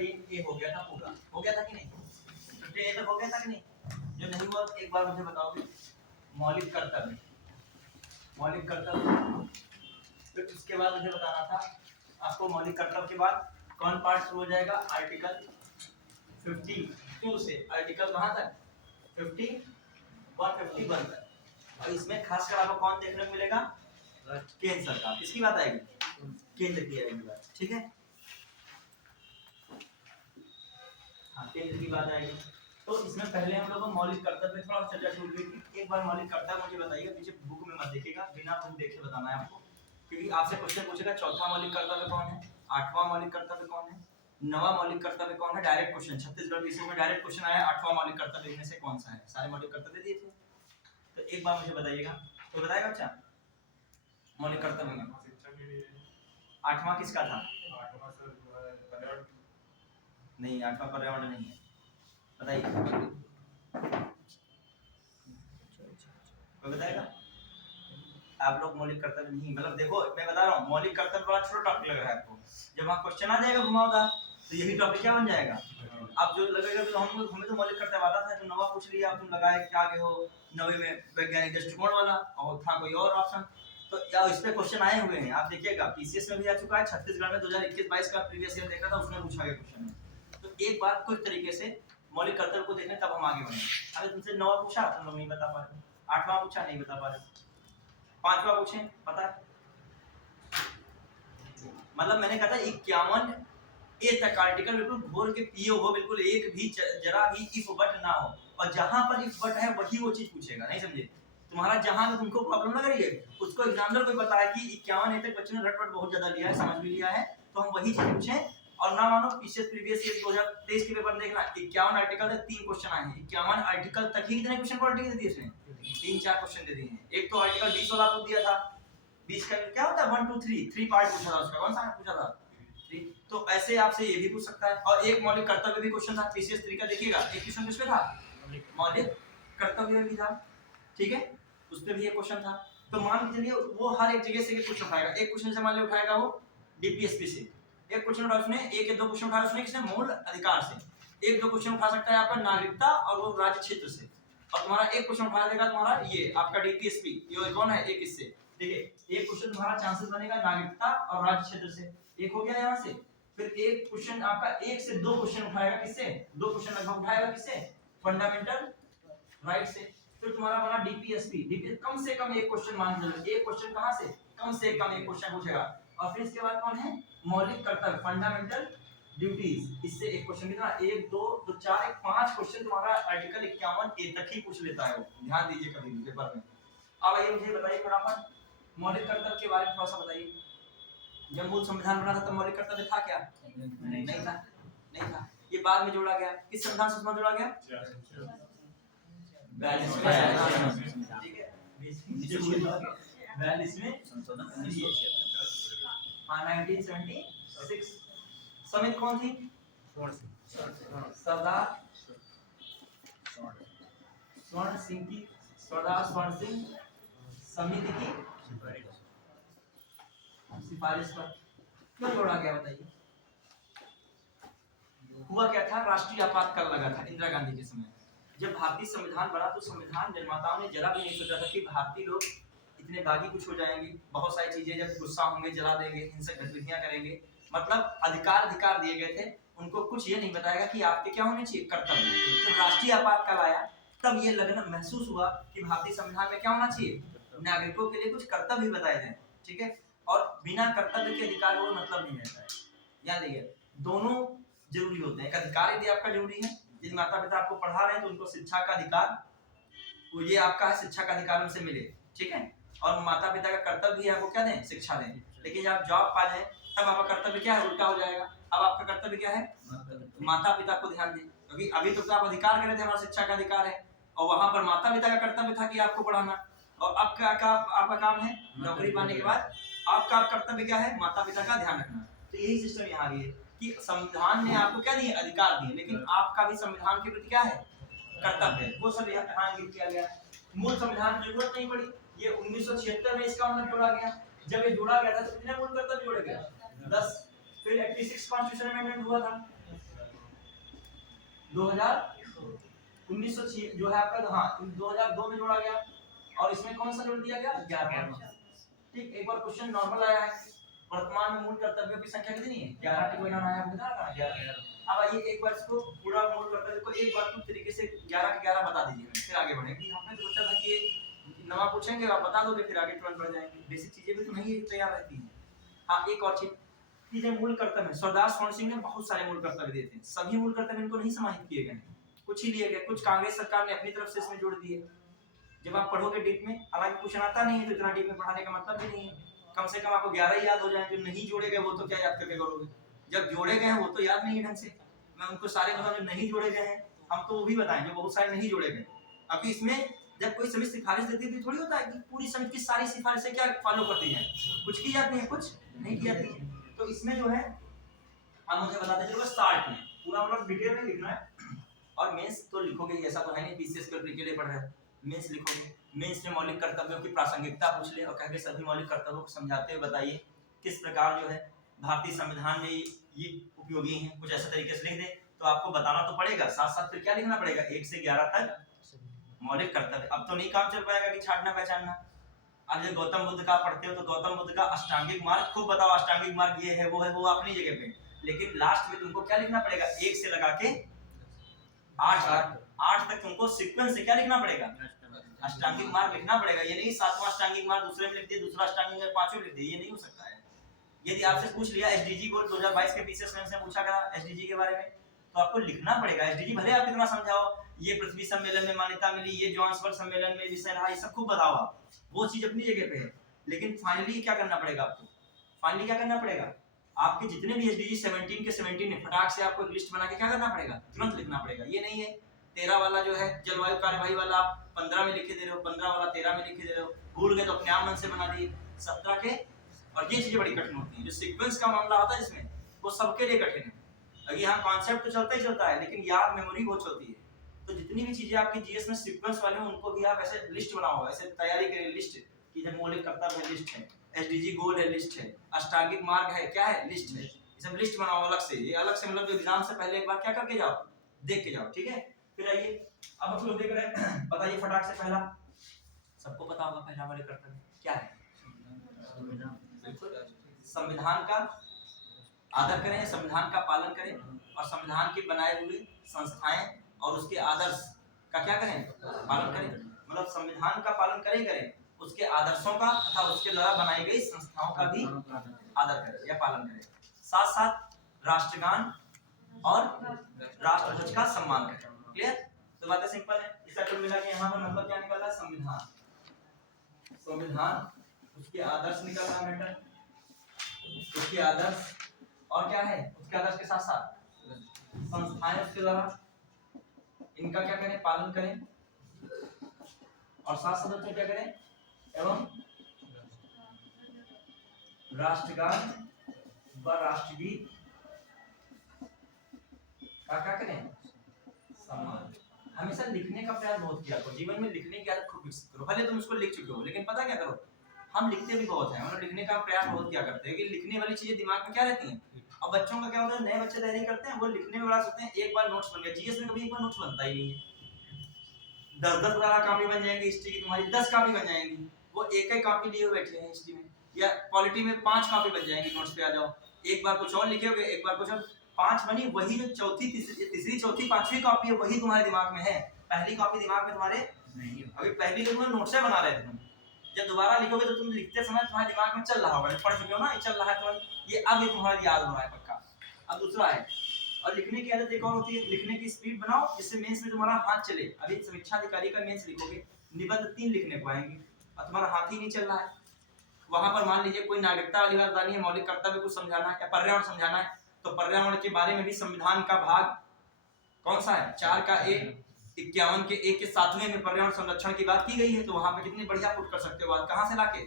10A हो गया था पूरा, हो गया था कि नहीं? 10A तक हो गया था कि नहीं? जो नहीं हुआ एक बार मुझे बताओगे। मौलिक कर्तव्य, मौलिक कर्तव्य, फिर उसके बाद मुझे बताना था आपको मौलिक कर्तव्य के बाद कौन पार्ट शुरू हो जाएगा? आर्टिकल 52 से आर्टिकल कहाँ तक? 151 तक। और इसमें खासकर आपको कौन देखने को मिलेगा? केंद्र सरकार। किसकी बात आएगी? केंद्र की आएगी बात, ठीक है। हाँ, केंद्र की बात आएगी। तो इसमें पहले हम लोग मौलिक कर्तव्य थोड़ा चर्चा शुरू की थी। एक बार मौलिक कर्तव्य मुझे बताइए, पीछे बुक में मत देखिएगा, बिना बुक देखे बताना है आपको, क्योंकि आपसे क्वेश्चन पूछेगा चौथा मौलिक कर्तव्य कौन है, आठवां मौलिक कर्तव्य कौन है, नवा मौलिक कर्तव्य कौन है। डायरेक्ट क्वेश्चन छत्तीसगढ़ पीसीओ में डायरेक्ट क्वेश्चन आया, आठवां मौलिक कर्तव्य इनमें से कौन सा है? सारे मौलिक कर्तव्य दिए थे। तो एक बार मुझे बताइएगा, तो बताएगा बच्चा मौलिक कर्तव्य में आठवां किसका था? नहीं, आठवां पर्यावरण नहीं है, बताइए कोई बताएगा? आप लोग मौलिक कर्तव्य नहीं, मतलब देखो मैं बता रहा हूँ मौलिक कर्तव्य बड़ा छोटा टॉपिक लग रहा है आपको, जब वहाँ क्वेश्चन आ जाएगा घुमावदार तो यही टॉपिक क्या बन जाएगा? आप जो लगेगा तो हमें तो मौलिक कर्तव्य आता था, जो नवा पूछ लिया तुम लगाए क्या आगे हो 90 में वैज्ञानिक दृष्टिकोण वाला, और था कोई और ऑप्शन। तो या इस पे क्वेश्चन आए हुए हैं, आप देखिएगा पीसीएस में भी आ चुका है, छत्तीसगढ़ में 2021-22 का प्रीवियस ईयर देखा था, उसमें पूछा गया क्वेश्चन है। तो एक बार कुछ तरीके से मौलिक कर्तव्य को देखने तब हम आगे बढ़े। अगर तुमसे नवा पूछा तुम लोग नहीं बता पा रहे, आठवां पूछा नहीं बता पा रहे, पांचवा पूछे पता है, मतलब मैंने कहा था 51 ए तक आर्टिकल बिल्कुल घोर के पिए हो, बिल्कुल एक भी जरा भी इफ बट ना हो, और जहां पर इफ बट है वही वो चीज पूछेगा, नहीं समझे? तुम्हारा जहां पे तुमको प्रॉब्लम लग रही है उसको एग्जामिनर को पता है कि 51 ए तक बच्चों ने रटवट बहुत ज्यादा लिया है, समझ भी लिया है, तो हम वही चीज पूछें। और ना मानो पीछे प्रीवियस ईयर 2023 के पेपर देखना, 51 आर्टिकल तक 3 क्वेश्चन आए हैं, 51 आर्टिकल तक ही कितने क्वेश्चन क्वालिटी दे दिए इसने? 3-4 क्वेश्चन दे दिए हैं। एक तो आर्टिकल 20 वाला आपको दिया था, 20 का क्या होता है 1 2 3 पार्ट पूछा था उसका, कौन सा पूछा था? तो ऐसे आपसे ये भी पूछ सकता है। और एक मौलिक कर्तव्य भी क्वेश्चन था, पीसीएस तरीका देखिएगा, एक क्वेश्चन किस पे था? मौलिक कर्तव्य भी था, ठीक है, उस पे भी एक क्वेश्चन था। तो मान के चलिए वो हर एक जगह से एक क्वेश्चन उठाएगा, एक क्वेश्चन से मान लीजिए उठाएगा वो डीपीएसपी से, एक क्वेश्चन उठा उसने, एक या दो क्वेश्चन उठाया उसने किसने? मूल अधिकार से। एक दो क्वेश्चन उठा सकता है आपका नागरिकता और वो राज्य क्षेत्र से, और तुम्हारा एक क्वेश्चन उठा देगा तुम्हारा ये आपका डीपीएसपी, ये कौन है? एक इससे। देखिए एक क्वेश्चन तुम्हारा चांसेस बनेगा नागरिकता और राज्य क्षेत्र से, एक हो गया यहाँ से। फिर एक क्वेश्चन आपका एक से दो क्वेश्चन उठाएगा किससे? दो क्वेश्चन लगभग उठाएगा किससे? फंडामेंटल राइट से। फिर तुम्हारा बना डीपीएसपी, कम से कम एक क्वेश्चन मान लीजिए, एक क्वेश्चन कहां से? कम से कम एक क्वेश्चन पूछेगा। और फिर इसके बाद कौन है? मौलिक कर्तव्य, फंडामेंटल ड्यूटीज, इससे एक क्वेश्चन कितना? 1 2 तो 4 1 5 क्वेश्चन तुम्हारा आर्टिकल 51 ए तक ही पूछ लेता है वो, ध्यान दीजिए कभी भी पेपर में। अब आइए मुझे बताइए फटाफट मौलिक कर्तव्य के बारे में थोड़ा सा बताइए। जब मूल संविधान बना था तब मौलिक कर्तव्य था क्या? नहीं था, नहीं था, ये बाद में जोड़ा गया। किस संविधान से उसमें जोड़ा गया? 42वें, ठीक है, 42वें संशोधन 1976। समिति कौन थी? सरदार स्वर्ण सिंह की, सरदार स्वर्ण सिंह समिति की सिफारिश पर क्यों जोड़ा गया बताइए? हुआ क्या था? राष्ट्रीय आपातकाल लगा था इंदिरा गांधी के समय। जब भारतीय संविधान बना तो संविधान निर्माताओं ने जरा भी नहीं सोचा था कि भारतीय लोग इतने बागी कुछ हो जाएंगे, बहुत सारी चीजें जब गुस्सा होंगे जला देंगे, हिंसक गतिविधियां करेंगे, मतलब अधिकार दिए गए थे उनको, कुछ ये नहीं बताएगा कि आपके क्या होने चाहिए? कर्तव्य। जब राष्ट्रीय आपातकाल आया तब ये लगना महसूस हुआ कि भारतीय संविधान में क्या होना चाहिए? नागरिकों के लिए कुछ कर्तव्य भी बताए जाए, ठीक है, और बिना कर्तव्य के अधिकार को मतलब नहीं रहता है। याद रखिए दोनों जरूरी होते हैं, एक अधिकार यदि आपका जरूरी है, यदि माता पिता आपको पढ़ा रहे हैं तो उनको शिक्षा का अधिकार, वो ये आपका है शिक्षा का अधिकार उनसे मिले, ठीक है, और माता पिता का कर्तव्य भी है आपको क्या दें? शिक्षा दें। लेकिन जब आप जॉब पा जाए तब आपका कर्तव्य क्या है? उल्टा हो जाएगा। अब आपका कर्तव्य क्या है? माता पिता को ध्यान दें, क्योंकि अभी तो आप अधिकार कर रहे थे हमारा शिक्षा का अधिकार है, और वहां पर माता पिता का कर्तव्य था कि आपको पढ़ाना, और अब क्या आपका काम है? नौकरी पाने के बाद आपका कर्तव्य क्या है? माता पिता का ध्यान रखना। तो यही सिस्टम यहाँ भी है कि संविधान ने आपको क्या दिए? अधिकार दिए, लेकिन आपका भी संविधान के प्रति क्या है? कर्तव्य है। वो सब यहाँ इंगित किया गया। मूल संविधान की जरूरत नहीं पड़ी, ये 1976 में इसका मतलब जोड़ा गया। जब ये जोड़ा गया था तो कितने मूल कर्तव्य जोड़े गए? 10। फिर 86 कॉन्स्टिट्यूशन अमेंडमेंट हुआ था, 1900 जो है आपका, हाँ 2002 में जोड़ा गया, और इसमें कौन सा जोड़ दिया गया 11। ठीक, एक बार क्वेश्चन नॉर्मल आया है, वर्तमान में मूल कर्तव्यों की संख्या कितनी है 11 की, कोई नाम आया बता रहा 11। अब आइए एक बार इसको पूरा मूल कर्तव्य को एक बार पूरी तरीके से 11 के 11 बता दीजिए, फिर आगे बढ़ेंगे। हमने तो सोचा था कि नवा पूछेंगे आप बता दोगे, फिर आगे तुरंत बढ़ जाएंगे, बेसिक चीजें भी तो नहीं तैयार रहती हैं। हाँ एक और चीज, ये मूल कर्तव्य सरदार सोहन सिंह ने बहुत सारे मूल कर्तव्य दिए थे, सभी मूल कर्तव्य इनको नहीं समाहित किए गए, कुछ ही लिए गए, कुछ कांग्रेस सरकार ने अपनी तरफ से इसमें जोड़ दिए। जब आप पढ़ोगे डीप में, हालांकि क्वेश्चन आता नहीं है तो इतना डीप में पढ़ाने का मतलब भी नहीं है, कम से कम आपको 11 ही याद हो जाए, जो नहीं जोड़े गए वो तो क्या याद करके करोगे, जब जोड़े गए हैं वो तो याद नहीं है ढंग से। मैं उनको सारे मतलब जो नहीं जोड़े गए हैं हम तो वो भी बताएं, जो बहुत सारे नहीं जोड़े गए। अभी इसमें जब कोई समिति सिफारिश देती है तो थोड़ी होता है कि पूरी समिति की सारी सिफारिशें क्या फॉलो करती हैं, कुछ की जाती है कुछ नहीं की जाती है। तो इसमें जो है हम मुझे बताते चलो स्टार्ट में पूरा मतलब डिटेल में लिखना है, और मेंस तो लिखोगे, ऐसा तो है नहीं पीसीएस के लिए पढ़ रहे हो, मेंस लिखोगे। मेंस में मौलिक कर्तव्यों की प्रासंगिकता पूछ ले और कह के सभी मौलिक कर्तव्यों को समझाते हुए बताइए किस प्रकार जो है भारतीय संविधान में ये उपयोगी है, कुछ ऐसा तरीके से लिख दे। तो आपको बताना तो पड़ेगा, साथ साथ फिर क्या लिखना पड़ेगा 1 से 11 तक मौलिक कर्तव्य। अब तो नहीं काम चल पाएगा कि छाटना पहचानना। अब जब गौतम बुद्ध का पढ़ते हो तो गौतम बुद्ध का अष्टांगिक मार्ग खूब बताओ, अष्टांगिक मार्ग ये है वो अपनी जगह पे, लेकिन लास्ट में तुमको क्या लिखना पड़ेगा 1 से लगा के 8 तक तुमको सीक्वेंस से क्या लिखना पड़ेगा अष्टांगिक मार्ग लिखना पड़ेगा। ये नहीं 7वां अष्टांगिक मार्ग दूसरे में लिख दिए, दूसरा अष्टांगिक मार्ग 5वें लिख दिए, ये नहीं हो सकता है। यदि आपसे पूछ लिया एसडीजी गोल 2022 के पीसीएस में से पूछा गया एसडीजी के बारे में, तो आपको लिखना पड़ेगा एसडीजी, भले आप कितना समझाओ ये पृथ्वी सम्मेलन में मान्यता मिली, ये जोहान्सबर्ग सम्मेलन में विषय रहा, ये सब खूब बताओ आप, वो चीज अपनी जगह पे है, लेकिन फाइनली क्या करना पड़ेगा आपको, फाइनली क्या करना पड़ेगा आपके जितने भी एसडीजी 17 के 17 है फटाक से आपको एक लिस्ट बना के क्या करना पड़ेगा तुरंत लिखना पड़ेगा। ये नहीं है 13 वाला जो है जलवायु कार्यवाही वाला आप 15 में लिखे दे रहे हो, 15 वाला 13 में लिखे दे रहे हो, भूल गए तो अपने आप मन से बना दिए 17 के। और ये चीजें बड़ी कठिन होती हैं, जो सीक्वेंस का मामला होता है इसमें वो सबके लिए कठिन है। अगर यहाँ कॉन्सेप्ट तो चलता ही चलता है लेकिन याद मेमोरी बहुत चलती है, तो जितनी भी चीजें आपकी जीएस में सीक्वेंस वाले हैं उनको भी आप ऐसे लिस्ट बनाओ, ऐसे तैयारी करें लिस्ट कि जब मौलिक कर्तव्य है लिस्ट है, एसडीजी गोल है लिस्ट है, अष्टांगिक मार्ग है क्या है लिस्ट है, ये सब लिस्ट बनाओ अलग से, ये अलग से मतलब एग्जाम से पहले एक बार क्या करके जाओ देख के जाओ, ठीक है। फिर आइए अब हम लोग देख रहे हैं, बताइए फटाक से पहला सबको पता होगा पहला हमारे कर्तव्य क्या है, संविधान का आदर करें, संविधान का पालन करें और संविधान के बनाए हुए संस्थाएं और उसके आदर्श का क्या करें पालन करें, मतलब संविधान का पालन करें उसके आदर्शों का तथा उसके द्वारा बनाई गई संस्थाओं का भी आदर करें या पालन करें, साथ साथ राष्ट्रगान और राष्ट्रध्वज का सम्मान करें। क्लियर, तो बातें सिंपल है। इसका कुल मिला के यहाँ पर मतलब क्या निकल रहा है संविधान, संविधान उसके आदर्श निकल रहा है बेटा, उसके आदर्श और क्या है उसके आदर्श के साथ साथ संस्थाएं उसके द्वारा इनका क्या करें पालन करें, और साथ साथ बच्चे क्या करें एवं राष्ट्रगान व राष्ट्रगीत का क्या करें सम्मान। हमेशा लिखने का प्रयास बहुत किया करो, जीवन में लिखने की आदत खूब विकसित करो, भले तुम उसको लिख चुके हो लेकिन पता क्या करो हम लिखते भी बहुत हैं, मतलब लिखने का प्रयास बहुत किया करते हैं कि लिखने वाली चीजें दिमाग में क्या रहती हैं। अब बच्चों का क्या होता है नए बच्चे तैयारी करते हैं वो लिखने में बड़ा सोचते हैं एक बार नोट्स बन गया, जीएस में कभी एक बार नोट्स बनता ही नहीं है, 10-10 कॉपी बन जाएंगी हिस्ट्री की, तुम्हारी 10 कॉपी बन जाएंगी, वो एक कॉपी लिए हुए बैठे हैं हिस्ट्री में, या पॉलिटी में 5 कॉपी बन जाएंगी, नोट्स पे आ जाओ एक बार कुछ और लिखोगे एक बार कुछ और, 5 बनी वही जो चौथी तीसरी चौथी 5वीं कॉपी है वही तुम्हारे दिमाग में है, पहली कॉपी दिमाग में तुम्हारे नहीं है, अभी पहली तो तुम नोट्स बना रहे थे तुम, जब दोबारा लिखोगे तो तुम लिखते समय तुम्हारे दिमाग में चल रहा होगा, पढ़ चुके हो ना ये चल रहा है तो ये अब ये तुम्हारा याद हो रहा है पक्का। अब दूसरा है और लिखने की आदत एक और होती है, लिखने की स्पीड बनाओ जिससे मेंस में तुम्हारा हाथ चले। अभी समीक्षा अधिकारी का मेंस लिखोगे निबंध 3 लिखने पाएंगे और तुम्हारा हाथ ही नहीं चल रहा है, वहां पर मान लीजिए कोई नागरिकता वाली बात डाली है, मौलिक कर्तव्य को समझाना है या पर्यावरण समझाना है, तो पर्यावरण के बारे में भी संविधान का भाग कौन सा है 4 का ए 51 के 1 के 7वें में पर्यावरण संरक्षण की बात की गई है, तो वहां पे कितनी बढ़िया पुट कर सकते हो बात, कहां से लाके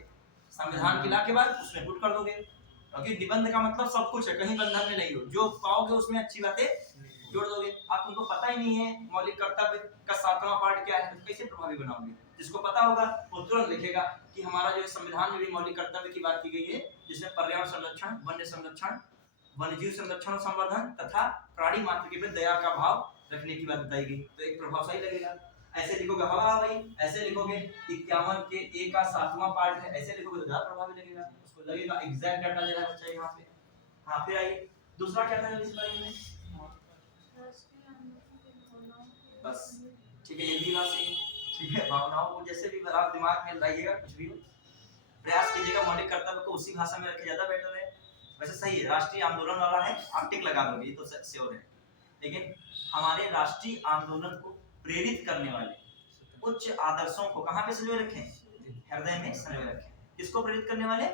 संविधान की लाके बात उसमें पुट कर दोगे, क्योंकि निबंध का मतलब सब कुछ है, कहीं बंधन में नहीं हो, जो पाओगे उसमें अच्छी बातें जोड़ दोगे। आप तुमको पता ही नहीं है मौलिक कर्तव्य का 7वां पार्ट क्या है तो कैसे प्रभावी बनाओगे, जिसको पता होगा वो तुरंत लिखेगा कि हमारा जो संविधान में भी मौलिक कर्तव्य की बात की गई है जिसमें पर्यावरण संरक्षण, वन्य संरक्षण, वन्यजीव संरक्षण और संवर्धन तथा प्राणी मात्र के प्रति दया का भाव रखने की बात बताई गई, तो एक प्रभावशाली लगेगा। ऐसे लिखोगे हाँ भाई, ऐसे लिखोगे 51 के ए का 7वां पार्ट है, ऐसे लिखोगे तो ज्यादा प्रभावी लगेगा, उसको लगेगा एग्जैक्ट डाटा दे रहा है बच्चा यहाँ पे। हाँ फिर आइए दूसरा क्या था इस बारे में, बस ठीक है, ये भी बात सही, ठीक है। भावनाओं को जैसे भी आप दिमाग में लाइएगा, कुछ भी हो प्रयास कीजिएगा मौलिक कर्तव्य को उसी भाषा में रखे, ज्यादा बेटर है। वैसे सही है, राष्ट्रीय आंदोलन वाला है, आप टिक लगा दोगे ये तो श्योर है, लेकिन हमारे राष्ट्रीय आंदोलन को प्रेरित करने वाले उच्च आदर्शों को कहाँ पे संजोए रखें, हृदय में संजोए रखें। किसको प्रेरित करने वाले,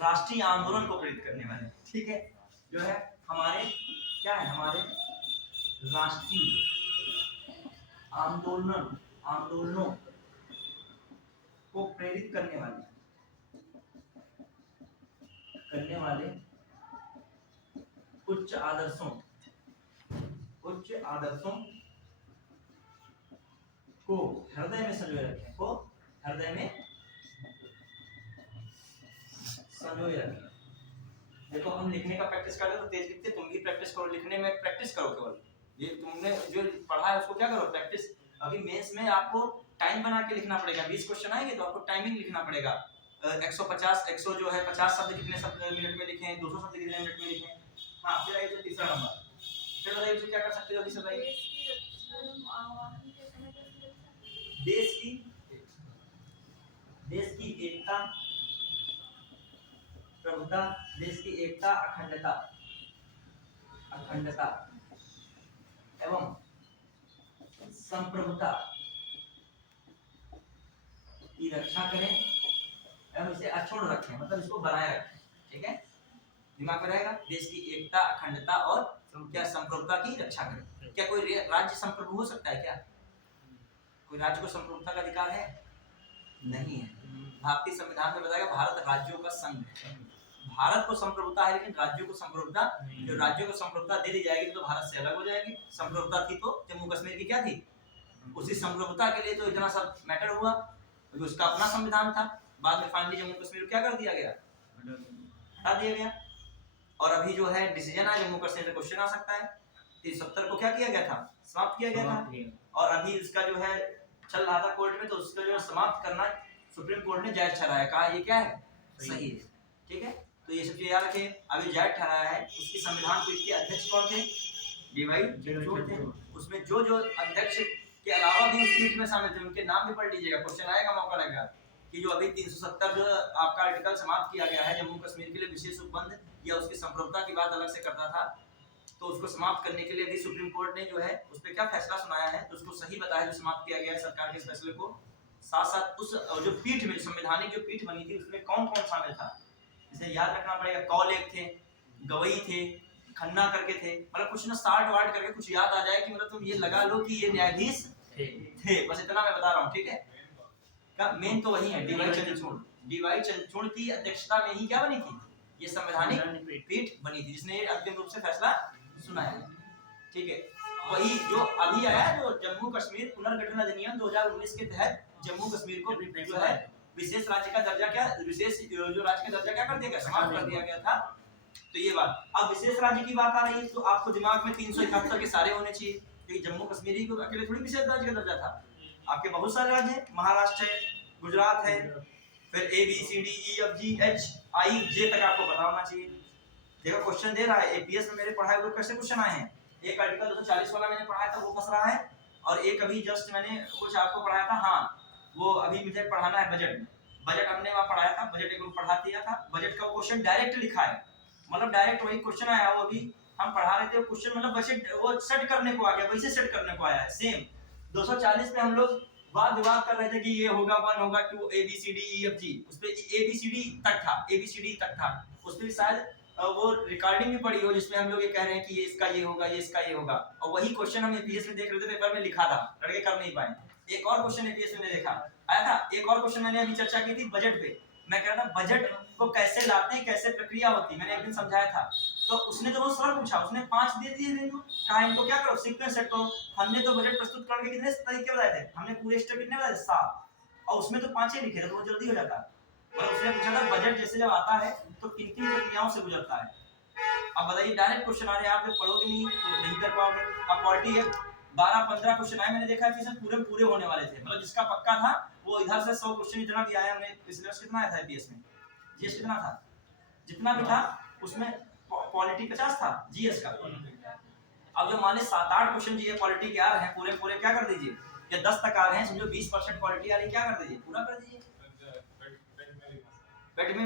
राष्ट्रीय आंदोलन को प्रेरित करने वाले, ठीक है, जो है हमारे क्या है, हमारे राष्ट्रीय आंदोलनों को प्रेरित करने वाले उच्च आदर्शों को हृदय में संजोए रखें, को हृदय में संजोए रखें। देखो हम लिखने का प्रैक्टिस करते तो तेज लिखते, तुम भी प्रैक्टिस करो, लिखने में प्रैक्टिस करो केवल, ये तुमने जो पढ़ा है उसको क्या करो प्रैक्टिस। अभी मेंस में आपको टाइम बना के लिखना पड़ेगा, 20 क्वेश्चन आएंगे तो आपको टाइमिंग लिखना पड़ेगा। 150 जो है 50 शब्द कितने मिनट में लिखें, 200 शब्द कितने मिनट में लिखें। हाँ फिर आइए तो तीसरा नंबर, फिर बताइए क्या कर सकते हो जल्दी से बताइए। देश की एकता, प्रभुता, देश की एकता, अखंडता एवं संप्रभुता की रक्षा करें एवं इसे अक्षुण्ण रखें, मतलब इसको बनाए रखें, ठीक है, दिमाग में रहेगा। देश की एकता, अखंडता और क्या संप्रभुता की रक्षा करें। क्या कोई राज्य संप्रभु हो सकता है क्या, कोई राज्य को संप्रभुता का अधिकार है, नहीं है। भारतीय संविधान में बताएगा भारत राज्यों का संघ है, भारत को संप्रभुता है लेकिन राज्यों को संप्रभुता, जो राज्यों को संप्रभुता दे दी जाएगी तो भारत से अलग हो जाएगी। संप्रभुता थी तो जम्मू कश्मीर की क्या थी, उसी संप्रभुता के लिए तो इतना सब मैटर हुआ, क्योंकि उसका अपना संविधान था। बाद में फाइनली जम्मू कश्मीर क्या कर दिया गया, हटा दिया गया। और अभी जो है डिसीजन आया जम्मू कश्मीर में क्वेश्चन आ सकता है, 370 को क्या किया गया था, समाप्त किया गया था। और अभी उसका जो है चल रहा था कोर्ट में, तो उसका जो समाप्त करना सुप्रीम कोर्ट ने जायज ठहराया, कहा ये क्या है, सही है, ठीक है। तो ये सब चीज याद रखें, अभी जायज ठहराया है। उसकी संविधान पीठ के अध्यक्ष कौन थे, डीवाई चंद्रचूड़ थे। उसमें जो अध्यक्ष के अलावा भी उस पीठ में शामिल थे उनके नाम भी पढ़ लीजिएगा, क्वेश्चन आएगा मौका लगेगा कि जो अभी 370 जो आपका आर्टिकल समाप्त किया गया है जम्मू कश्मीर के लिए विशेष उपबंध या उसकी संप्रभुता की बात अलग से करता था, तो उसको समाप्त करने के लिए भी सुप्रीम कोर्ट ने जो है उस पर क्या फैसला सुनाया है, तो उसको सही बताया जो समाप्त किया गया है सरकार के इस फैसले को। साथ साथ उस जो पीठ में संवैधानिक जो पीठ बनी थी उसमें कौन कौन शामिल था, इसे याद रखना पड़ेगा। कौल एक थे, गवई थे, खन्ना करके थे, मतलब कुछ ना 60 वार्ड करके कुछ याद आ जाए कि मतलब तुम ये लगा लो कि ये न्यायाधीश थे, बस इतना मैं बता रहा हूँ, ठीक है। का मेन तो वही है, डीवाई चंद्रचूड़ की अध्यक्षता में ही क्या बनी थी, ये संवैधानिक पीठ बनी थी जिसने अंतिम रूप से फैसला सुनाया है, ठीक है। वही जो अभी आया जो जम्मू कश्मीर पुनर्गठन अधिनियम 2019 के तहत जम्मू कश्मीर को जो है विशेष राज्य का दर्जा, क्या विशेष जो राज्य का दर्जा क्या कर दिया गया, समाप्त कर दिया गया था। तो ये बात, अब विशेष राज्य की बात आ रही है तो आपको दिमाग में 371 के सारे होने चाहिए, क्योंकि जम्मू कश्मीर को अकेले थोड़ी विशेष राज्य का दर्जा था, आपके बहुत सारे राज्य हैं, महाराष्ट्र है, गुजरात है, फिर A B C D E F G H I J तक आपको पता होना चाहिए। देखो क्वेश्चन दे रहा है एपीएस में, मेरे पढ़ाए हुए कैसे क्वेश्चन आए हैं, एक आर्टिकल 240 वाला मैंने पढ़ाया था वो फंस रहा है, और एक अभी जस्ट मैंने कुछ आपको पढ़ाया था, हाँ वो अभी मुझे पढ़ाना है बजट हमने वहाँ पढ़ाया था, बजट एक पढ़ा दिया था, बजट का क्वेश्चन डायरेक्ट लिखा है, मतलब डायरेक्ट वही क्वेश्चन आया, वो अभी हम पढ़ा रहे थे क्वेश्चन, मतलब बजट वो सेट करने को आ गया, वैसे सेट करने को आया है सेम। 240 पे हम लोग वाद विवाद कर रहे थे कि ये होगा 1 होगा 2 A B C D E F G, उस पे ए बी सी डी तक था, ए बी सी डी तक था, उस पे शायद वो रिकॉर्डिंग भी पड़ी हो जिसमें हम लोग ये कह रहे हैं कि ये इसका ये होगा, ये इसका ये होगा, और वही क्वेश्चन हम एपीएस में देख रहे थे, पेपर में लिखा था, लड़के कर नहीं पाए। एक और क्वेश्चन एपीएस में देखा आया था, एक और क्वेश्चन मैंने अभी चर्चा की थी बजट पे, मैं कह रहा था बजट को कैसे लाते हैं, कैसे प्रक्रिया होती है, मैंने एक दिन समझाया था, तो उसने तो वो सरल पूछा, उसने 5 दे दिए बिंदु, कहा इनको क्या करो सीक्वेंस सेट करो। हमने तो बजट प्रस्तुत करने के कितने तरीके बताए थे, हमने पूरे स्टेप कितने बताए थे 7, और उसमें तो 5 ही लिखे थे, तो वो जल्दी हो जाता। और उसने पूछा था बजट जैसे जब आता है तो किन किन प्रक्रियाओं से गुजरता है, अब बताइए डायरेक्ट क्वेश्चन आ रहे हैं, आप जब पढ़ोगे नहीं तो नहीं कर पाओगे। अब पॉलिटी है 12-15 क्वेश्चन आए, मैंने देखा कि सर पूरे पूरे होने वाले थे, मतलब जिसका पक्का था वो इधर से 100 क्वेश्चन जितना भी आया, हमने सिलेबस कितना आया था एपीएस में, जीएस कितना था, जितना भी था उसमें पॉलिटी 50 था जीएस का। अब जो माने 7-8 क्वेश्चन जीएस पॉलिटी के आ रहे हैं पूरे पूरे, क्या कर दीजिए, या 10 तक आ रहे हैं, समझो 20% पॉलिटी आ रही है, क्या कर दीजिए, पूरा कर दीजिए। पेट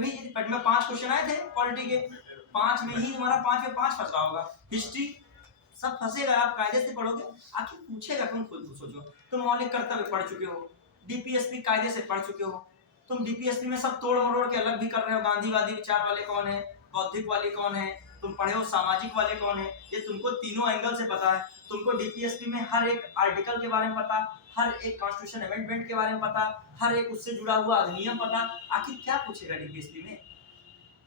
में 5 क्वेश्चन आए थे पॉलिटी के, 5 में ही तुम्हारा 5 में 5 फंस रहा होगा। हिस्ट्री सब फंसेगा, आप कायदे से पढ़ोगे, आखिर पूछेगा, तुम खुद सोचो, तुम मौलिक कर्तव्य पढ़ चुके हो, डीपीएसपी कायदे से पढ़ चुके हो, तुम डीपीएसपी में सब तोड़ मरोड़ के अलग भी कर रहे हो, गांधीवादी विचार वाले कौन है, बौद्धिक वाले कौन है, तुम पढ़े हो सामाजिक वाले कौन है, ये तुमको तीनों एंगल से पता है। तुमको डीपीएसपी में हर एक आर्टिकल के बारे में पता, हर एक कॉन्स्टिट्यूशन अमेंडमेंट के बारे में पता, हर एक उससे जुड़ा हुआ अधिनियम पता। आखिर क्या पूछेगा डीपीएसपी में?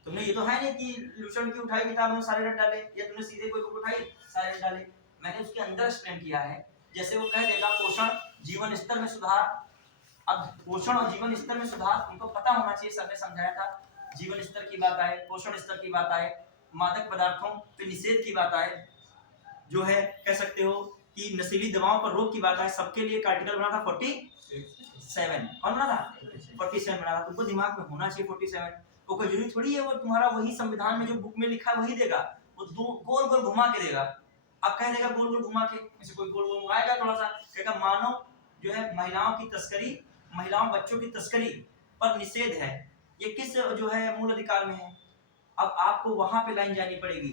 तुमने ये तो है नहीं कि लूसेंट की उठाई किताब में सारे रट डाले, या तुमने सीधे कोई बुक उठाई सारे रट डाले। मैंने उसके अंदर एक्सप्लेन किया है, जैसे वो कह देगा पोषण जीवन स्तर में सुधार। अब पोषण और जीवन स्तर में सुधार तुमको पता होना चाहिए, सर ने समझाया था। जीवन स्तर की बात आए, पोषण स्तर की बात आए, मादक पदार्थों पे निषेध की बात आए, जो है कह सकते हो कि नशीली दवाओं पर रोक की बात आए, सबके लिए एक आर्टिकल बना था 47। कौन बना था? 47 बना था। तुमको दिमाग में होना चाहिए 47। तो कोई जरूरी थोड़ी है वो तुम्हारा वही संविधान में जो बुक में लिखा है वही देगा, वो दो गोल गोल घुमा के देगा। अब कह देगा गोल गोल घुमा के, ऐसे कोई गोल गोल घुमाएगा थोड़ा सा, कहेगा मानव जो है महिलाओं की तस्करी, महिलाओं बच्चों की तस्करी पर निषेध है, ये किस जो है मूल अधिकार में है। अब आपको वहां पे लाइन जानी पड़ेगी,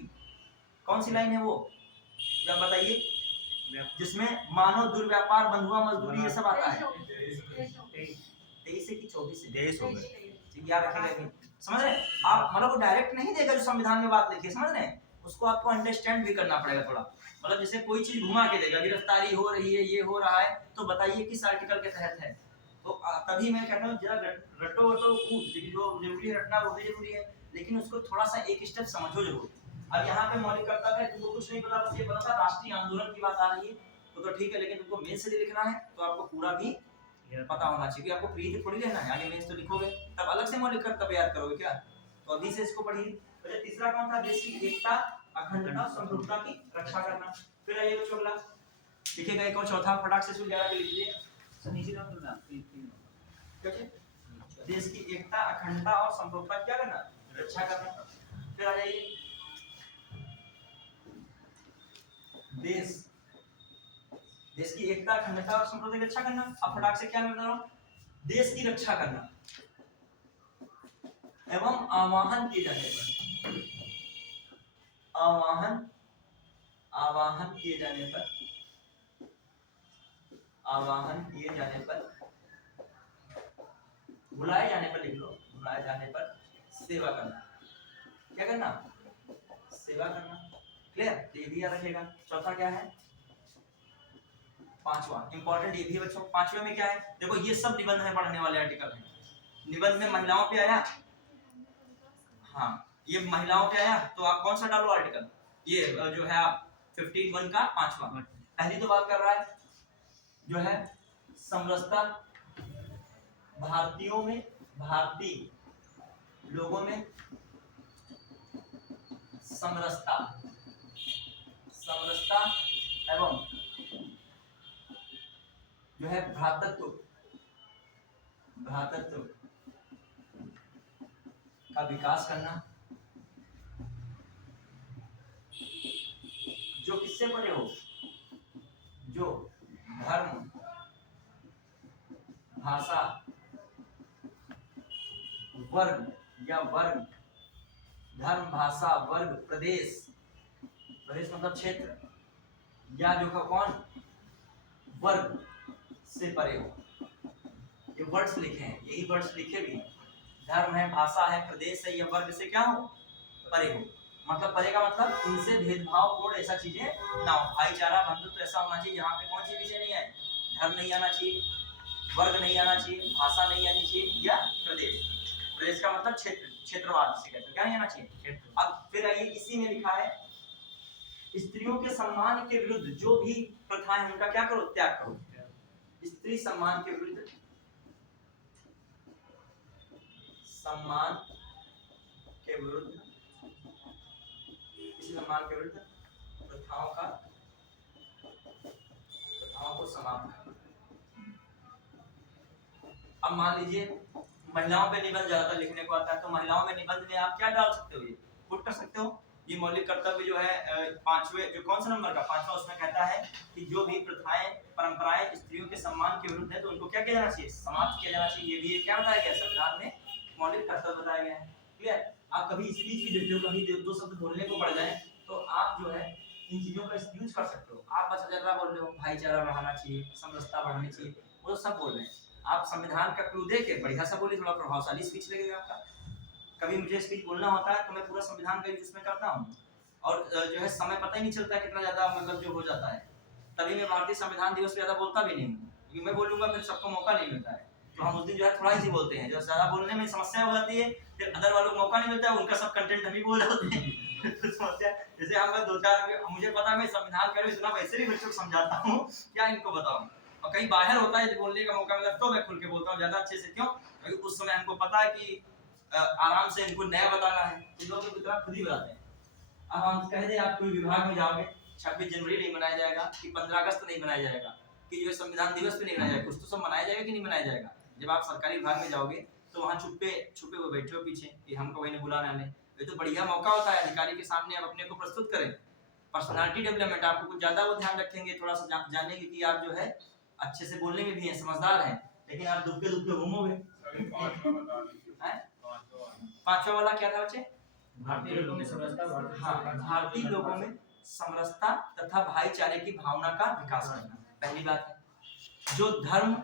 कौन सी लाइन है वो, जब बताइए, जिसमें मानव दुर्व्यापार, बंधुआ मजदूरी, ये सब आता है। 23 से कि 24 से 23 हो गए, याद रखिएगा। समझ रहे आप, मतलब वो डायरेक्ट नहीं देगा जो संविधान में बात लिखी है, समझ रहे, उसको आपको अंडरस्टैंड भी करना पड़ेगा थोड़ा। मतलब जैसे कोई चीज घुमा के देगा, गिरफ्तारी हो रही है, ये हो रहा है, तो बताइए किस आर्टिकल के तहत है। तो तभी मैं कहता हूँ जरा रटो वटो खूब, जो जरूरी है रटना वो भी जरूरी है, लेकिन उसको थोड़ा सा एक स्टेप समझो जरूर। अब यहाँ पे मौलिक कर्तव्य है, तुमको कुछ नहीं पता, बस ये पता था राष्ट्रीय आंदोलन की बात आ रही है, तो ठीक है, लेकिन तुमको मेन से लिखना है तो आपको पूरा भी पता होना चाहिए। आपको प्री थोड़ी लेना है, आगे मेंस तो लिखोगे तब अलग से मौलिक कर्तव्य याद करोगे क्या? तो अभी से इसको पढ़िए। तो तीसरा कौन था? देश की एकता, अखंडता, संप्रभुता की रक्षा करना। फिर आइए बच्चों अगला लिखेगा, एक और चौथा फटाक से सुन के लिख लीजिए। देश की एकता, अखंडता और संप्रभुता क्या करना? रक्षा करना। फिर आ जाइए देश की एकता, अखंडता और संप्रभुता की रक्षा करना। अब फटाक से क्या मैं बता रहा हूँ? देश की रक्षा करना एवं आवाहन किए जाने पर, आवाहन किए जाने पर, बुलाए जाने पर, लिख लो, बुलाए जाने पर सेवा करना। क्या करना? सेवा करना। क्लियर? ये भी याद रखिएगा। चौथा क्या है? पांचवा इंपॉर्टेंट ये भी बच्चों। पांचवे में क्या है? देखो ये सब निबंध में पढ़ने वाले आर्टिकल हैं। निबंध में महिलाओं पे आया, हाँ ये महिलाओं पे आया, तो आप कौन सा डालो आर्टिकल? ये जो है आप 15(1) का पांचवा। पहली तो बात कर रहा है जो है समरसता, भारतीयों में, भारतीय लोगों में समरसता एवं जो है भ्रातृत्व का विकास करना। जो किससे परे हो? जो धर्म, भाषा, वर्ग या वर्ग, धर्म, भाषा, वर्ग, प्रदेश मतलब क्षेत्र, या जो का कौन वर्ग से परे हो। ये वर्ड्स लिखे हैं, यही वर्ड्स लिखे भी, धर्म है, भाषा है, प्रदेश है, या वर्ग से क्या हो? परे हो। मतलब परे का मतलब इनसे भेदभाव पूर्ण ऐसा चीजें ना हो, भाईचारा, बंधुत्व ऐसा होना चाहिए यहाँ पे कौन सी विषय नहीं है? धर्म नहीं आना चाहिए, वर्ग नहीं आना चाहिए, भाषा नहीं आनी चाहिए, या प्रदेश का मतलब क्षेत्र, क्षेत्रवाद से कहते हैं, क्या नहीं आना चाहिए? अब फिर आइए इसी में लिखा है स्त्रियों के सम्मान के विरुद्ध जो भी प्रथाएं हैं उनका क्या करो? त्याग करो। स्त्री सम्मान के विरुद्ध, सम्मान के विरुद्ध किसी सम्मान के विरुद्ध प्रथाओं को समाप्त करना। अब मान लीजिए महिलाओं पे निबंध ज्यादातर लिखने को आता है, तो महिलाओं में निबंध में आप क्या डाल सकते हो, ये पुट कर सकते हो। ये मौलिक कर्तव्य जो है पांचवे, जो कौन सा नंबर का पांचवा, उसमें कहता है कि जो भी प्रथाएं परंपराएं स्त्रियों के सम्मान के विरुद्ध है तो उनको क्या किया जाना चाहिए, समाप्त किया जाना चाहिए। ये भी क्या बताया गया संविधान में, मौलिक कर्तव्य बताया गया है। क्लियर। आप कभी स्पीच भी देते हो, कभी दो शब्द बोलने को पड़ जाए तो आप जो है इन चीजों का यूज कर सकते हो। आप बस जरा बोल रहे हो भाईचारा बढ़ाना चाहिए, समरसता बढ़ानी चाहिए, वो सब बोल रहे हैं। आप संविधान का क्लू देके बढ़िया सा बोलिए, थोड़ा प्रभावशाली स्पीच लगेगा आपका। कभी मुझे स्पीच बोलना होता है तो मैं पूरा संविधान का यूज उसमें करता हूँ, और जो है समय पता ही नहीं चलता कितना ज्यादा मतलब जो हो जाता है। तभी मैं भारतीय संविधान दिवस पे ज्यादा बोलता भी नहीं हूँ, क्योंकि मैं बोलूंगा फिर सबको मौका नहीं मिलता है। तो हम उस दिन जो है थोड़ा ही बोलते हैं, जो ज्यादा बोलने में समस्या हो जाती है, फिर अदर वालों को मौका नहीं मिलता है, उनका सब कंटेंट हम ही बोल जाते हैं। तो समस्या जैसे हम दो चार, मुझे पता है मैं संविधान का भी सुना, वैसे भी बच्चों को समझाता हूँ, क्या इनको बताऊँ। और कहीं बाहर होता है बोलने का मौका मिला तो मैं खुल के बोलता हूँ ज्यादा अच्छे से। क्यों? क्योंकि उस समय हमको पता है कि आराम से इनको नया बताना है, इन लोगों की तरह खुद ही बताते हैं। अब हम कह दें आप कोई विभाग में जाओगे, 26 जनवरी नहीं मनाया जाएगा, कि 15 अगस्त नहीं मनाया जाएगा, कि जो है संविधान दिवस पे नहीं मनाया जाएगा, कुछ तो सब मनाया जाएगा कि नहीं मनाया जाएगा। जब आप सरकारी विभाग में जाओगे तो वहाँ छुपे हुए बैठे हो पीछे कि हमको वही बुलाना है। ये तो बढ़िया मौका होता है अधिकारी के सामने आप अपने को प्रस्तुत करें। पर्सनालिटी डेवलपमेंट, आपको कुछ ज्यादा वो ध्यान रखेंगे, थोड़ा सा जानेंगे कि आप जो है अच्छे से बोलने में भी हैं, समझदार हैं, लेकिन आप दुबके दुबके घूमोगे। पांचवा वाला क्या था बच्चे? भारतीय लोगों में समरसता, भारतीय लोगों में समरसता तथा भाईचारे की भावना का विकास करना पहली बात है। जो धर्म,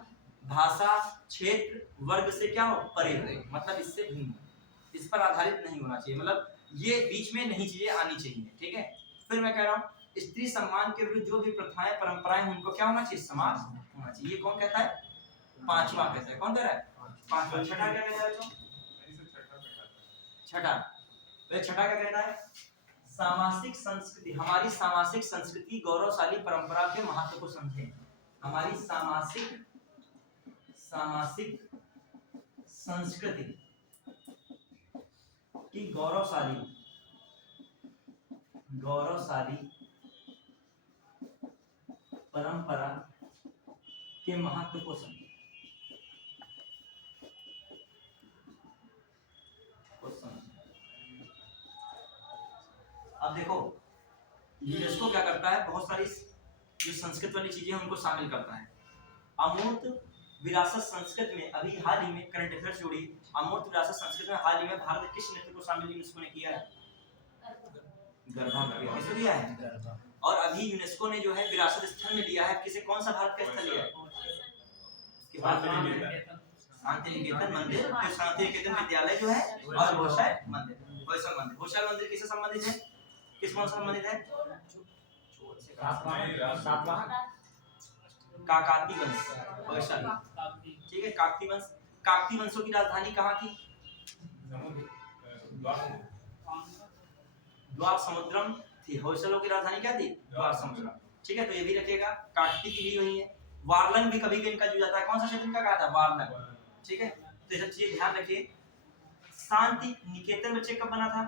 भाषा, क्षेत्र, वर्ग से क्या हो, परे रहे, मतलब इससे भिन्न, इस पर आधारित नहीं होना चाहिए, मतलब ये बीच में नहीं चीजें आनी चाहिए। ठीक है। फिर मैं कह रहा हूँ स्त्री सम्मान के विरुद्ध जो भी प्रथाएं परंपराएं हैं उनको क्या होना चाहिए, समाप्त होना चाहिए। ये कौन कहता है? पांचवा कहता है। कौन कह रहा है? पांचवा। छठा क्या कहता है? छठा छठा क्या कहता है? सामाजिक संस्कृति, हमारी सामाजिक संस्कृति गौरवशाली परंपरा के महत्व को समझें। हमारी सामाजिक संस्कृति की गौरवशाली परंपरा के महत्व को समझें। अब देखो यूनेस्को क्या करता है, बहुत सारी जो संस्कृत वाली चीजें उनको शामिल करता है। अमूर्त विरासत संस्कृत में अभी हाल ही में करंट अफेयर से जुड़ी अमूर्त विरासत संस्कृत में हाल ही में भारत किस नृत्य को शामिल यूनेस्को ने किया है? गरबा किसे दिया है? और अभी यूनेस्को ने जो है विरासत स्थल में लिया है, किसे, कौन सा भारत का स्थल लिया है? शांति निकेतन मंदिर, शांति निकेतन विद्यालय जो है, और होयसल मंदिर। होयसल मंदिर किससे संबंधित है? किस कौन संबंधित है? काकती वंश, होयसल। ठीक है, काकती वंश। काकती वंशों की राजधानी कहाँ थी? द्वार समुद्रम थी। होयसलों की राजधानी क्या थी? द्वार समुद्रम। ठीक है, तो ये भी रखिएगा। काकती की भी वही है। वारलन भी कभी भी इनका जुड़ जाता है। कौन सा क्षेत्र इनका कहा था? वारलन। ठीक है, तो ये सब चीजें ध्यान रखिए। शांति निकेतन बच्चे कब बना था?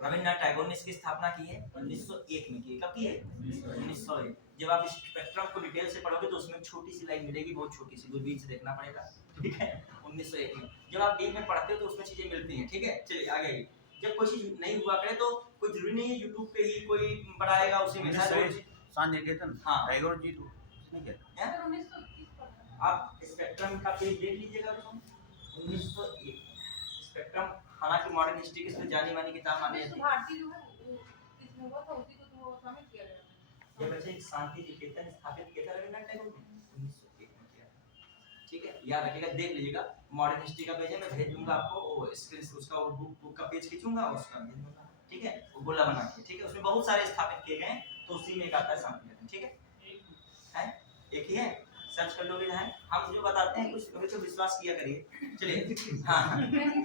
रविन्द्रनाथ टैगोर ने इसकी स्थापना की है 1901 में की है। कब की है? 1901। जब आप स्पेक्ट्रम को डिटेल से पढ़ोगे तो उसमें छोटी सी लाइन मिलेगी, बहुत छोटी सी, दूरबीन से देखना पड़ेगा। ठीक है, 1901 में जब आप डीप में पढ़ते हो तो उसमें चीजें मिलती हैं। ठीक है, चलिए आगे। जब कोई चीज नहीं हुआ करे तो कोई जरूरी नहीं है यूट्यूब पे ही कोई बढ़ाएगा उसी में। शांति निकेतन, हाँ, टैगोर जी तो नहीं कहते। आप स्पेक्ट्रम का पेज देख लीजिएगा। 1901 स्पेक्ट्रम, हालांकि मॉडर्न हिस्ट्री की जानी मानी किताब मानी जाती है। भारतीय जो है वो किसमें हुआ था, उसी को तो शामिल किया गया। ये बच्चे शांति निकेतन स्थापित किया था रविन्द्रनाथ टैगोर ने 1901 में किया। ठीक है, याद रखिएगा, देख लीजिएगा। मॉडर्न हिस्ट्री का पेज है, मैं भेज दूंगा आपको, वो स्क्रीन से उसका वो बुक का पेज खींचूंगा, उसका भेज दूंगा। ठीक है, वो गोला बना के। ठीक है, उसमें बहुत सारे स्थापित किए गए, तो उसी में एक आता है शांति निकेतन। ठीक है, एक ही है, सर्च कर लोगे जहाँ। हम जो बताते हैं कुछ कभी तो विश्वास किया करिए। चलिए, हाँ नहीं,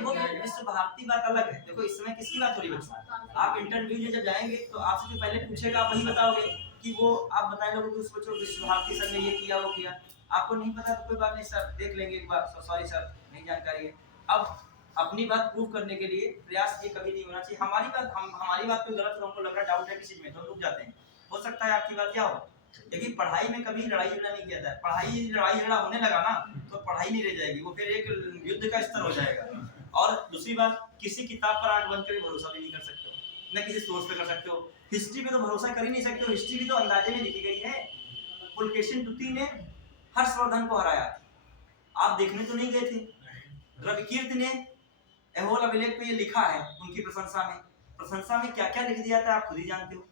वो विश्व भारती बात अलग है। देखो इस समय किसकी बात हो रही है बच्चों? आप इंटरव्यू में जब जाएंगे तो आपसे जो पहले पूछेगा आप वही बताओगे कि वो आप बताए लोगों को उस बच्चों विश्व भारती सर ने ये किया वो किया। आपको नहीं पता तो कोई बात नहीं सर, देख लेंगे एक बार, सॉरी सर नहीं जानकारी है। अब अपनी बात प्रूव करने के लिए प्रयास ये कभी नहीं होना चाहिए हमारी बात कोई गलत हो, हमको लग रहा है डाउट है किसी में तो हम रुक जाते हैं। हो सकता है आपकी बात क्या हो, लेकिन पढ़ाई में कभी लड़ाई झगड़ा नहीं किया जाता है। पढ़ाई लड़ाई झगड़ा होने लगा ना तो पढ़ाई नहीं रह जाएगी, वो फिर एक युद्ध का स्तर हो जाएगा। और दूसरी बात, किसी किताब पर आंख बंद करके भरोसा भी नहीं कर सकते हो, न किसी सोर्स पे कर सकते हो। हिस्ट्री पे तो भरोसा कर ही नहीं सकते हो, हिस्ट्री भी तो अंदाजे में लिखी गई है। पुलकेशिन द्वितीय ने हर्षवर्धन को हराया, आप देखने तो नहीं गए थे। रविकीर्त ने एहोल अभिलेख पे ये लिखा है उनकी प्रशंसा में क्या क्या लिख दिया था आप खुद ही जानते हो।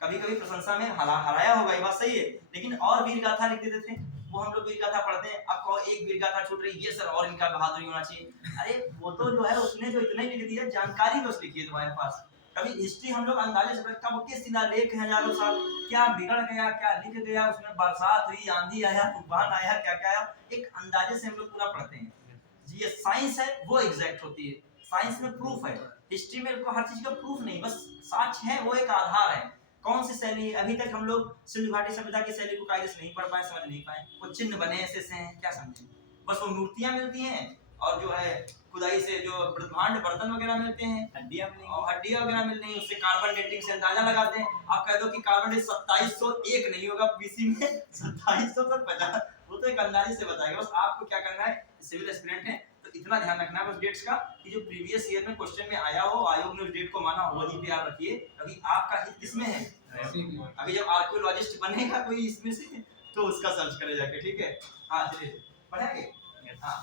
कभी कभी प्रशंसा में हराया होगा, ये बात सही है, लेकिन और वीर गाथा लिख देते थे। वो हम लोग वीर गाथा पढ़ते हैं, अब कहो एक वीर गाथा छूट रही, ये सर और इनका बहादुरी होना चाहिए। अरे वो तो जो है उसने जो इतना ही लिख दिया, जानकारी बस लिखी है तुम्हारे पास। कभी हिस्ट्री हम लोग अंदाजे से कब किस शिलालेख है हजारों साल क्या बिगड़ गया, क्या लिख गया, उसमें बरसात हुई, आंधी आया, तूफान आया, क्या क्या आया, एक अंदाजे से हम लोग पूरा पढ़ते हैं। ये साइंस है वो एग्जैक्ट होती है, साइंस में प्रूफ है। हिस्ट्री में हर चीज का प्रूफ नहीं, बस साक्ष्य है, वो एक आधार है। कौन सी शैली, अभी तक हम लोग सिंधु घाटी सभ्यता की शैली को कायदे से नहीं पढ़ पाए, समझ नहीं पाए। वो चिन्ह बने ऐसे हैं, क्या समझे, बस वो मूर्तियां मिलती हैं और जो है खुदाई से जो ब्रह्मांड बर्तन वगैरह मिलते हैं, हड्डियां वगैरह मिल रही हैं, उससे कार्बन डेटिंग से अंदाजा लगाते हैं। आप कह दो कि कार्बन डेट 2701 नहीं होगा बीसी में 2750, वो तो एक अंदाजे से बताएगा। बस आपको क्या करना है, सिविल एस्पिरेंट है तो इतना ध्यान रखना है बस डेट्स का कि जो प्रीवियस ईयर में क्वेश्चन में आया हो, आयोग ने उस डेट को माना हो, वही पे आप रखिए। अभी आपका हित किसमें है, अभी जब आर्कियोलॉजिस्ट बनेगा कोई इसमें से तो उसका सर्च करे जाके, ठीक है। हाँ चलिए पढ़ेंगे। हाँ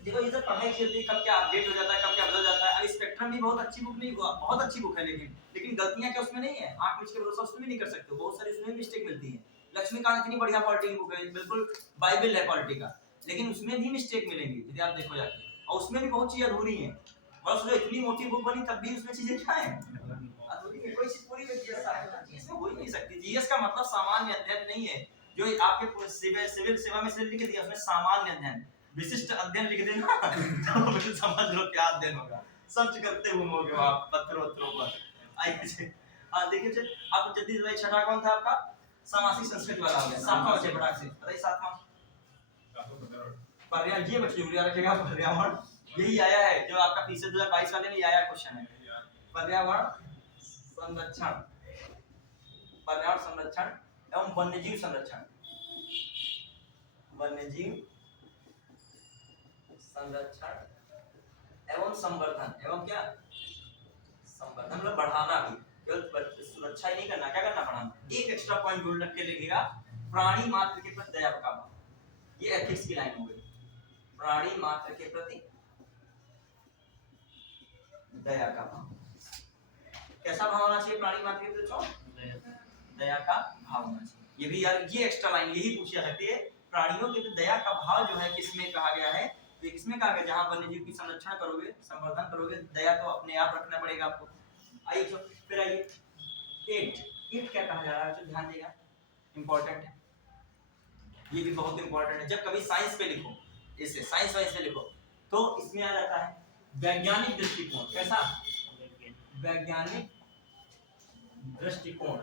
देखो ये तो पढ़ने की होती है, कब क्या अपडेट हो जाता है, कब क्या बदल जाता है। अब स्पेक्ट्रम भी बहुत अच्छी बुक नहीं हुआ, बहुत अच्छी बुक है, लेकिन गलतियां क्या उसमें नहीं है, आंख मिच के भरोसा उसमें भी नहीं कर सकते, बहुत सारी उसमें मिस्टेक मिलती है। लक्ष्मीकांत इतनी बढ़िया पॉलिटी की बुक है, बिल्कुल बाइबल है पॉलिटी का, लेकिन उसमें भी मिस्टेक मिलेंगी यदि आप देखो जाके, और उसमें भी बहुत चीज अधूरी है। बस जो इतनी मोटी बुक बनी तब भी उसमें चीजें क्या है, अधूरी है, कोई चीज पूरी इसमें हो ही नहीं सकती। जीएस का मतलब सामान्य अध्ययन नहीं है, जो आपके सिविल सेवा में से लिख दिया उसमें सामान्य अध्ययन, विशिष्ट अध्ययन लिख देना तो फिर समझ लो क्या अध्ययन होगा, सर्च करते घूमोगे आप पत्थरों पर। आइए हाँ देखिए आप जल्दी से छठा कौन था आपका, सामासिक संस्कृति वाला हो गया। सातवां बचे फटाक से बताइए, सातवां पर्यावरण, ये बच्चे याद रखेगा, पर्यावरण यही आया है जो आपका फीसद 2022 वाले में आया क्वेश्चन है। पर्यावरण संरक्षण, पर्यावरण संरक्षण एवं वन्यजीव संरक्षण, वन्यजीव संरक्षण एवं संवर्धन, एवं क्या संवर्धन मतलब बढ़ाना भी, केवल सुरक्षा ही नहीं करना, क्या करना बढ़ाना। एक एक्स्ट्रा पॉइंट जोड़ रख के लिखिएगा, प्राणी मात्र के प्रति दया का भाव, ये एथिक्स की लाइन हो गई। प्राणी मात्र के प्रति दया का भाव, कैसा भाव होना चाहिए प्राणी मात्र के प्रति, दया का भाव होना चाहिए। ये भी यार ये एक्स्ट्रा लाइन यही पूछी जा सकती है, प्राणियों के दया का भाव जो है किसमें कहा गया है, ये किसमें कहा गया, जहां वन्यजीव की संरक्षण करोगे, संवर्धन करोगे, दया तो अपने आप रखना पड़ेगा आपको। आइए तो फिर आइए 8 क्या कहा जा रहा है, तो ध्यान देगा, इंपॉर्टेंट है, ये भी बहुत इंपॉर्टेंट है। जब कभी साइंस पे लिखो, इससे साइंस वाइंस पे लिखो तो इसमें आ जाता है वैज्ञानिक दृष्टिकोण। कैसा, वैज्ञानिक दृष्टिकोण,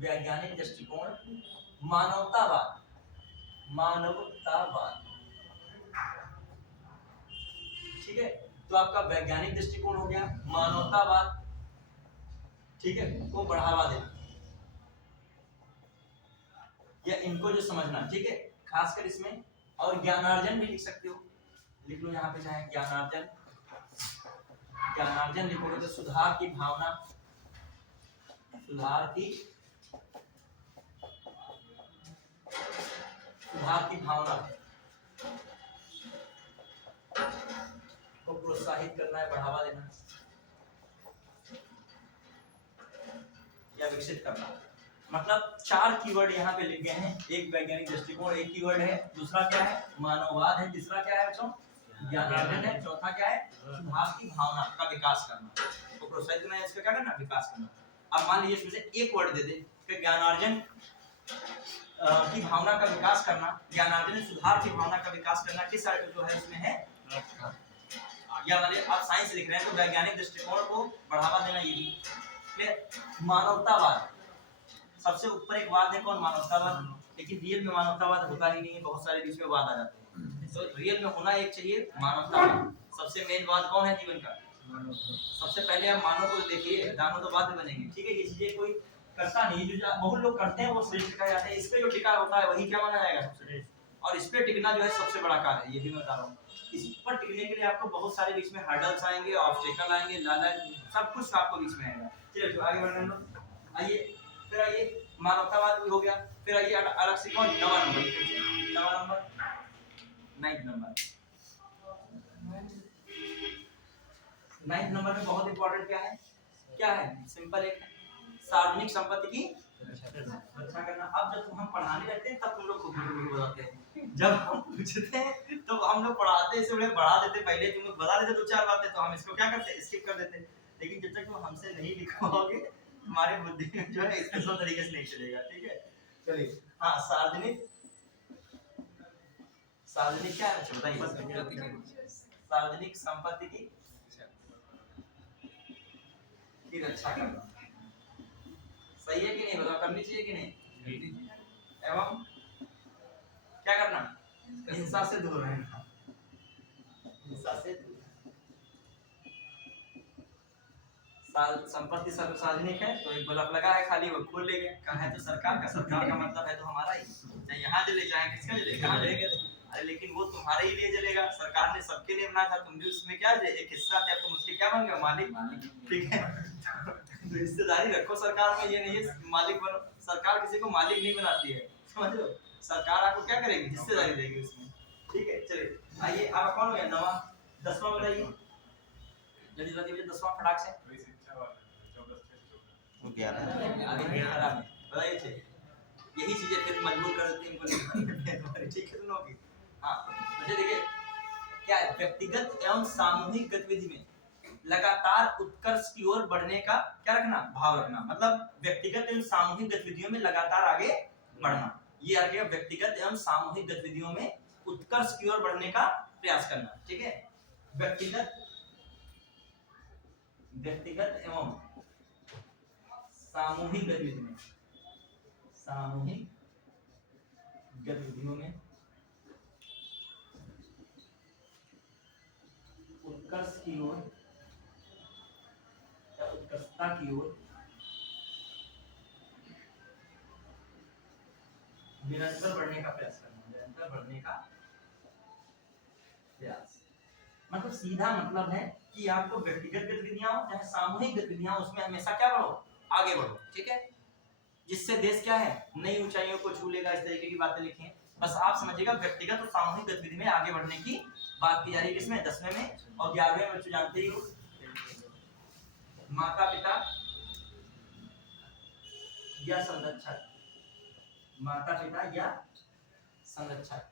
वैज्ञानिक दृष्टिकोण, मानवतावाद, मानवतावाद, ठीक है। तो आपका वैज्ञानिक दृष्टिकोण हो गया, मानवतावाद, ठीक है, को बढ़ावा देना, या इनको जो समझना, ठीक है, खासकर इसमें। और ज्ञानार्जन भी लिख सकते हो, लिख लो यहाँ पे चाहे ज्ञानार्जन, ज्ञानार्जन लिखोगे तो सुधार की भावना, सुधार की भावना को प्रोत्साहित करना है, बढ़ावा देना या विकसित करना। मतलब 4 कीवर्ड यहाँ पे लिखे हैं, एक वैज्ञानिक दृष्टिकोण, एक कीवर्ड है, दूसरा क्या है मानववाद है, तीसरा क्या है बच्चों ज्ञानार्जन है, चौथा क्या है सुधार की भावना का विकास करना, तो प्रोत्साहित करना, इसका क्या करना विकास करना। अब मान लीजिए इसमें से एक वर्ड दे दे, ज्ञानार्जन की भावना का विकास करना, ज्ञानार्जन सुधार की भावना का विकास करना, किस जो है उसमें है, या वाले आप साइंस लिख रहे हैं तो वैज्ञानिक दृष्टिकोण को बढ़ावा देना, ये भी। मानवतावाद सबसे ऊपर एक वाद है, कौन मानवतावाद, लेकिन रियल में मानवतावाद होता ही नहीं है, बहुत सारे बीच में वाद आ जाते हैं। तो रियल में होना एक चाहिए मानवता। सबसे मेन बात कौन है जीवन का? सबसे पहले आप मानव को देखिए, दानव तो बाद में बनेंगे, ठीक है। ये चीजें कोई करता नहीं, जो बहुत लोग करते हैं वो श्रेष्ठ कहा जाता है। इस पे जो टिका होता है वही क्या माना जाएगा? सबसे श्रेष्ठ। और इस पे टिकना जो है सबसे बड़ा कार्य है, ये भी मैं बता रहा हूँ। इस पर टिकने के लिए आपको बहुत सारे बीच में हर्डल्स आएंगे, ऑब्स्टेकल आएंगे, लालच, सब कुछ आपको बीच में आएगा। चलिए तो आगे बढ़ने दो। आइए फिर आइए मानवतावाद भी हो गया। फिर आइए अलग से कौन? नवा नंबर, नवा number, 9th number. 9th number में बहुत इंपॉर्टेंट क्या है? क्या है? सिंपल एक है, सार्वजनिक संपत्ति की रक्षा करना। अब जब हम पढ़ाने लगते हैं तब तुम लोग खूब बताते हैं, जब हम पूछते हैं तो हम लोग पढ़ाते इसे बड़े बढ़ा देते, पहले तुम लोग बता देते 2-4 बातें, तो हम इसको क्या करते? स्किप कर देते। लेकिन जब तक तुम हमसे नहीं लिखवाओगे तुम्हारे बुद्धि में जो है इसके सब तरीके से नहीं चलेगा, ठीक है। चलिए हाँ, सार्वजनिक क्या है बताइए? सार्वजनिक संपत्ति की रक्षा करना। सही है कि नहीं? बताओ, करनी चाहिए कि नहीं? एवं क्या करना? हिंसा से दूर रहना, हिंसा से दूर। संपत्ति सार्वजनिक है तो एक बल्ब लगा है खाली, वो खोल ले गए, कहा है तो सरकार का, सरकार का मतलब है तो हमारा ही, चाहे यहाँ जले चाहे किसका जले, कहाँ जलेगा? अरे लेकिन वो तुम्हारे ही लिए जलेगा, सरकार ने सबके लिए बनाया था, तुम भी उसमें क्या एक हिस्सा थे, तुम उसके क्या बन गए? मालिक, ठीक है। तो हिस्सेदारी रखो सरकार में, ये नहीं मालिक बनो। सरकार किसी को मालिक नहीं बनाती है, समझ लो। सरकार आपको क्या करेगी? हिस्सेदारी देगी उसमें, ठीक है। चलिए आइए, अब कौन हो गया? नवा। 10वां बताइए जल्दी जल्दी, 10वां फटाक से। बताइए, यही चीजें फिर मजबूर कर देती हैं, ठीक है सुनो की। हाँ मुझे देखिए क्या है, व्यक्तिगत एवं सामूहिक गतिविधि में लगातार उत्कर्ष की ओर बढ़ने का क्या रखना? भाव रखना। मतलब व्यक्तिगत एवं सामूहिक गतिविधियों में लगातार आगे बढ़ना, ये आ गया व्यक्तिगत एवं सामूहिक गतिविधियों में उत्कर्ष की ओर बढ़ने का प्रयास करना, ठीक है। व्यक्तिगत एवं सामूहिक गतिविधियों में उत्कर्ष की ओर या उत्कर्षता की ओर निरंतर बढ़ने का प्रयास करना, निरंतर बढ़ने का प्रयास। मतलब सीधा मतलब है कि आपको व्यक्तिगत गतिविधियां हो चाहे सामूहिक गतिविधियां, उसमें हमेशा क्या बढ़ो? आगे बढ़ो, ठीक है। जिससे देश क्या है? नई ऊंचाइयों को छू लेगा, इस तरीके की बातें लिखी हैं। बस आप समझिएगा, व्यक्तिगत और सामूहिक गतिविधि में आगे बढ़ने की बात की जा रही है। किसमें? 10वें में। और 11वें में बच्चों जानते ही हो, माता पिता या संरक्षक, माता पिता या संरक्षक,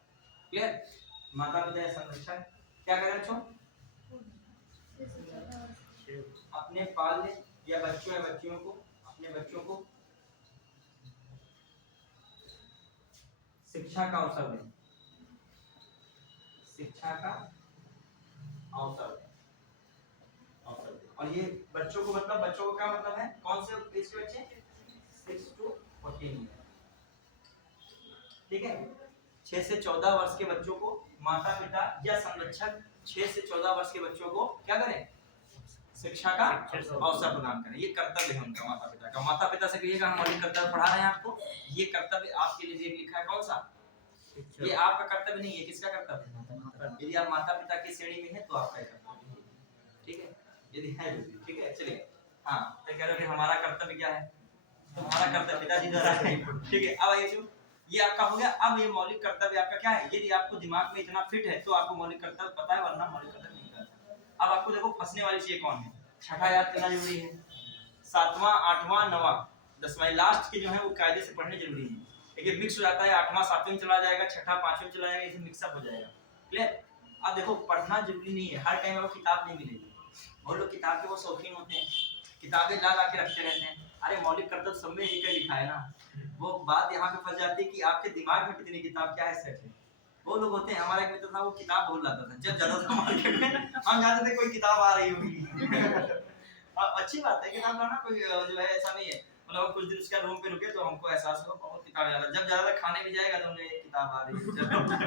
क्लियर? माता पिता या संरक्षक क्या करें बच्चों? अपने पाल्य या बच्चों या बच्चियों को, अपने बच्चों को शिक्षा का अवसर दें, शिक्षा का अवसर दें। और ये बच्चों को मतलब, बच्चों को क्या मतलब है? कौन से एज के बच्चे? 6 to 14 ईयर, ठीक है। 6 से 14 वर्ष के बच्चों को माता पिता या संरक्षक 6 से 14 वर्ष के बच्चों को क्या करें? शिक्षा का अवसर प्रदान करें। ये कर्तव्य है उनका, माता पिता का। माता पिता से कहिएगा हम अभी कर्तव्य पढ़ा रहे हैं आपको, ये कर्तव्य आपके लिए लिखा है। कौन सा? ये आपका कर्तव्य नहीं है, किसका कर्तव्य है? यदि आप माता पिता की श्रेणी में हैं तो आपका कर्तव्य है, ठीक है। यदि है, ठीक है। चलिए हाँ, तो कह रहे हैं हमारा कर्तव्य क्या है? तो हमारा कर्तव्य पिताजी द्वारा है, ठीक है। अब आइए, ये आपका हो गया। अब ये मौलिक कर्तव्य आपका क्या है? यदि आपको दिमाग में इतना फिट है तो आपको मौलिक कर्तव्य पता है, वरना मौलिक कर्तव्य नहीं करता। अब आपको देखो फंसने वाली चीज कौन है? छठा याद करना जरूरी है, 7वां 8वां 9वां 10वां लास्ट के जो है वो कायदे से पढ़ने जरूरी है। देखिए मिक्स हो जाता है, 8वां 7वें चला जाएगा, छठा 5वें चला जाएगा, इसे मिक्सअप हो जाएगा, क्लियर। अब देखो पढ़ना जरूरी नहीं है, हर टाइम आपको किताब नहीं मिलेगी। बहुत लोग किताब के वो शौकीन होते हैं, किताबें ला ला के रखते रहते हैं। अरे मौलिक कर्तव्य सब में एक ही लिखा है ना। वो बात यहाँ पे फंस जाती है कि आपके दिमाग में कितनी किताब क्या है सेट है। वो लोग होते हैं, हमारा एक मित्र था वो किताब भूल जाता था, जब ज्यादा मार्केट में हम जाते थे कोई किताब आ रही होगी। अच्छी बात है किताब लाना, कोई जो है ऐसा नहीं है। मतलब कुछ दिन उसका रूम पे रुके तो हमको एहसास हुआ बहुत किताब ज्यादा, जब ज्यादा खाने भी जाएगा तो एक किताब आ रही है,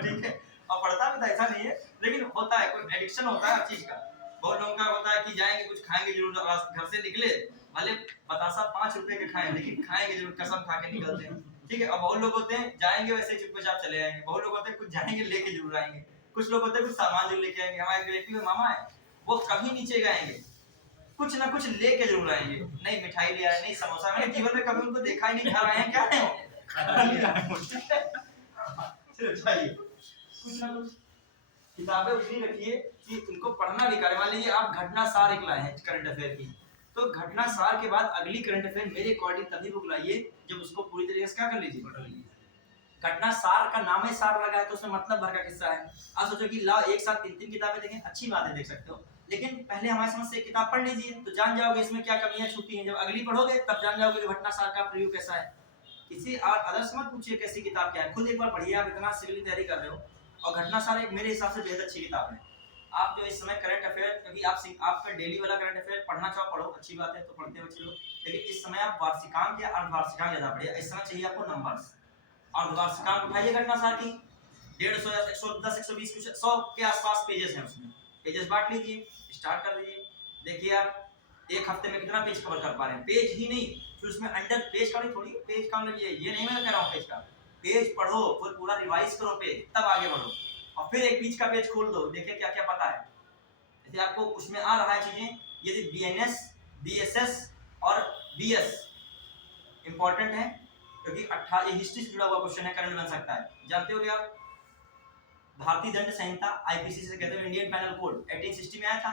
ठीक है। और पढ़ता भी था, ऐसा नहीं है, लेकिन होता है, कोई एडिक्शन होता है हर चीज का। बहुत लोगों का होता है कि जाएंगे कुछ खाएंगे जरूर, घर से निकले भले बतासा 5 रुपए के खाएं, लेकिन खाएंगे जरूर, कसम खा के निकलते हैं, ठीक है। और बहुत लोग होते हैं जाएंगे वैसे ही चुपचाप चले आएंगे, बहुत लोग होते हैं कुछ जाएंगे लेके जरूर आएंगे, कुछ लोग होते हैं कुछ सामान जरूर लेके आएंगे। हमारे रिलेटिव में मामा है, वो कभी नीचे गएंगे कुछ ना कुछ लेके जरूर आएंगे, नहीं मिठाई ले आए, नहीं समोसा, मैंने जीवन में कभी उनको देखा ही नहीं खा रहे हैं, क्या है वो चाहिए कुछ ना कुछ। किताबें उतनी रखिए कि उनको पढ़ना भी करें। मान लीजिए आप घटना सार एक लाए हैं करंट अफेयर की, तो घटना सार के बाद अगली करंट अफेयर मेरे अकॉर्डिंग तभी बुक लाइए जब उसको पूरी तरीके से क्या कर लीजिए। घटना सार का नाम है सार लगा है तो उसमें मतलब भर का किस्सा है। आप सोचो कि लाओ एक साथ 3-3 किताबें देखें, अच्छी बात है, देख सकते हो, लेकिन पहले हमारी समझ से किताब पढ़ लीजिए तो जान जाओगे इसमें क्या कमियां छूटी हैं। जब अगली पढ़ोगे तब जान जाओगे कि घटना सार का प्रीव्यू कैसा है। किसी और अदर्स मत पूछिए कैसी किताब क्या है, खुद एक बार पढ़िए। आप इतना सिविल तैयारी कर रहे हो, और घटना सार एक मेरे हिसाब से बेहद अच्छी किताब है। आप जो इस समय करंट अफेयर, क्योंकि आपका डेली वाला करंट अफेयर पढ़ना चाहो पढ़ो, अच्छी बात है, तो पढ़ते बच्चे लोग, लेकिन इस समय आप वार्षिकांक या अर्धवार्षिकांक ज्यादा पढ़िए। इस समय चाहिए आपको नंबर्स, और वार्षिकांक उठाइए घटना सार की 150 या 110 120 कुछ 100 के आसपास पेजेस हैं, उसमें पेजेस बांट लीजिए, स्टार्ट कर दीजिए। देखिए आप एक हफ्ते में कितना पेज कवर कर पा रहे हैं, पेज ही नहीं, फिर उसमें अंडर पेज का भी थोड़ी पेज का मतलब ये नहीं मैं कह रहा हूँ पेज का, पेज पढ़ो, फिर पूरा रिवाइज करो पेज, तब आगे बढ़ो, और फिर एक बीच का पेज खोल दो, देखिए क्या क्या पता है। जैसे आपको उसमें आ रहा है चीजें, यदि बीएनएस, बीएसएस और बीएस इंपॉर्टेंट है, क्योंकि 18 हिस्ट्री से जुड़ा हुआ क्वेश्चन है, करंट बन सकता है। जानते हो क्या भारतीय दंड संहिता आईपीसी से कहते हैं, इंडियन पैनल कोड 1860 में आया था,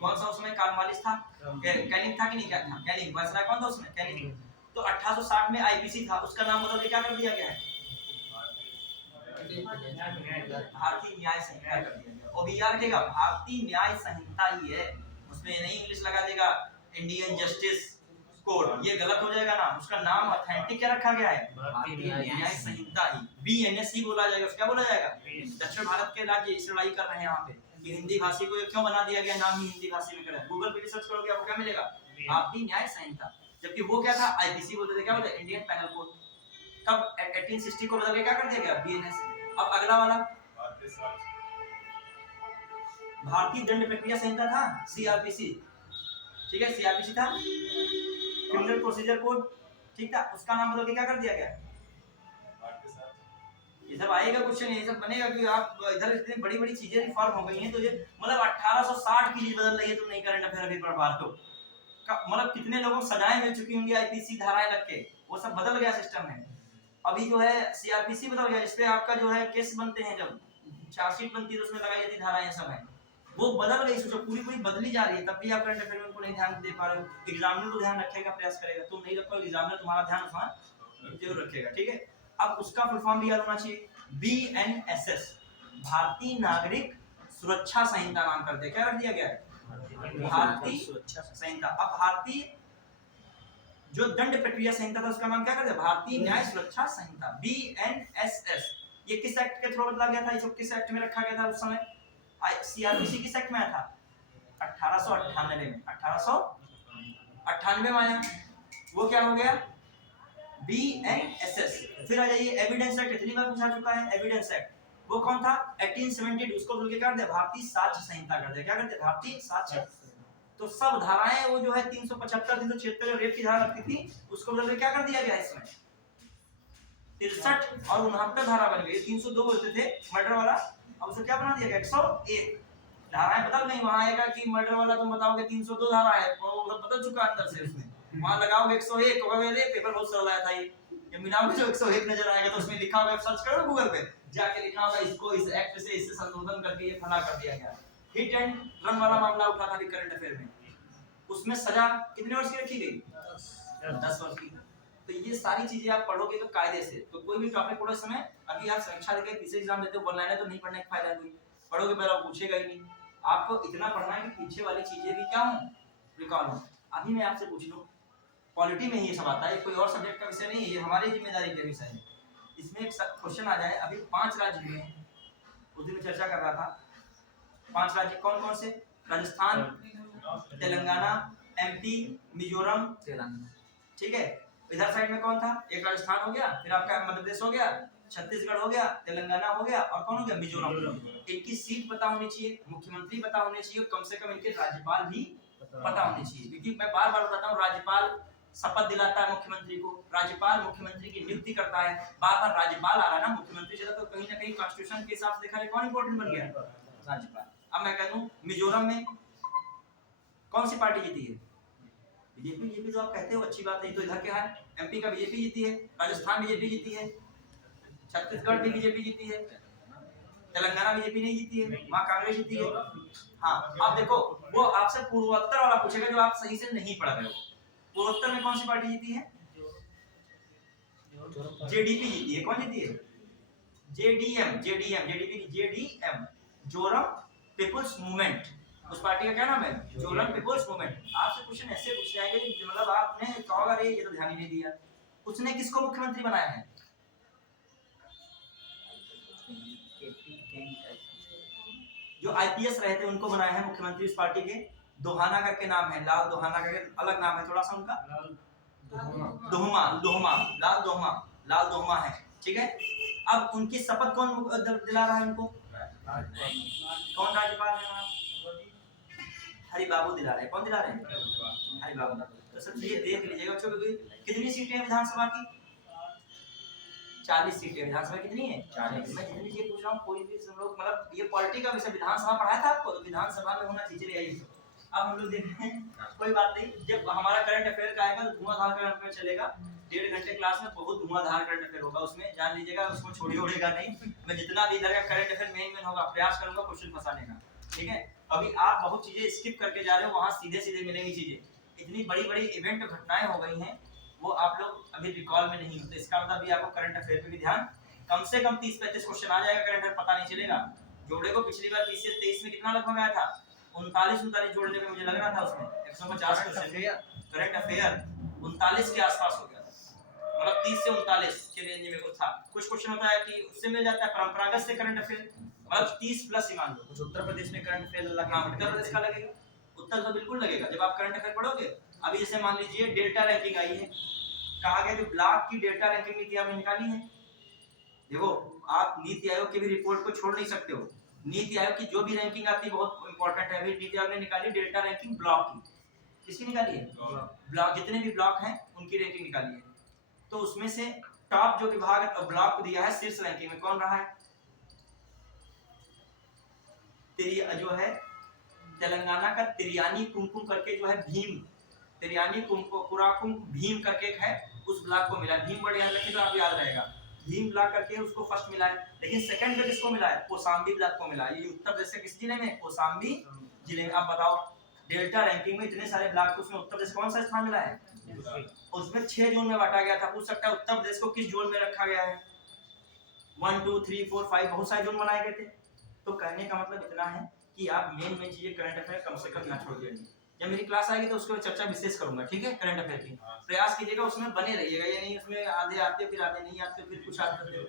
कौन सा उसमें कार्नवालिस था, कैनिंग था कि नहीं, क्या था, कैनिंग वायसराय कौन था उसमें, कैनिंग। तो 1860 में आईपीसी था, उसका नाम बदल के क्या कर दिया गया है, भारतीय न्याय संहिता कर दिया गया। और भी याद रखिएगा भारतीय न्याय संहिता ही है, उसमें नहीं इंग्लिश लगा देगा इंडियन जस्टिस कोड, ये गलत हो जाएगा नाम, उसका नाम ऑथेंटिक क्या रखा गया है, भारतीय न्याय संहिता ही, बीएनएस ही बोला जाएगा, उसका बोला जाएगा। दक्षिण भारत के राज्य इस लड़ाई कर रहे हैं यहाँ पे कि हिंदी भाषी को क्यों बना दिया गया, नाम ही हिंदी भाषी में करें, गूगल पे भी सर्च करोगे आपको क्या मिलेगा, भारतीय न्याय संहिता, जबकि वो क्या था, आईपीसी बोलते थे, क्या बोलते, इंडियन पैनल कोड। कब 1860 को बदल के क्या कर दिया गया, बीएनएस। अब अगला वाला भारतीय दंड प्रक्रिया संहिता था, सीआरपीसी, ठीक है, सीआरपीसी था, क्रिमिनल प्रोसीजर कोड, ठीक था, उसका नाम बदल के क्या कर दिया गया। ये सब आएगा क्वेश्चन, ये सब बनेगा कि आप इधर इतनी बड़ी बड़ी चीजें रिफॉर्म हो गई हैं, तो ये मतलब 1860 की चीज बदल रही है, तुम नहीं करंट अफेयर अभी पढ़ पा रहे हो, मतलब कितने लोगों को सजाएं मिल चुकी होंगी आईपीसी धाराएं लग के, वो सब बदल गया सिस्टम में। अभी जो है सीआरपीसी बदल गया, इसपे आपका जो है केस बनते हैं, जब चार्जशीट बनती है तो उसमें लगाई जाती धाराएं, सब है वो बदल गई, सोचो पूरी पूरी बदली जा रही है, तब भी आप करंट अफेयर में उनको नहीं ध्यान दे पा रहे हो। एग्जामिनर तो ध्यान रखेगा, प्रयास करेगा, तुम नहीं रखो एग्जामिनर तुम्हारा ध्यान उसमें जरूर रखेगा, ठीक है। अब उसका फुल फॉर्म भी याद होना चाहिए, बीएनएसएस, भारतीय नागरिक सुरक्षा संहिता नाम करते, क्या रख दिया गया है, भारतीय सुरक्षा संहिता। अब भारतीय जो दंड प्रक्रिया संहिता था उसका नाम क्या कर दिया, भारतीय न्याय सुरक्षा संहिता, बीएनएसएस। ये किस एक्ट के थ्रू बदला गया था, इसको किस एक्ट में रखा गया था उस समय, सीआरपीसी किस एक्ट में आया था, 1898 में, 1898 में आया, वो क्या हो गया, बीएनएसएस। फिर आ जाइए एविडेंस एक्ट, इतनी बार पूछा चुका है, एविडेंस एक्ट वो कौन था, 1872, उसको बदल के कर दिया भारतीय साक्ष्य संहिता कर दिया, क्या करते, भारतीय साक्ष्य। तो सब धाराएं वो जो है 375 376 रेप की धारा लगती थी, उसको बदल के क्या कर दिया गया इसमें 63 और 69 धारा बन गई, 302 बोलते थे मर्डर वाला, अब उसे क्या बना दिया गया 101। धाराएं बदल गई, वहां आएगा कि मर्डर वाला तुम बताओगे 302 धारा है, वो बदल चुका अंदर से, उसमें वहां लगाओगे 101 होगा, ये पेपर बहुत सरल आया था, ये मिलाओगे जो 101 नजर आएगा तो उसमें लिखा होगा, सर्च करो गूगल पे जाके लिखा होगा इसको इस एक्ट से इससे संशोधन करके ये फला कर दिया गया। हिट एंड रन वाला मामला उठा था करंट अफेयर में, उसमें सजा कितने वर्ष की रखी गई, 10 वर्ष की। तो ये सारी चीजें आप पढ़ोगे तो कायदे से, तो कोई भी टॉपिक पढ़ो समय, अभी आप समीक्षा देके पीछे एग्जाम देते हो, वन लाइनर तो नहीं पढ़ने का फायदा कोई, पढ़ोगे पर आप पूछेगा ही नहीं, आपको इतना पढ़ना है कि पीछे वाली चीजें भी क्या हो, रिकॉल हो। अभी मैं आपसे पूछ लूं, पॉलिटी में ही ये सब आता है, कोई और सब्जेक्ट का विषय नहीं है, ये हमारी जिम्मेदारी का विषय है। इसमें एक क्वेश्चन आ जाए, अभी 5 राज्य हुए हैं, उस दिन चर्चा कर रहा था, 5 राज्य कौन कौन से, राजस्थान, तेलंगाना, एमपी, मिजोरम, तेलंगाना, ठीक है। इधर साइड में कौन था, एक राजस्थान हो गया, फिर आपका मध्य प्रदेश हो गया, छत्तीसगढ़ हो गया, तेलंगाना हो गया, और कौन हो गया, मिजोरम। इनकी सीट पता होनी चाहिए, मुख्यमंत्री पता होने चाहिए, कम से कम इनके राज्यपाल भी पता होने चाहिए। क्योंकि मैं बार बार बताता हूँ, राज्यपाल शपथ दिलाता है मुख्यमंत्री को, राज्यपाल मुख्यमंत्री की नियुक्ति करता है। बार बार राज्यपाल आ रहा है ना, मुख्यमंत्री से तो कहीं ना कहीं कॉन्स्टिट्यूशन के हिसाब से देखा जाए कौन इंपॉर्टेंट बन गया, राज्यपाल। अब मैं कह दूं मिजोरम में कौन सी पार्टी जीती है, बीजेपी। बीजेपी तो आप कहते हो, अच्छी बात है, तो इधर क्या है, एमपी का बीजेपी जीती है, राजस्थान बीजेपी जीती है, छत्तीसगढ़ भी बीजेपी जीती है, तेलंगाना बीजेपी नहीं जीती है, वहाँ कांग्रेस जीती है। हाँ, अब देखो वो आपसे पूर्वोत्तर वाला पूछेगा जो आप सही से नहीं पढ़ रहे हो। पूर्वोत्तर में कौन सी पार्टी जीती है, जेडीपी जीती है। कौन जीती है, जेडीएम, जेडीएम, जेडीपी की जेडीएम, जोरम पीपुल्स मूवमेंट। उस पार्टी का क्या नाम है, जोरम पीपुल्स मूवमेंट। आपसे क्वेश्चन ऐसे पूछ जाएंगे कि मतलब आपने कहोगे अरे ये तो ध्यान ही नहीं दिया। उसने किसको मुख्यमंत्री बनाया है, जो आईपीएस रहे थे उनको बनाया है मुख्यमंत्री उस पार्टी के। दोहाना करके नाम है, लाल दोहाना करके अलग नाम है थोड़ा सा उनका, दोहमा, दोहमा, लाल दोहमा, लाल दोहमा है, ठीक है। अब उनकी शपथ कौन दिला रहा है उनको, कौन राज्यपाल है, हरि बाबू दिला रहे हैं। कौन दिला रहे हैं, हरि बाबू। तो सबसे ये देख लीजिएगा बच्चों, कितनी सीटें हैं विधानसभा की, 40 सीटें। विधानसभा कितनी है, 40। मैं जितनी चीजें पूछ रहा हूँ, कोई भी सब लोग मतलब ये पॉलिटी का विषय विधानसभा पढ़ाया था आपको, तो विधानसभा में होना चाहिए यही। अब हम लोग देखते हैं, कोई बात नहीं, जब हमारा करंट अफेयर का आएगा तो धुआंधार करंट अफेयर चलेगा। 1.5 घंटे क्लास में बहुत धुआंधार करंट अफेयर होगा, उसमें जान लीजिएगा, उसको छोड़िए उड़ेगा नहीं। मैं जितना भी इधर का करंट अफेयर मेन होगा प्रयास करूंगा क्वेश्चन फंसाने का, ठीक है। अभी आप बहुत चीजें स्किप करके जा रहे हो, वहां सीधे सीधे मिलेंगी चीजें। इतनी बड़ी बड़ी इवेंट घटनाएं हो गई हैं, वो आप लोग अभी रिकॉल में नहीं होते। इसका मतलब भी आपको करंट अफेयर पे भी ध्यान, कम से कम 30-35 क्वेश्चन आ जाएगा करंट अफेयर, पता नहीं चलेगा। जोड़े को पिछली बार 30 से 23 में कितना लगभग आया था, 39 जोड़ने में मुझे लग रहा था उसमें 150 क्वेश्चन करंट अफेयर 39 के आसपास हो गया था, मतलब 30 से 39 के रेंज में कुछ था। कुछ क्वेश्चन होता है कि उससे मिल जाता है परंपरागत से करंट अफेयर, मतलब 30 प्लस ही मान लो। कुछ उत्तर प्रदेश में करंट अफेयर लगा, उत्तर प्रदेश का लगेगा, उत्तर तो बिल्कुल लगेगा जब आप करंट अफेयर पढ़ोगे। अभी जैसे मान लीजिए डेल्टा रैंकिंग आई है, कहा गया जो ब्लॉक की डेल्टा रैंकिंग नीति आपने निकाली है। देखो आप नीति आयोग की भी रिपोर्ट को छोड़ नहीं सकते हो, नीति आयोग की जो भी रैंकिंग आती है बहुत इंपॉर्टेंट है। अभी नीति आयोग ने निकाली डेल्टा रैंकिंग ब्लॉक की, किसकी निकाली है, ब्लॉक, जितने भी ब्लॉक हैं उनकी रैंकिंग निकाली है। तो उसमें से टॉप जो विभाग ब्लॉक को दिया है शीर्ष रैंकिंग में कौन रहा है, जो है तेलंगाना का तिरियानी कुमकुम करके जो है भीम, तिरियानी कुराकुम भीम करके एक है, उस ब्लॉक को मिला। भीम वर्ड याद रखिए तो आप याद रहेगा, भीम ब्लॉक करके उसको फर्स्ट मिला है। लेकिन सेकंड पे किसको मिला है, कोसांबी ब्लॉक को मिला है। ये उत्तर प्रदेश के किस जिले में, कोसांबी जिले में। आप बताओ डेल्टा रैंकिंग में इतने सारे ब्लॉक, उसमें उत्तर प्रदेश कौन सा स्थान मिला है, उसमें 6 जोन में बांटा गया था। पूछ सकता है उत्तर प्रदेश को किस जोन में रखा गया है, 1 2 3 4 5 बहुत सारे जोन बनाए गए थे। तो कहने का मतलब इतना है कि आप मेन चीजें करंट अफेयर कम से कम ना छोड़ दीजिए। जब मेरी क्लास आएगी तो उसको चर्चा विशेष करूंगा, ठीक है। करंट अफेयर की प्रयास कीजिएगा, उसमें बने रहिएगा, ये नहीं उसमें आधे आते फिर आधे नहीं आते फिर कुछ आते।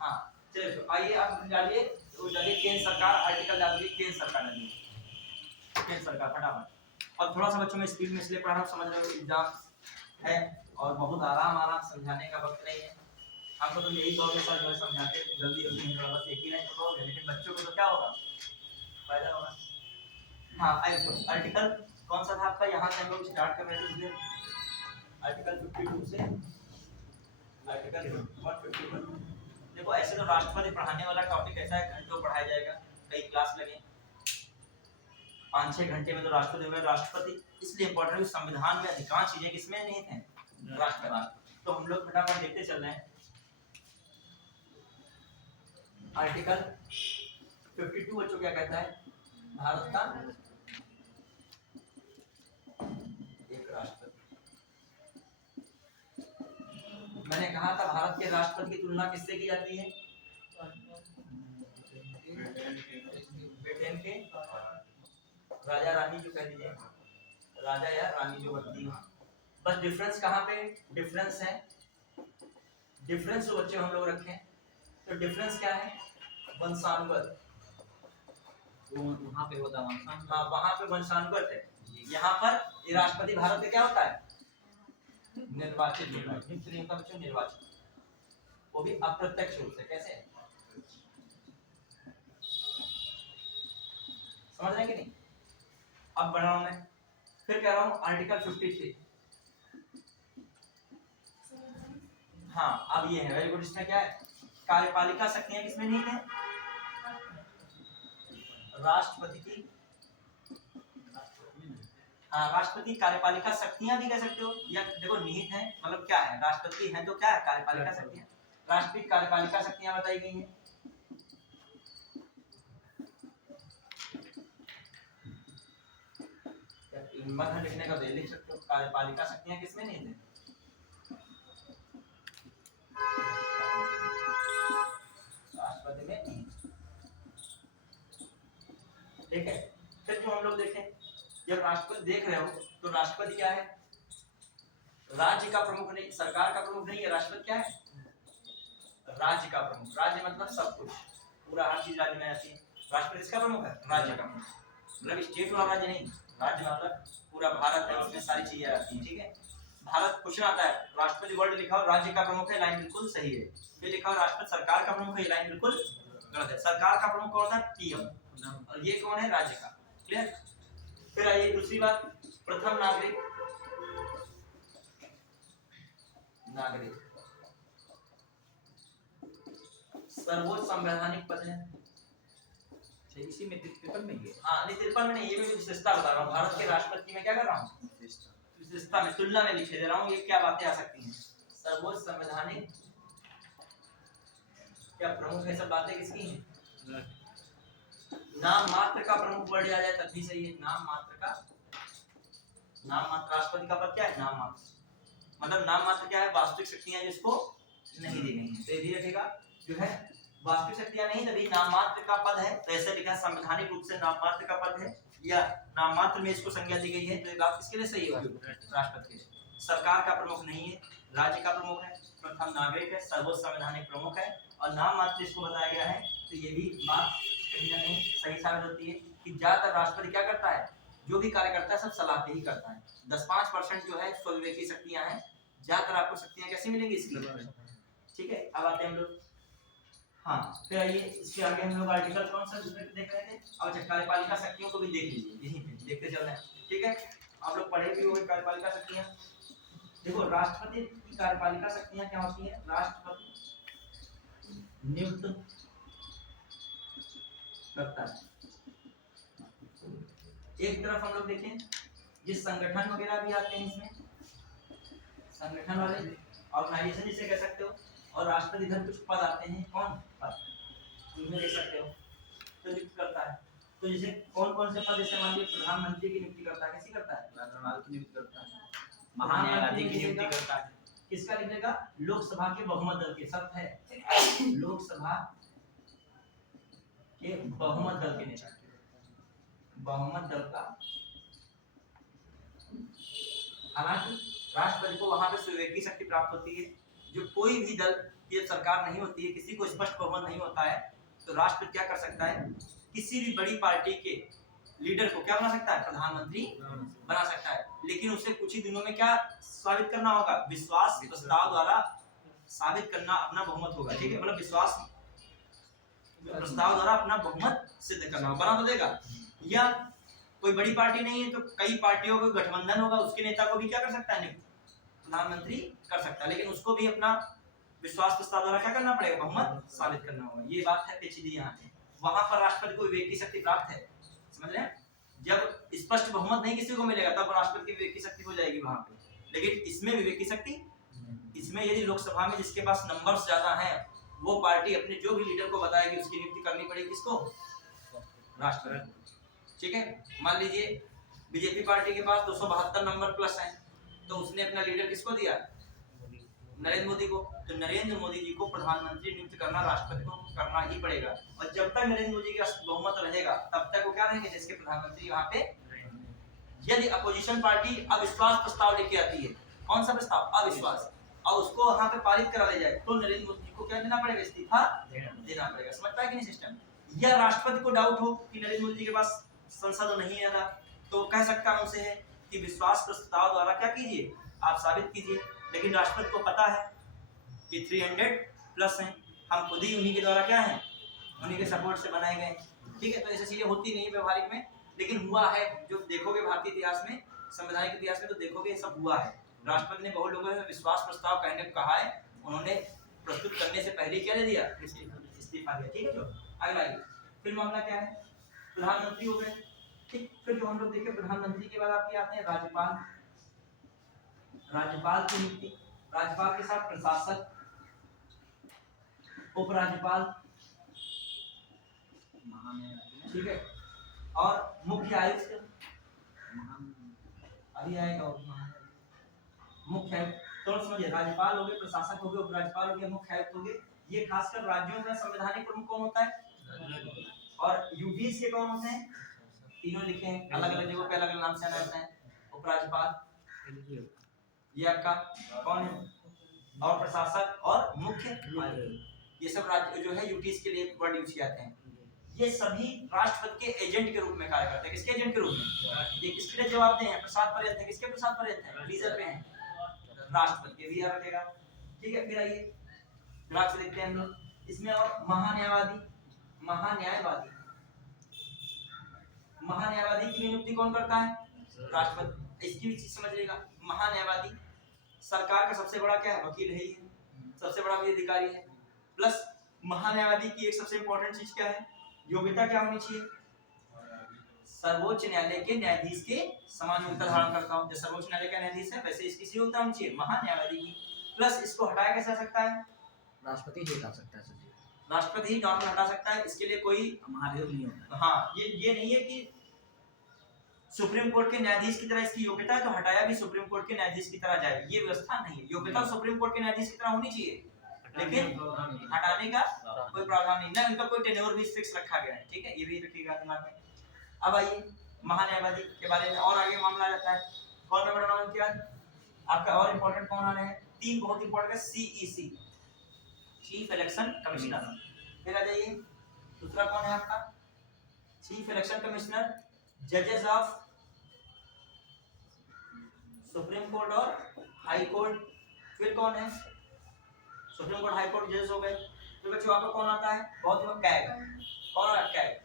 हाँ चलिए, तो आइए आप डालिए, तो डालिए केंद्र सरकार, आर्टिकल डालिए केंद्र सरकार, डालिए केंद्र सरकार फटाफट। और थोड़ा सा बच्चों में स्पीड में इसलिए पढ़ा रहा हूं, समझ रहे हो एग्जाम है और बहुत आराम समझाने का वक्त नहीं है। हमको तो यही दौर में जो है समझाते जल्दी जल्दी नहीं, बस एक ही लाइन पढ़ोगे, लेकिन बच्चों को तो क्या होगा, फायदा होगा। हाँ आर्टिकल कौन सा था आपका, यहाँ से हम लोग स्टार्ट कर रहे थे आर्टिकल 52 से आर्टिकल 151। देखो ऐसे तो राष्ट्रपति पढ़ाने वाला टॉपिक ऐसा है, घंटों पढ़ाया जाएगा, कई क्लास लगे, 5-6 घंटे में तो राष्ट्रपति होगा। राष्ट्रपति इसलिए इंपॉर्टेंट है, संविधान में अधिकांश चीजें किसमें नहीं थे, राष्ट्रपति। तो हम लोग फटाफट देखते चल रहे हैं। आर्टिकल 52 बच्चों क्या कहता है, भारत का एक राष्ट्रपति। मैंने कहा था भारत के राष्ट्रपति की तुलना किससे की जाती है, ब्रिटेन के राजा रानी जो कह दीजिए, राजा या रानी जो बनती है। बस डिफरेंस कहाँ पे डिफरेंस है, डिफरेंस जो बच्चे हम लोग रखें तो डिफरेंस क्या है, वंशानुगत, वहां पे होता है वंशानुगत, हाँ वहां पे वंशानुगत है। यहाँ पर ये राष्ट्रपति भारत में क्या होता है, निर्वाचित होता है, बच्चों निर्वाचित। वो भी अप्रत्यक्ष रूप से। कैसे? समझ रहे हैं कि नहीं? अब बढ़ रहा हूं मैं, फिर कह रहा हूं आर्टिकल 53। हाँ, अब ये है वेरी गुड। इसमें क्या है? कार्यपालिका शक्तियां किसमें निहित है? राष्ट्रपति की। हाँ, राष्ट्रपति कार्यपालिका शक्तियां भी कह सकते हो, या देखो निहित है मतलब क्या है, राष्ट्रपति है तो क्या है? कार्यपालिका शक्तियां। राष्ट्रपति कार्यपालिका शक्तियां बताई गई हैं। मध्य लिखने का लिख सकते हो, कार्यपालिका शक्तियां किसमें निहित है? राष्ट्रपति में निहित। ठीक है, फिर जो हम लोग देखें, जब राष्ट्रपति देख रहे हो तो राष्ट्रपति क्या है? राज्य का प्रमुख नहीं, सरकार का प्रमुख नहीं है। राष्ट्रपति क्या है? राज्य का प्रमुख। राज्य मतलब सब कुछ, पूरा हर चीज राज्य में आती है। राष्ट्रपति इसका प्रमुख है, राज्य का प्रमुख। मतलब स्टेट वाला राज्य नहीं, राज्य मतलब पूरा भारत है, उसमें सारी चीजें आती हैं। ठीक है, भारत क्वेश्चन आता है, राष्ट्रपति वर्ड लिखा हो राज्य का प्रमुख है, लाइन बिल्कुल सही है। फिर लिखा हो राष्ट्रपति सरकार का प्रमुख है, लाइन बिल्कुल गलत है। सरकार का प्रमुख कौन था? पीएम, और ये कौन है? राज्य का। क्लियर? फिर आइए दूसरी बात, प्रथम नागरिक। नागरिक सर्वोच्च संवैधानिक पद है। इसी में 53 में ही है। हाँ, नहीं 53 में नहीं, ये मैं विशेषता बता रहा हूँ। भारत के राष्ट्रपति में क्या कर रहा हूँ? विशेषता में, तुलना में लिखे दे रहा हूँ, ये क्या बातें आ सकती हैं। सर्वोच्च संवैधानिक क्या प्रमुख है, सब बातें किसकी हैं? नाम मात्र का प्रमुख वर्ड आ जाए तब भी सही है। नाम मात्र का, नाम मात्र। राष्ट्रपति का पद क्या है? नाम मात्र। मतलब नाम मात्र क्या है? वास्तविक शक्तियां जिसको नहीं दी गई हैं। तो ये रखेगा जो है वास्तविक शक्तियां नहीं, तभी नाम मात्र का पद है। तो ऐसे लिखा संवैधानिक रूप से नाम मात्र का पद है, या नाम मात्र में इसको संज्ञा दी गई है। तो ये बात किसके लिए सही होगी? राष्ट्रपति के लिए। सरकार का प्रमुख नहीं है, राज्य का प्रमुख है। प्रथम नागरिक है, सर्वोच्च संवैधानिक प्रमुख है, और नाम मात्र इसको बताया गया है। तो ये भी बात कहीं ना कहीं सही साबित होती है कि ज्यादातर राष्ट्रपति क्या करता है? जो भी कार्य करता है सब सलाह पे ही करता है। 10-5% जो है स्वविवेकी शक्तियां हैं, ज्यादातर आपको शक्तियां कैसी मिलेंगी इसकी। ठीक है, अब आते हैं हम लोग। हाँ, फिर आइए इसके आगे हम लोग आर्टिकल कौन सा दूसरे पे देख रहे थे? अब कार्यपालिका शक्तियों को भी देख लीजिए, यहीं पे देखते चल रहे हैं। ठीक है, आप लोग पढ़े भी होंगे कार्यपालिका शक्तियां। देखो राष्ट्रपति की कार्यपालिका शक्तियां क्या होती है? राष्ट्रपति नियुक्त करता है। एक तरफ हम लोग देखें, ये संगठन वगैरह भी आते हैं इसमें, संगठन वाले ऑर्गेनाइजेशन जिसे कह सकते हो। और राष्ट्रपति इधर कुछ पद आते हैं, कौन पद उनमें देख सकते हो, तो नियुक्त करता है। तो जैसे कौन कौन से पद, जैसे मान लीजिए प्रधानमंत्री की नियुक्ति करता है। किसी करता है? राज्यपाल की नियुक्ति करता है, महान्यायाधीश की नियुक्ति करता है। किसका लिखेगा? लोकसभा के बहुमत दल के। सब है लोकसभा के बहुमत दल के नेता, बहुमत दल का। हालांकि राष्ट्रपति को वहां पे स्वीकृति शक्ति प्राप्त होती है। जो कोई भी दल की सरकार नहीं होती है, किसी को स्पष्ट बहुमत नहीं होता है, तो राष्ट्रपति क्या कर सकता है? किसी भी बड़ी पार्टी के लीडर को क्या बना सकता है? प्रधानमंत्री बना सकता है। लेकिन उसे कुछ ही दिनों में क्या साबित करना होगा? विश्वास प्रस्ताव द्वारा साबित करना अपना बहुमत होगा। ठीक है, मतलब विश्वास प्रस्ताव द्वारा अपना बहुमत सिद्ध करना होगा। बना तो देगा। या कोई बड़ी पार्टी नहीं है तो कई पार्टियों का गठबंधन होगा, उसके नेता को भी क्या कर सकता है? प्रधानमंत्री कर सकता है, लेकिन उसको भी अपना विश्वास प्रस्ताव द्वारा क्या करना पड़ेगा? बहुमत साबित करना होगा। ये बात है पेचीदी यहाँ पे। वहां पर राष्ट्रपति को विवेकी शक्ति प्राप्त है, समझ रहे हैं? जब स्पष्ट बहुमत नहीं किसी को मिलेगा तब राष्ट्रपति की विवेकी शक्ति हो जाएगी वहां पे। लेकिन इसमें विवेकी शक्ति, इसमें यदि लोकसभा में जिसके पास नंबर्स ज्यादा हैं वो पार्टी अपने जो भी लीडर को बताएगी उसकी नियुक्ति करनी पड़ेगी। किसको? राष्ट्रपति। ठीक है, मान लीजिए बीजेपी पार्टी के पास 272 नंबर प्लस हैं, तो उसने अपना लीडर किसको दिया? नरेंद्र मोदी को। तो नरेंद्र मोदी जी को प्रधानमंत्री नियुक्त करना राष्ट्रपति को करना ही पड़ेगा। और जब तक नरेंद्र मोदी का बहुमत रहेगा तब तक वो क्या रहेंगे? देश के प्रधानमंत्री यहाँ पे। यदि अपोजिशन पार्टी अविश्वास प्रस्ताव लेके आती है, कौन सा प्रस्ताव? अविश्वास, और उसको वहां पे पारित करा ले जाए, तो नरेंद्र मोदी जी को क्या देना पड़ेगा? इस्तीफा देना पड़ेगा। समझ पाए कि नहीं सिस्टम? या राष्ट्रपति को डाउट हो कि नरेंद्र मोदी जी के पास संसद नहीं है ना, तो कह सकता है उनसे कि विश्वास प्रस्ताव द्वारा क्या कीजिए? आप साबित कीजिए। लेकिन राष्ट्रपति को पता है कि 300 प्लस हैं, हम खुद ही उन्हीं के द्वारा क्या है, उन्हीं के सपोर्ट से बनाए गए। ठीक है, तो ऐसी चीजें होती नहीं है व्यवहारिक में, लेकिन हुआ है। जो देखोगे भारतीय इतिहास में, संवैधानिक इतिहास में, तो देखोगे ये सब हुआ है। राष्ट्रपति ने बहुत लोगों से विश्वास प्रस्ताव कहने को कहा है, उन्होंने प्रस्तुत करने से पहले क्या दे दिया, इस्तीफा दिया। ठीक है, जो अगला आइए, फिर मामला क्या है, प्रधानमंत्री हो गए। ठीक, फिर जो हम लोग देखे प्रधानमंत्री के बाद आपके आते हैं राज्यपाल। राज्यपाल की नियुक्ति, राज्यपाल के साथ प्रशासक, उपराज्यपाल, ठीक है, और मुख्य आयुक्त, अभी आएगा मुख्य आयुक्त। तो समझिए, राज्यपाल हो गए, प्रशासक हो गए, उपराज्यपाल हो गए, मुख्य आयुक्त हो गए। ये खासकर राज्यों में संवैधानिक प्रमुख कौन होता है, और यूपीज के कौन होते हैं, तीनों लिखे हैं, अलग अलग जगहों पे अलग अलग नाम से आते हैं। उपराज्यपाल ये आपका कौन है, और प्रशासक और मुख्य, ये सब राज्य जो है यूपीज के लिए वर्ड यूज किए जाते हैं। ये सभी राष्ट्रपति के एजेंट के रूप में कार्य करते हैं। किसके एजेंट के रूप में, ये किसके लिए जवाबदेह हैं, प्रसाद पर्यंत है। किसके प्रसाद पर्यंत है, रीजर पे हैं, राष्ट्रपति के भी याद रखेगा। ठीक है, फिर आइए ग्राफ से देखते हैं हम लोग इसमें। और महान्यायवादी, महान्यायवादी, महान्यायवादी की नियुक्ति कौन करता है, राष्ट्रपति। इसकी भी चीज समझ लेगा, महान्यायवादी सरकार का सबसे बड़ा क्या है, वकील है ही है, सबसे बड़ा भी अधिकारी है। प्लस महान्यायवादी की एक सबसे इंपॉर्टेंट चीज क्या है, योग्यता क्या होनी चाहिए, सर्वोच्च न्यायालय के न्यायाधीश के समान योग्यता धारण करता हो। जो सर्वोच्च न्यायालय का न्यायाधीश है, वैसे इसकी योग्यता होनी चाहिए महान्यायवादी की। प्लस इसको हटाया कैसे जा सकता है, राष्ट्रपति ही हटा सकता है, राष्ट्रपति ही नॉर्मल हटा सकता है, इसके लिए कोई महाभियोग नहीं होता। हाँ, ये नहीं है कि सुप्रीम कोर्ट के न्यायाधीश की तरह इसकी योग्यता है तो हटाया भी सुप्रीम कोर्ट के न्यायाधीश की तरह जाए, ये व्यवस्था नहीं है। योग्यता सुप्रीम कोर्ट के न्यायाधीश की तरह होनी चाहिए, लेकिन हटाने का कोई प्रावधान नहीं, ना इनका कोई टेन्योर भी फिक्स रखा गया है। ठीक है, ये भी रखिएगा दिमाग में। अब आइए महान्यायवादी के बारे में और आगे मामला रहता है। कौन नंबर नाम क्या आपका, और इंपॉर्टेंट कौन आने हैं, तीन बहुत इंपॉर्टेंट है, सीईसी, चीफ इलेक्शन कमिश्नर। फिर आ जाइए दूसरा कौन है आपका, चीफ इलेक्शन कमिश्नर, जजेस ऑफ सुप्रीम कोर्ट और हाई कोर्ट। फिर कौन है, सुप्रीम कोर्ट हाई कोर्ट जजेस हो गए। फिर बच्चों आपको कौन आता है, बहुत कैग, कौन आता है, कैग।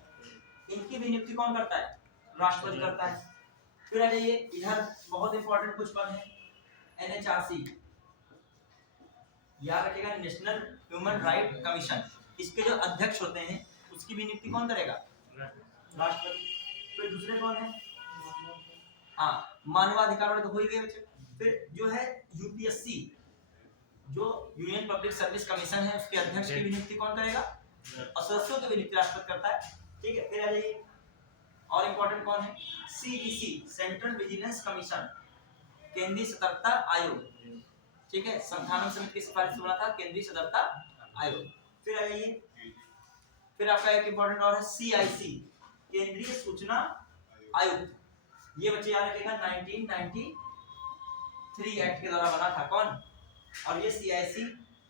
इनकी भी नियुक्ति कौन करता है, राष्ट्रपति करता है। फिर आ जाइए इधर बहुत इंपॉर्टेंट कुछ पद है, एनएचआरसी, याद रखिएगा, नेशनल ह्यूमन राइट कमीशन। इसके जो अध्यक्ष होते हैं उसकी भी नियुक्ति कौन करेगा, राष्ट्रपति। फिर दूसरे कौन है, हाँ मानवाधिकार वाले तो हो ही गए बच्चे। फिर जो है यूपीएससी, जो यूनियन पब्लिक सर्विस कमीशन है, उसके अध्यक्ष की भी नियुक्ति कौन करेगा, और सदस्यों की भी नियुक्ति राष्ट्रपति करता है। ठीक है, फिर आ जाइए और इंपॉर्टेंट कौन है, सीवीसी, सेंट्रल विजिलेंस कमीशन, केंद्रीय सतर्कता आयोग। ठीक है, संविधान समिति की सिफारिश से बना था केंद्रीय सतर्कता आयोग। फिर आ जाइए, फिर आपका एक इंपॉर्टेंट और है सीआईसी, केंद्रीय सूचना आयुक्त। ये बच्चे याद रखिएगा 1993 एक्ट के द्वारा बना था, कौन, और ये सीआईसी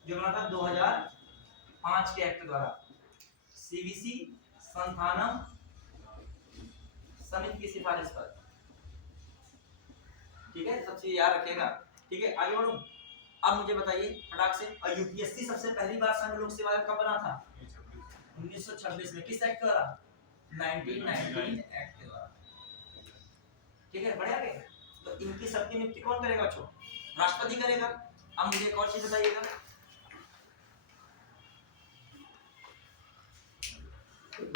जो बना था 2005 के एक्ट द्वारा, सीवीसी संस्थानम समिति की सिफारिश पर। ठीक है, सब चीज याद रखिएगा। ठीक है, आगे बढ़ूं। अब मुझे बताइए फटाक से, और यूपीएससी सबसे पहली बार संघ लोक सेवा आयोग कब बना था, 1926 में, किस एक्ट द्वारा, 1919 एक्ट के द्वारा। ठीक है, बढ़िया गए। तो इनकी सबकी नियुक्ति कौन करेगा बच्चों, राष्ट्रपति करेगा। अब मुझे एक और चीज बताइएगा,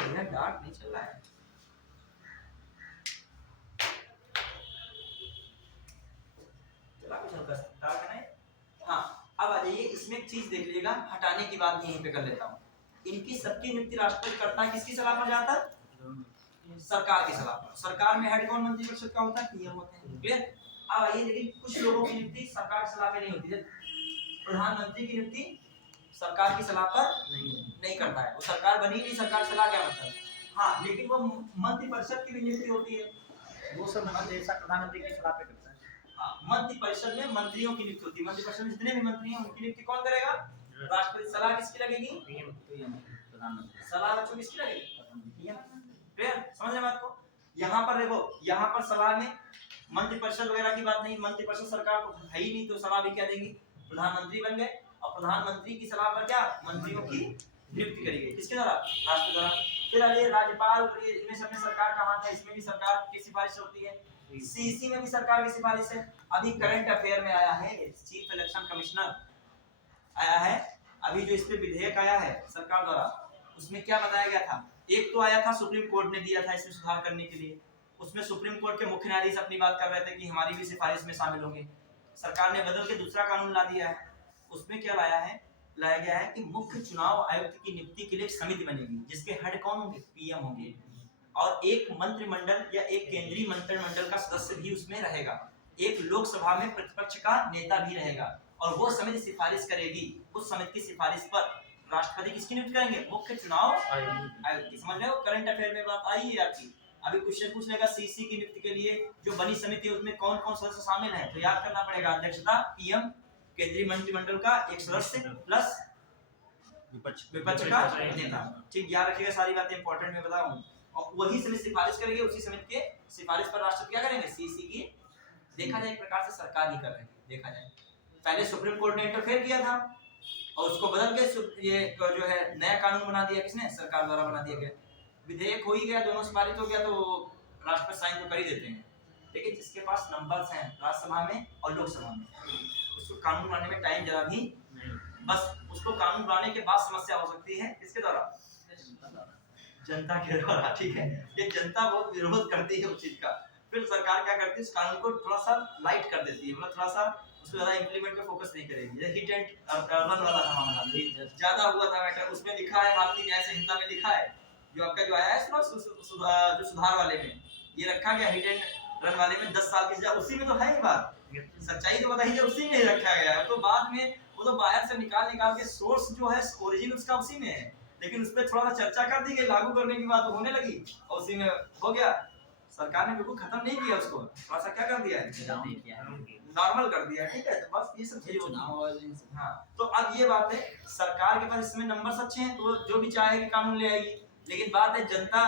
मेरा डार्क नहीं चल रहा है, चला कुछ हल्का सा डार्क नहीं। हाँ, अब आ जाइए, इसमें एक चीज देख लीजिएगा, हटाने की बात यहीं पे कर लेता हूँ। इनकी सबकी नियुक्ति राष्ट्रपति करता है, किसकी सलाह पर जाता है, सरकार की सलाह पर। सरकार में हेड कौन मंत्री परिषद का होता है, पीएम होते हैं। क्लियर। अब आइए, लेकिन कुछ लोगों की नियुक्ति सरकार की सलाह पे नहीं होती है। प्रधानमंत्री की नियुक्ति सरकार की सलाह पर नहीं करता है, वो सरकार बनी नहीं, सरकार सलाह क्या मतलब। हाँ, लेकिन वो मंत्रिपरिषद की भी नियुक्ति होती है, वो सब प्रधानमंत्री की सलाह पे करता है। हाँ, मंत्रिपरिषद में मंत्रियों की नियुक्ति होती है। मंत्रिपरिषद में जितने भी मंत्री हैं उनकी नियुक्ति कौन करेगा, राष्ट्रपति। सलाह किसकी लगेगी, प्रधानमंत्री। सलाह बच्चों किसकी लगेगी, क्लियर, समझ रहे बात को। यहाँ पर देखो, यहाँ पर सलाह में मंत्रिपरिषद वगैरह की बात नहीं, मंत्रिपरिषद सरकार को है ही नहीं, तो सलाह भी क्या देंगी, प्रधानमंत्री बन गए। और प्रधानमंत्री की सलाह पर क्या मंत्रियों की नियुक्ति करी गई, किसके द्वारा, राष्ट्रपति द्वारा। फिर अभी राज्यपाल, इनमें सब में सरकार का हाथ है, इसमें भी सरकार की सिफारिश होती है, सीसी में भी सरकार की सिफारिश है। अभी करंट अफेयर में आया है, चीफ इलेक्शन कमिश्नर आया है, अभी जो इस पे विधेयक आया है सरकार द्वारा, उसमें क्या बताया गया था, एक तो आया था सुप्रीम कोर्ट ने दिया था इसमें सुधार करने के लिए, उसमें सुप्रीम कोर्ट के मुख्य न्यायाधीश अपनी बात कर रहे थे कि हमारी भी सिफारिश में शामिल होंगे। सरकार ने बदल के दूसरा कानून ला दिया है, उसमें क्या लाया गया है कि मुख्य चुनाव आयुक्त की नियुक्ति के लिए एक समिति बनेगी, जिसके हेड कौन होंगे, पीएम होंगे, और एक मंत्रिमंडल या एक केंद्रीय मंत्रिमंडल का सदस्य भी उसमें रहेगा, एक लोकसभा में प्रतिपक्ष का नेता भी रहेगा, और वो समिति सिफारिश करेगी। उस समिति की सिफारिश पर राष्ट्रपति किसकी नियुक्ति करेंगे, मुख्य चुनाव आयुक्त की। समझ रहे हो, करंट अफेयर में बात आई है आपकी। अभी क्वेश्चन पूछ लेगा सीसी की नियुक्ति के लिए जो बनी समिति है उसमें कौन कौन सदस्य शामिल है, तो याद करना पड़ेगा, अध्यक्षता पीएम, केंद्रीय मंत्रिमंडल का एक सदस्य प्लस विपक्ष का नेता। ठीक, याद रखिएगा, सारी बातें इंपॉर्टेंट मैं बताऊं। और वही समिति सिफारिश करेगी, उसी समिति के सिफारिश पर राष्ट्रपति क्या करेंगे, सीसी की। देखा जाए एक प्रकार से सरकार ही कर रही है, देखा जाए पहले सुप्रीम कोर्ट ने इंटरफेयर किया था और उसको बदल के ये जो है नया कानून बना दिया, किसने, सरकार द्वारा बना दिया गया, विधेयक हो ही गया, दोनों से पारित हो गया, तो राष्ट्रपति साइन तो कर ही देते हैं। लेकिन जिसके पास नंबर्स हैं राज्यसभा में और लोकसभा में, उसको कानून बनाने में टाइम जरा भी, बस उसको कानून बनाने के बाद समस्या हो सकती है, किसके द्वारा, जनता के द्वारा। ठीक है, ये जनता बहुत विरोध करती है उस चीज का, फिर सरकार क्या करती है, उस कानून को थोड़ा सा लाइट कर देती है, मतलब थोड़ा सा उसमें ज्यादा इंप्लीमेंट पे फोकस नहीं करेगी। जैसे हिट एंड रन वाला था मामला, ज्यादा हुआ था मैटर, उसमें लिखा है, भारतीय न्याय संहिता में लिखा है, जो आपका जो आया है जो सुधार वाले में ये रखा गया, हिट एंड रन वाले में 10 साल की सजा, उसी में तो है ही बात, सच्चाई तो बताइए, उसी में ही रखा गया है। तो बाद में वो तो बाहर से निकाल के सोर्स जो है ओरिजिन उसका उसी में है, लेकिन उस पर थोड़ा सा चर्चा कर दी गई, लागू करने की बात होने लगी और उसी में हो गया। सरकार ने बिल्कुल खत्म नहीं किया उसको, थोड़ा सा क्या कर दिया है, नॉर्मल कर दिया। ठीक है, तो बस ये सब चीजें होती हैं। हाँ, तो अब ये बात है, सरकार के पास इसमें नंबर्स अच्छे हैं तो जो भी चाहेगी कानून ले आएगी, लेकिन बात है जनता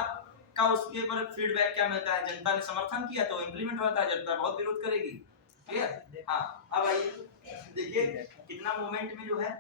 का उसके ऊपर फीडबैक क्या मिलता है, जनता ने समर्थन किया तो इम्प्लीमेंट होता है, जनता बहुत विरोध करेगी। क्लियर। हाँ, अब आइए देखिए कितना मूवमेंट में जो है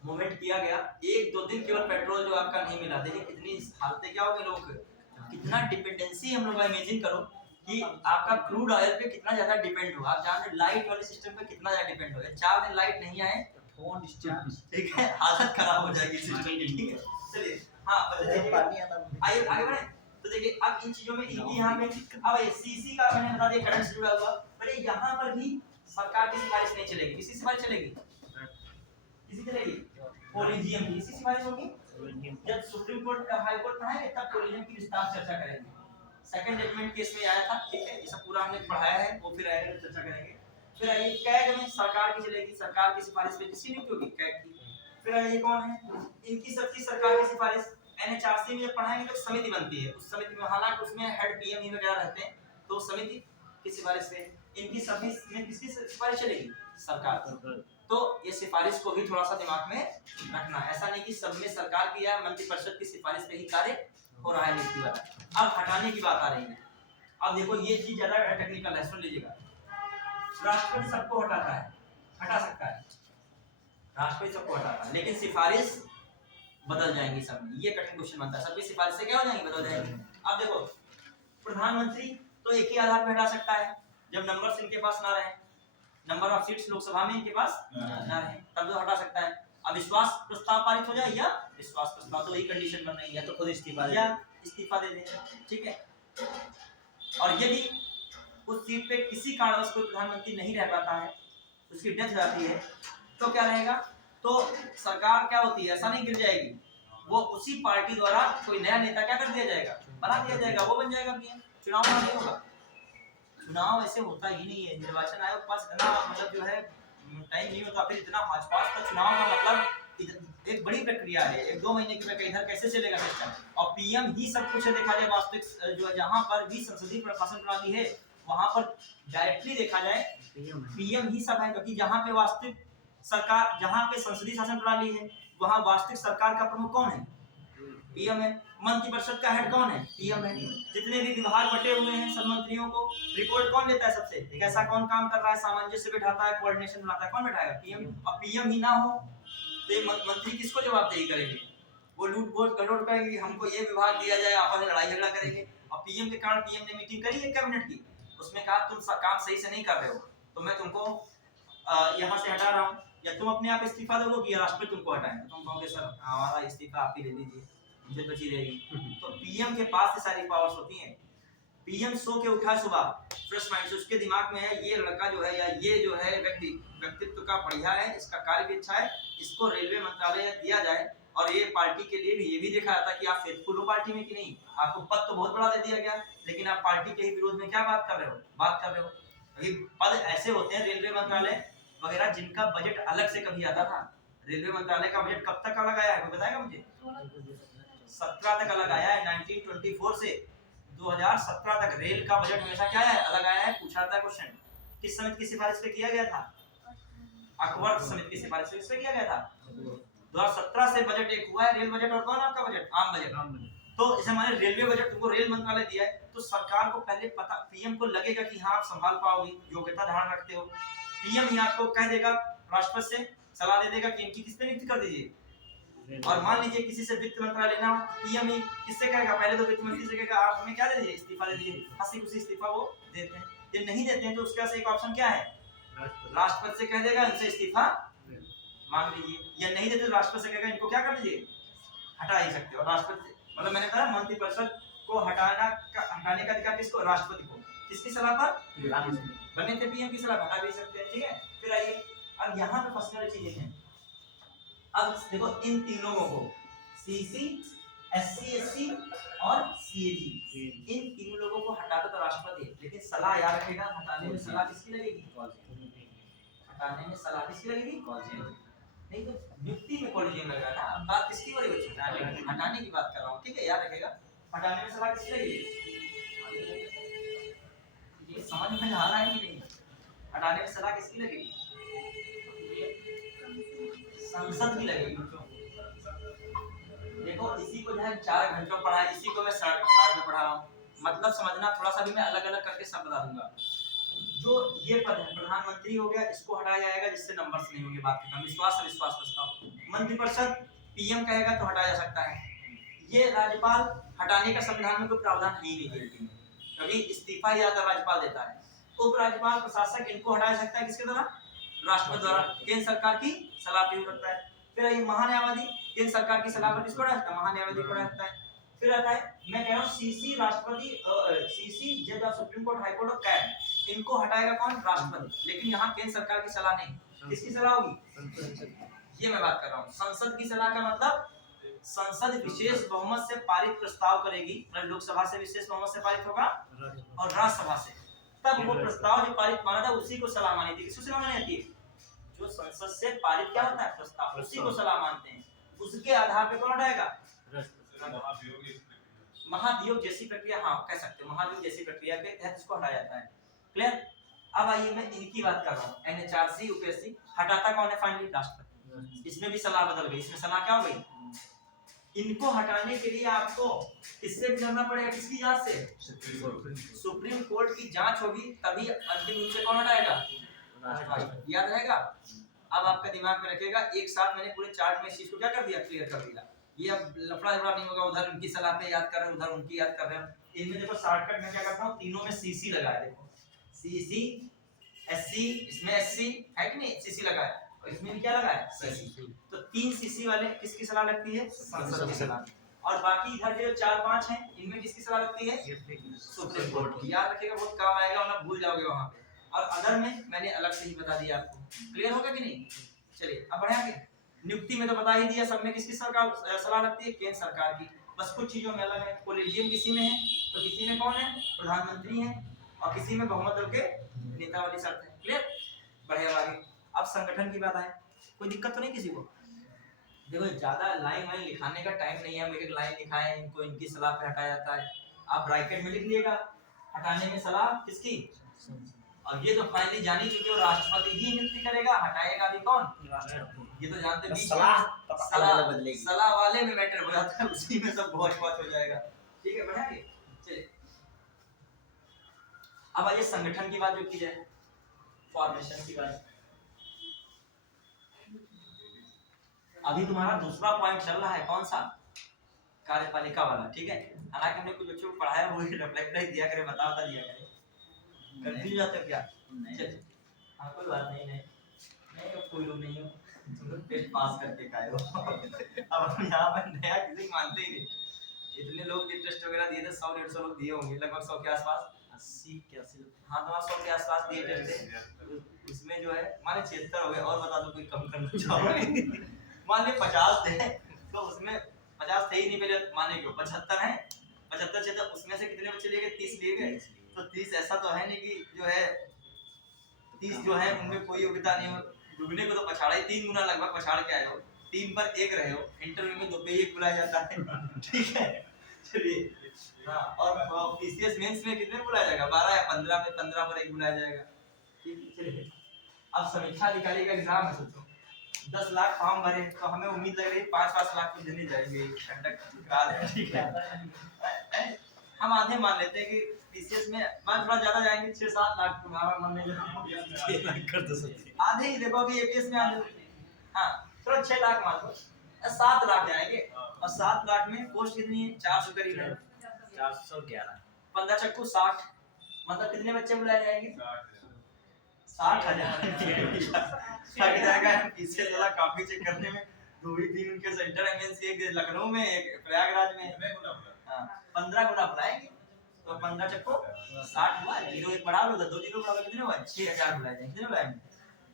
मूवमेंट किया गया, 1-2 दिन केवल पेट्रोल जो आपका नहीं मिला, देखिए कितनी हालतें क्या हो गई, लोग कितना डिपेंडेंसी, हम लोग इमेजिन करो कि आपका क्रूड ऑयल पे कितना ज्यादा डिपेंड हो, आप जान रहे लाइट वाले सिस्टम पे कितना ज्यादा डिपेंड हो, 4 दिन लाइट नहीं आए फोन डिस्टर्ब, ठीक है, हालत खराब हो जाएगी सिस्टम की। ठीक है, चलिए हाँ आइए आगे बढ़े। तो देखिए अब इन चीजों में इनकी यहाँ पे अब सीसी का मैंने बता दिया, करंट से जुड़ा हुआ, पर यहाँ पर भी सरकार की सिफारिश नहीं चलेगी, किसी सिफारिश चलेगी, किसी चलेगी, कोलिजियम की इसी सिफारिश होगी। जब सुप्रीम कोर्ट हाई कोर्ट पढ़ाएंगे तब कोलिजन की विस्तार चर्चा करेंगे, सेकंड जजमेंट केस में आया था। ठीक है, ये सब पूरा हमने पढ़ाया है, वो फिर आएगा चर्चा करेंगे। फिर आइए कैग में सरकार की चलेगी, सरकार की सिफारिश पे किसी नियुक्ति होगी, कैग की। फिर आइए कौन है, इनकी सबकी सरकार की सिफारिश, एनएचआरसी में जब पढ़ाएंगे तो समिति बनती है, उस समिति में हालांकि उसमें हेड पीएम ही वगैरह रहते हैं, तो समिति की सिफारिश पे इनकी सभी में किसकी सिफारिश चलेगी, सरकार। तो ये सिफारिश को भी थोड़ा सा दिमाग में रखना, ऐसा नहीं कि सब में सरकार की या मंत्रिपरिषद की सिफारिश पे ही कार्य हो रहा है नियुक्ति वाला। अब हटाने की बात आ रही है, अब देखो ये चीज ज्यादा टेक्निकल है, सुन लीजिएगा। राष्ट्रपति सबको हटाता है, हटा सकता है, राष्ट्रपति सबको हटाता है, लेकिन सिफारिश बदल जाएंगी सब में, ये कठिन क्वेश्चन बनता है, सबकी सिफारिश से क्या हो जाएंगी, बदल जाएंगी। अब देखो प्रधानमंत्री तो एक ही आधार पर हटा सकता है, जब नंबर्स इनके पास ना रहे, नंबर ऑफ सीट्स लोकसभा में इनके पास ना रहे, तब तो हटा सकता है। अब विश्वास प्रस्ताव पारित हो जाए या विश्वास प्रस्ताव, तो वही कंडीशन बन रही है, तो खुद इस्तीफा दे दे। ठीक है, और यदि उस सीट पे किसी कारणवश कोई प्रधानमंत्री नहीं रह पाता है, उसकी डेथ हो जाती है, तो क्या रहेगा, तो सरकार क्या होती है, ऐसा नहीं गिर जाएगी, वो उसी पार्टी द्वारा कोई नया नेता क्या कर दिया जाएगा, बना दिया जाएगा, वो बन जाएगा पीएम, चुनाव नहीं होगा। चुनाव ऐसे होता ही नहीं है, निर्वाचन आयोग के पास इतना मतलब जो है टाइम नहीं होता, फिर इतना भाजपा का चुनाव का मतलब एक बड़ी प्रक्रिया है, 1-2 महीने की प्रक्रिया, इधर कैसे चलेगा सिस्टम, और पीएम ही सब कुछ है। देखा जाए वास्तविक जो है जहाँ पर भी संसदीय प्रशासन प्रणाली है वहाँ पर डायरेक्टली देखा जाए पीएम ही सब है, क्योंकि जहाँ पे वास्तविक सरकार, जहाँ पे संसदीय शासन प्रणाली है वहाँ वास्तविक सरकार का प्रमुख कौन है, पीएम है। मंत्रिपरिषद का हेड कौन है? पीएम है। जितने भी विभाग बटे हुए हैं सब मंत्रियों को रिपोर्ट कौन लेता है सबसे? एक ऐसा कौन काम कर रहा है, सामंजस्य बिठाता है, कोऑर्डिनेशन बनाता है, कौन बैठाएगा? पीएम। और पीएम ही ना हो तो ये मंत्री किसको जवाबदेही करेंगे? वो लूट बोट गड़बड़ करेंगे कि हमको ये विभाग दिया जाए, आपस में लड़ाई झगड़ा करेंगे। और पीएम के कारण पीएम ने मीटिंग करी है कैबिनेट की, उसमें कहा तुम काम सही से नहीं कर रहे हो तो मैं तुमको यहाँ से हटा रहा हूँ, या तुम अपने आप इस्तीफा दोगे या राष्ट्रपति तुमको हटाएंगे। तुम कहोगे सर हमारा इस्तीफा आप ही ले लीजिए, मुझे बची रहेगी। तो पीएम के पास से सारी पावर्स होती हैं। पीएम सो के उठा सुबह फ्रेश माइंड से, उसके दिमाग में है ये लड़का जो है या ये जो है व्यक्तित्व का बढ़िया है, इसका कार्य भी अच्छा है, इसको रेलवे मंत्रालय दिया जाए। और ये पार्टी के लिए भी ये भी देखा जाता कि आप फेथफुल हो पार्टी में कि नहीं। आपको पद तो बहुत बड़ा दे दिया गया, लेकिन आप पार्टी के ही विरोध में क्या बात कर रहे हो? ये पद ऐसे होते हैं रेलवे मंत्रालय वगैरह जिनका बजट अलग से कभी आता था। रेलवे मंत्रालय का बजट कब तक अलग आया है, कोई बताएगा मुझे? 17 तक अलग आया है। 1924 से 2017 तक रेल का बजट हमेशा क्या है? अलग आया है। पूछा था क्वेश्चन, किस समिति की सिफारिश पे किया गया था? अकबर समिति की सिफारिश पे किया गया था। 2017 से बजट एक हुआ है, रेल बजट और कौन आपका बजट? आम बजट। तो इसे हमारे रेलवे बजट तुमको रेल मंत्रालय दिया है, तो सरकार को पहले पता, पीएम को लगेगा कि हाँ आप संभाल पाओगे, योग्यता धारण रखते हो। पीएम ही आपको कह देगा, राष्ट्रपति से सलाह दे देगा कि इनकी किस पे नियुक्ति कर दीजिए। और मान लीजिए किसी से वित्त मंत्रालय लेना हो, पीएम ही किससे कहेगा? पहले तो वित्त मंत्री से कहेगा आप हमें क्या दे दीजिए? इस्तीफा दे दीजिए। हंसी खुशी इस्तीफा वो देते हैं। ये नहीं देते हैं तो उसके पास एक ऑप्शन क्या है? राष्ट्रपति से कह देगा इनसे इस्तीफा मांग लीजिए, या नहीं देते तो राष्ट्रपति से कहेगा इनको क्या कर दीजिए? हटा ही सकते हो। राष्ट्रपति मतलब मैंने कहा मंत्रिपरिषद को हटाने का अधिकार किसको? राष्ट्रपति को। किसकी सलाह पर? बने थे पीएम की सलाह, हटा भी सकते हैं। ठीक है, फिर आइए अब यहाँ पे फंसने वाली चीजें हैं। अब देखो इन तीन लोगों को सीसी, एससी, एससी और सीएजी, इन तीन लोगों को हटाता तो राष्ट्रपति, लेकिन सलाह याद रखेगा हटाने में सलाह किसकी लगेगी? हटाने में सलाह किसकी लगेगी? नहीं तो नियुक्ति में कॉलेजियम लगा ना। अब बात किसकी हो रही है? हटाने की बात कर रहा हूँ। ठीक है, याद रखेगा हटाने में सलाह किसकी लगेगी? ये समझ में आ रहा है कि नहीं? हटाने में सलाह किसकी लगेगी? संसद की लगेगी। देखो इसी को जो है 4 घंटों पढ़ा है, इसी को मैं 60 में पढ़ा रहा हूँ। मतलब समझना थोड़ा सा भी, मैं अलग अलग करके सब बता दूंगा। जो ये पद है प्रधानमंत्री हो गया, इसको हटाया जाएगा जिससे नंबर्स नहीं होंगे। बात खत्म। विश्वास अविश्वास प्रस्ताव। मंत्रिपरिषद पीएम कहेगा तो हटाया जा सकता है। ये राज्यपाल हटाने का संविधान में कोई प्रावधान ही नहीं है, कभी इस्तीफा या तो राज्यपाल देता है। उप राज्यपाल, प्रशासक, इनको हटाया सकता है किसके द्वारा? राष्ट्रपति द्वारा। केंद्र सरकार की सलाह पे करता है। फिर ये महान्यायवादी केंद्र सरकार की सलाह पर किसको हटा सकता है? महान्यायवादी को हटा सकता है। फिर आता है, मैं कह रहा हूँ सीसी राष्ट्रपति, सीसी जज of supreme court, high court और कैग, इनको हटाएगा कौन? राष्ट्रपति। लेकिन यहाँ केंद्र सरकार की सलाह नहीं, किसकी सलाह होगी? ये मैं बात कर रहा हूँ। संसद की सलाह का मतलब संसद विशेष बहुमत से पारित प्रस्ताव करेगी, मतलब लोकसभा से विशेष बहुमत से पारित होगा और राज्यसभा से, तब वो प्रस्ताव जो पारित माना था उसी को सलाह मानी थी। किसको सलाह मानी जाती है? जो संसद से पारित क्या होता है प्रस्ताव, उसी को सलाह मानते हैं। उसके आधार पे कौन हटाएगा? महाभियोग जैसी प्रक्रिया, हाँ कह सकते हो, महाभियोग जैसी प्रक्रिया के तहत इसको हटाया जाता है। क्लियर? अब आइए मैं इनकी बात कर रहा हूँ। एनएचआरसी, यूपीएससी, हटाता कौन है? फाइनली राष्ट्रपति। इसमें भी सलाह बदल गई। इसमें सलाह क्या हो गई? इनको हटाने के लिए आपको किससे गुजरना पड़ेगा? किसकी जांच से? सुप्रीम कोर्ट की जांच होगी, तभी अंतिम रूप से कौन हटाएगा? राष्ट्रपति। याद रहेगा? अब आपका दिमाग में रखेगा, एक साथ मैंने पूरे चार्ट में इस चीज को क्या कर दिया? क्लियर कर दिया। ये अब लफड़ा झगड़ा नहीं होगा, उधर उनकी सलाह पे याद कर रहे हो, उधर उनकी याद कर रहे हो। इनमें देखो शॉर्टकट में क्या करता हूँ, तीनों में सीसी लगाया। देखो सीसी, एससी, इसमें एससी है कि नहीं, सीसी लगाया, और इसमें भी क्या लगाया? सीसी। तो 3 सीसी वाले किसकी सलाह लगती है? संसद की सलाह। और बाकी इधर के जो 4-5 हैं, इनमें किसकी सलाह लगती है? सुप्रीम कोर्ट की। याद रखिएगा, बहुत काम आएगा, वरना भूल जाओगे वहां पे। और अदर में मैंने अलग से ही बता दिया आपको। क्लियर होगा कि नहीं? चलिए अब बढ़े आगे। नियुक्ति में तो बता ही दिया, सब में किसकी सरकार सलाह लगती है? केंद्र सरकार की। बस कुछ चीजों में अलग है। कोलेजियम किसी में है तो किसी में कौन है? प्रधानमंत्री है, और किसी में बहुमत दल के नेता वाली शर्त है। क्लियर? बढ़े आगे। अब संगठन की बात है, कोई दिक्कत तो नहीं किसी को? देखो ज्यादा लाइन वाइन लिखाने का टाइम नहीं है, हम एक लाइन लिखाए, इनको इनकी सलाह पे हटाया जाता है। आप ब्रैकेट में लिख लिएगा हटाने में सलाह किसकी? और ये तो फाइनली जानी चुकी हो, राष्ट्रपति ही नियुक्ति करेगा, हटाएगा भी कौन? राष्ट्रपति। ये तो जानते बीच में सलाह अलग बदलेगी। सलाह वाले में मैटर हो जाता है, उसी में सब बहुत हो जाएगा। ठीक है, बढ़ाएंगे। चलिए अब आइए संगठन की बात जो की जाए, फॉर्मेशन की बात। अभी तुम्हारा दूसरा पॉइंट चल रहा है, कौन सा? कार्यपालिका वाला। ठीक है, हालांकि हमने कुछ बच्चों को पढ़ाया, वो रिफ्लेक्ट दिया करे, बता दिया करे। कंफ्यूज जाते हो क्या? चलिए, हाँ कोई बात नहीं, नहीं कोई लोग नहीं हो, तुम लोग टेस्ट पास करके खाए हो। अब हम यहाँ पर नया किसी मानते ही नहीं। इतने लोग टेस्ट वगैरह दिए थे, 100-150 लोग दिए होंगे, लगभग 100 के आसपास, 80-81। हाँ तुम्हारा 100 के आसपास दिए टेस्ट। उसमें जो है माने 76 हो गए, और बता दो कोई कम करना चाहोगे? मान ली 50 थे, तो उसमें 50 थे ही नहीं पहले, माने क्यों 75 है, 75 उसमें से कितने बच्चे लिए गए? 30 लिए गए। तो 30 ऐसा तो है नहीं कि जो है 30 जो है उनमें कोई योग्यता नहीं हो, डूबने को तो पछाड़ा ही 3 गुना लगभग पछाड़ के आए हो, 3 पर 1 रहे हो, इंटरव्यू में 2 पे 1 बुलाया जाता है। ठीक है, चलिए। हाँ, और पीसीएस मेंस में कितने बुलाया जाएगा? 12 या 15 में 15 पर 1 बुलाया जाएगा। ठीक है, चलिए। अब समीक्षा अधिकारी का एग्जाम है, सोचो 10 लाख फॉर्म भरे, तो हमें उम्मीद लग रही है 5-5 लाख तो देने जाएंगे कंडक्ट। ठीक है, हम आधे मान लेते हैं कि पीसीएस में थोड़ा ज्यादा जाएंगे, 6-7 लाख तुम्हारा मन नहीं जाएगा, 6 लाख कर दो सकते आधे ही। देखो अभी एपीएस में आधे, हाँ चलो 6 लाख मान लो, 7 लाख जाएंगे। और 7 लाख में पोस्ट कितनी है? 400 करीब है, 411। 15 चक्कू 60, मतलब कितने बच्चे बुलाए जाएंगे? 60,000 थक जाएगा पीसीएस वाला कॉपी चेक करने में। 2 ही 3 उनके सेंटर एमएनसी, एक लखनऊ में, एक प्रयागराज में। हाँ 15 गुना बुलाएंगे, तो 15 चक्को 60 हुआ, 0 1 बढ़ा लो, 2 0 बढ़ा लो, कितने हुआ? 6000 बुलाए जाएंगे। कितने बुलाएंगे?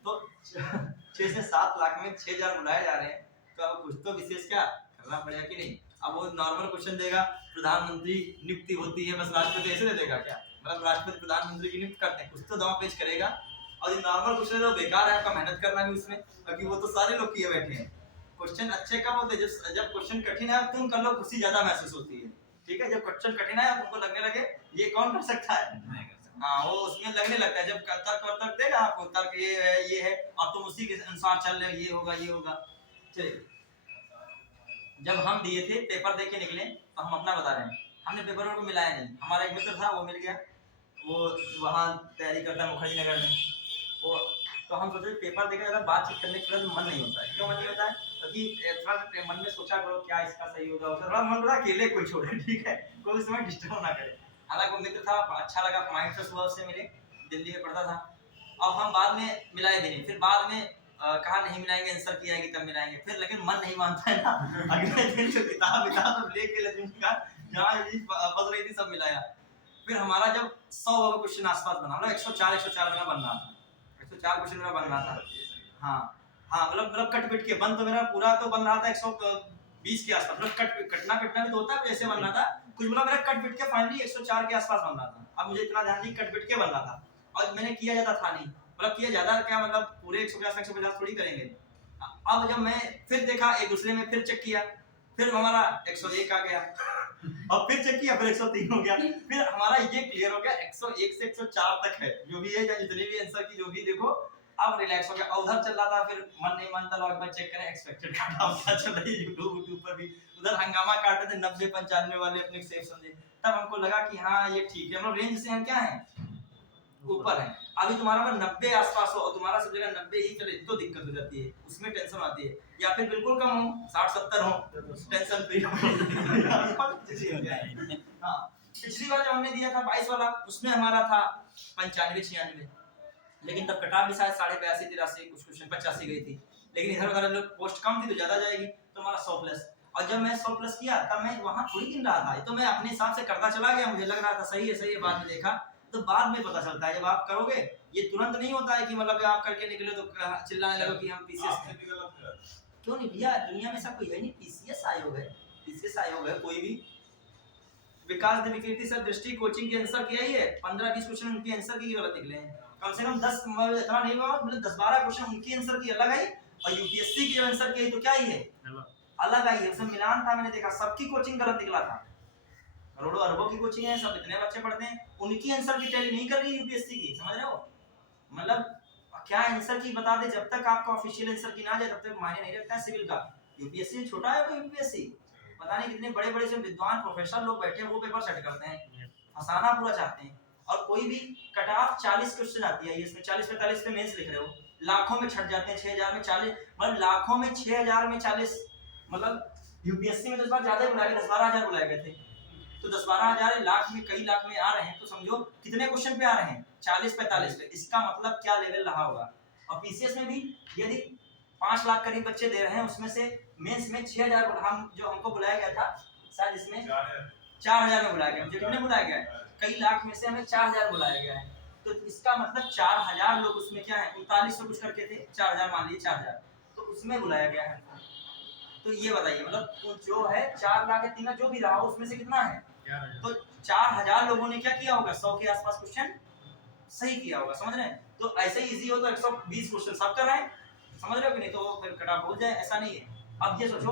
तो 6 से 7 लाख में 6000 बुलाए जा रहे हैं, तो अब कुछ तो विशेष क्या करना पड़ेगा कि नहीं? अब वो नॉर्मल क्वेश्चन देगा, प्रधानमंत्री नियुक्ति होती है, बस राष्ट्रपति ऐसे दे देगा क्या? मतलब राष्ट्रपति प्रधानमंत्री की नियुक्ति करते हैं, कुछ तो दांव पेच करेगा। और ये नॉर्मल क्वेश्चन तो बेकार है, आपका मेहनत करना भी उसमें, क्योंकि वो तो सारे लोग किए बैठे हैं। क्वेश्चन अच्छे कब होते हैं? जब क्वेश्चन कठिन है तुम कर लो, खुशी ज्यादा महसूस होती है। ठीक है, जब क्वेश्चन कठिन है तुमको लगने लगे ये कौन कर सकता है, हाँ वो उसमें लगने लगता है। जब तर्क देगा आपको, तर्क ये है और तुम उसी के अनुसार चल रहे हो, ये होगा ये होगा। चलिए, जब हम दिए थे पेपर देके निकले, तो हम अपना बता रहे हैं, हमने पेपर को मिलाया नहीं। हमारा एक मित्र था, वो मिल गया, वो वहाँ तैयारी करता है मुखर्जी नगर में, वो तो हम सोचे पेपर देकर अगर बातचीत करने के लिए मन नहीं होता है। क्यों मन नहीं होता है? क्योंकि थोड़ा मन में सोचा करो क्या इसका सही होगा, थोड़ा मन थोड़ा अकेले कोई छोड़े, ठीक है, कोई उस समय डिस्टर्ब ना करे। हालांकि वो मित्र था, अच्छा लगा, माइंड से सुबह उससे मिले, दिल्ली में पढ़ता था, और हम बाद में मिलाए भी नहीं। फिर बाद में कहा नहीं मिलाएंगे, आंसर की आएगी तब मिलाएंगे, फिर लेकिन मन नहीं मानता है ना। अगले दिन जो किताब लेके जहाँ बस रही थी सब मिलाया। फिर हमारा जब 100 क्वेश्चन आसपास बना, मतलब 104 मेरा बन रहा था, 104 क्वेश्चन मेरा बन रहा था। हाँ हाँ, मतलब कट पिट के बन तो मेरा पूरा तो बन रहा था 120 के आसपास, मतलब कटना भी तो होता है, जैसे बन रहा था कुछ, मतलब मेरा कट पिट के फाइनली 104 के आसपास बन रहा था। अब मुझे इतना ध्यान नहीं, कट पिट के बन रहा था, और मैंने किया ज्यादा था नहीं, मतलब किया ज्यादा क्या, मतलब पूरे 150 थोड़ी करेंगे। अब जब मैं फिर देखा एक दूसरे में, फिर चेक किया, फिर हमारा 101 आ गया, और फिर चेक किया, फिर 103 हो गया, फिर हमारा ये क्लियर हो गया 101 से 104 तक है, जो भी है, जितनी भी आंसर की जो भी देखो, अब रिलैक्स हो गया। उधर चल रहा था, फिर मन नहीं मानता, लो एक बार चेक करें एक्सपेक्टेड का नाम क्या चल रही है, यूट्यूब पर भी उधर हंगामा काटते थे 90-95 वाले, अपने सेफ समझे। तब हमको लगा कि हाँ ये ठीक है, मतलब रेंज से हम क्या है, ऊपर है। अभी तुम्हारा अगर 90 आसपास हो और तुम्हारा सब जगह 90 ही चले तो दिक्कत हो जाती है, उसमें टेंशन आती है। या फिर बिल्कुल कम हो, 60-70 हो, टेंशन फ्री हो। हाँ, पिछली बार जब हमने दिया था 22 वाला, उसमें हमारा था 95-96, लेकिन तब कटाव भी शायद 82-83 कुछ क्वेश्चन 85 गई थी, लेकिन इधर उधर लोग पोस्ट कम थी तो ज्यादा जाएगी, तो हमारा 100 प्लस। और जब मैं 100 प्लस किया तब मैं वहां थोड़ी गिन रहा था, ये तो मैं अपने हिसाब से करता चला गया, मुझे लग रहा था सही है, बाद में देखा तो बाद में पता चलता है, जब आप करोगे ये तुरंत नहीं होता है कि मतलब आप करके निकले तो चिल्लाने लगो कि हम पीसीएस। क्यों नहीं भैया, दुनिया में ऐसा कोई है नहीं, पीसीएस आयोग है, पीसीएस आयोग है कोई भी। विकास विकृति सर दृष्टि कोचिंग के आंसर किया ही है, 15-20 क्वेश्चन उनके आंसर की गलत निकले हैं, कम से कम 10, इतना नहीं हुआ, मतलब 10-12 क्वेश्चन उनकी आंसर की अलग आई, और यूपीएससी की जब आंसर की तो क्या ही है, अलग आई है। उसमें मिलान था, मैंने देखा सबकी कोचिंग गलत निकला था, करोड़ों अरबों की कोचिंग है, सब इतने बच्चे पढ़ते हैं, उनकी आंसर की टैली नहीं कर रही यूपीएससी की, समझ रहे हो? मतलब क्या आंसर की बता दे, जब तक आपका ऑफिशियल आंसर की ना जाए तब तक मायने नहीं रखता है सिविल का। यूपीएससी छोटा है वो यूपीएससी, पता नहीं कितने बड़े बड़े से विद्वान प्रोफेसर लोग बैठे हैं वो पेपर सेट करते हैं, फंसाना पूरा चाहते हैं। और कोई भी कट ऑफ 40 क्वेश्चन आती है इसमें, 40-45 पे मेंस लिख रहे हो, लाखों में छट जाते हैं, 6000 में 40, मतलब लाखों में 6000 में 40, मतलब यूपीएससी में 10 बार ज्यादा बुलाए गए, 10-12 हजार बुलाए गए थे, तो 10-12 हजार लाख में, कई लाख में आ रहे हैं, तो समझो कितने क्वेश्चन पे आ रहे हैं, 40-45 पे, इसका मतलब क्या लेवल रहा होगा। और पीसीएस में भी यदि 5 लाख करीब बच्चे दे रहे हैं, उसमें से मेंस में 6000 हम जो हमको बुलाया गया था, शायद इसमें 4000 में बुलाया गया, मुझे कितने बुलाया गया है, कई लाख में से हमें 4000 बुलाया गया है, तो इसका मतलब 4000 लोग उसमें क्या है, 3900 कुछ करके थे, 4000 मान लीजिए 4000, तो उसमें बुलाया गया है। तो ये बताइए मतलब जो है 4 लाख या 3 लाख जो भी रहा उसमें से कितना है, तो 4000 लोगों ने क्या किया होगा, 100 के आसपास क्वेश्चन सही किया होगा, समझ रहे हैं। तो ऐसे ही इजी हो तो 120 क्वेश्चन सब कर रहे हैं, समझ रहे हो कि नहीं, तो फिर कट ऑफ हो जाए, ऐसा नहीं है। अब ये सोचो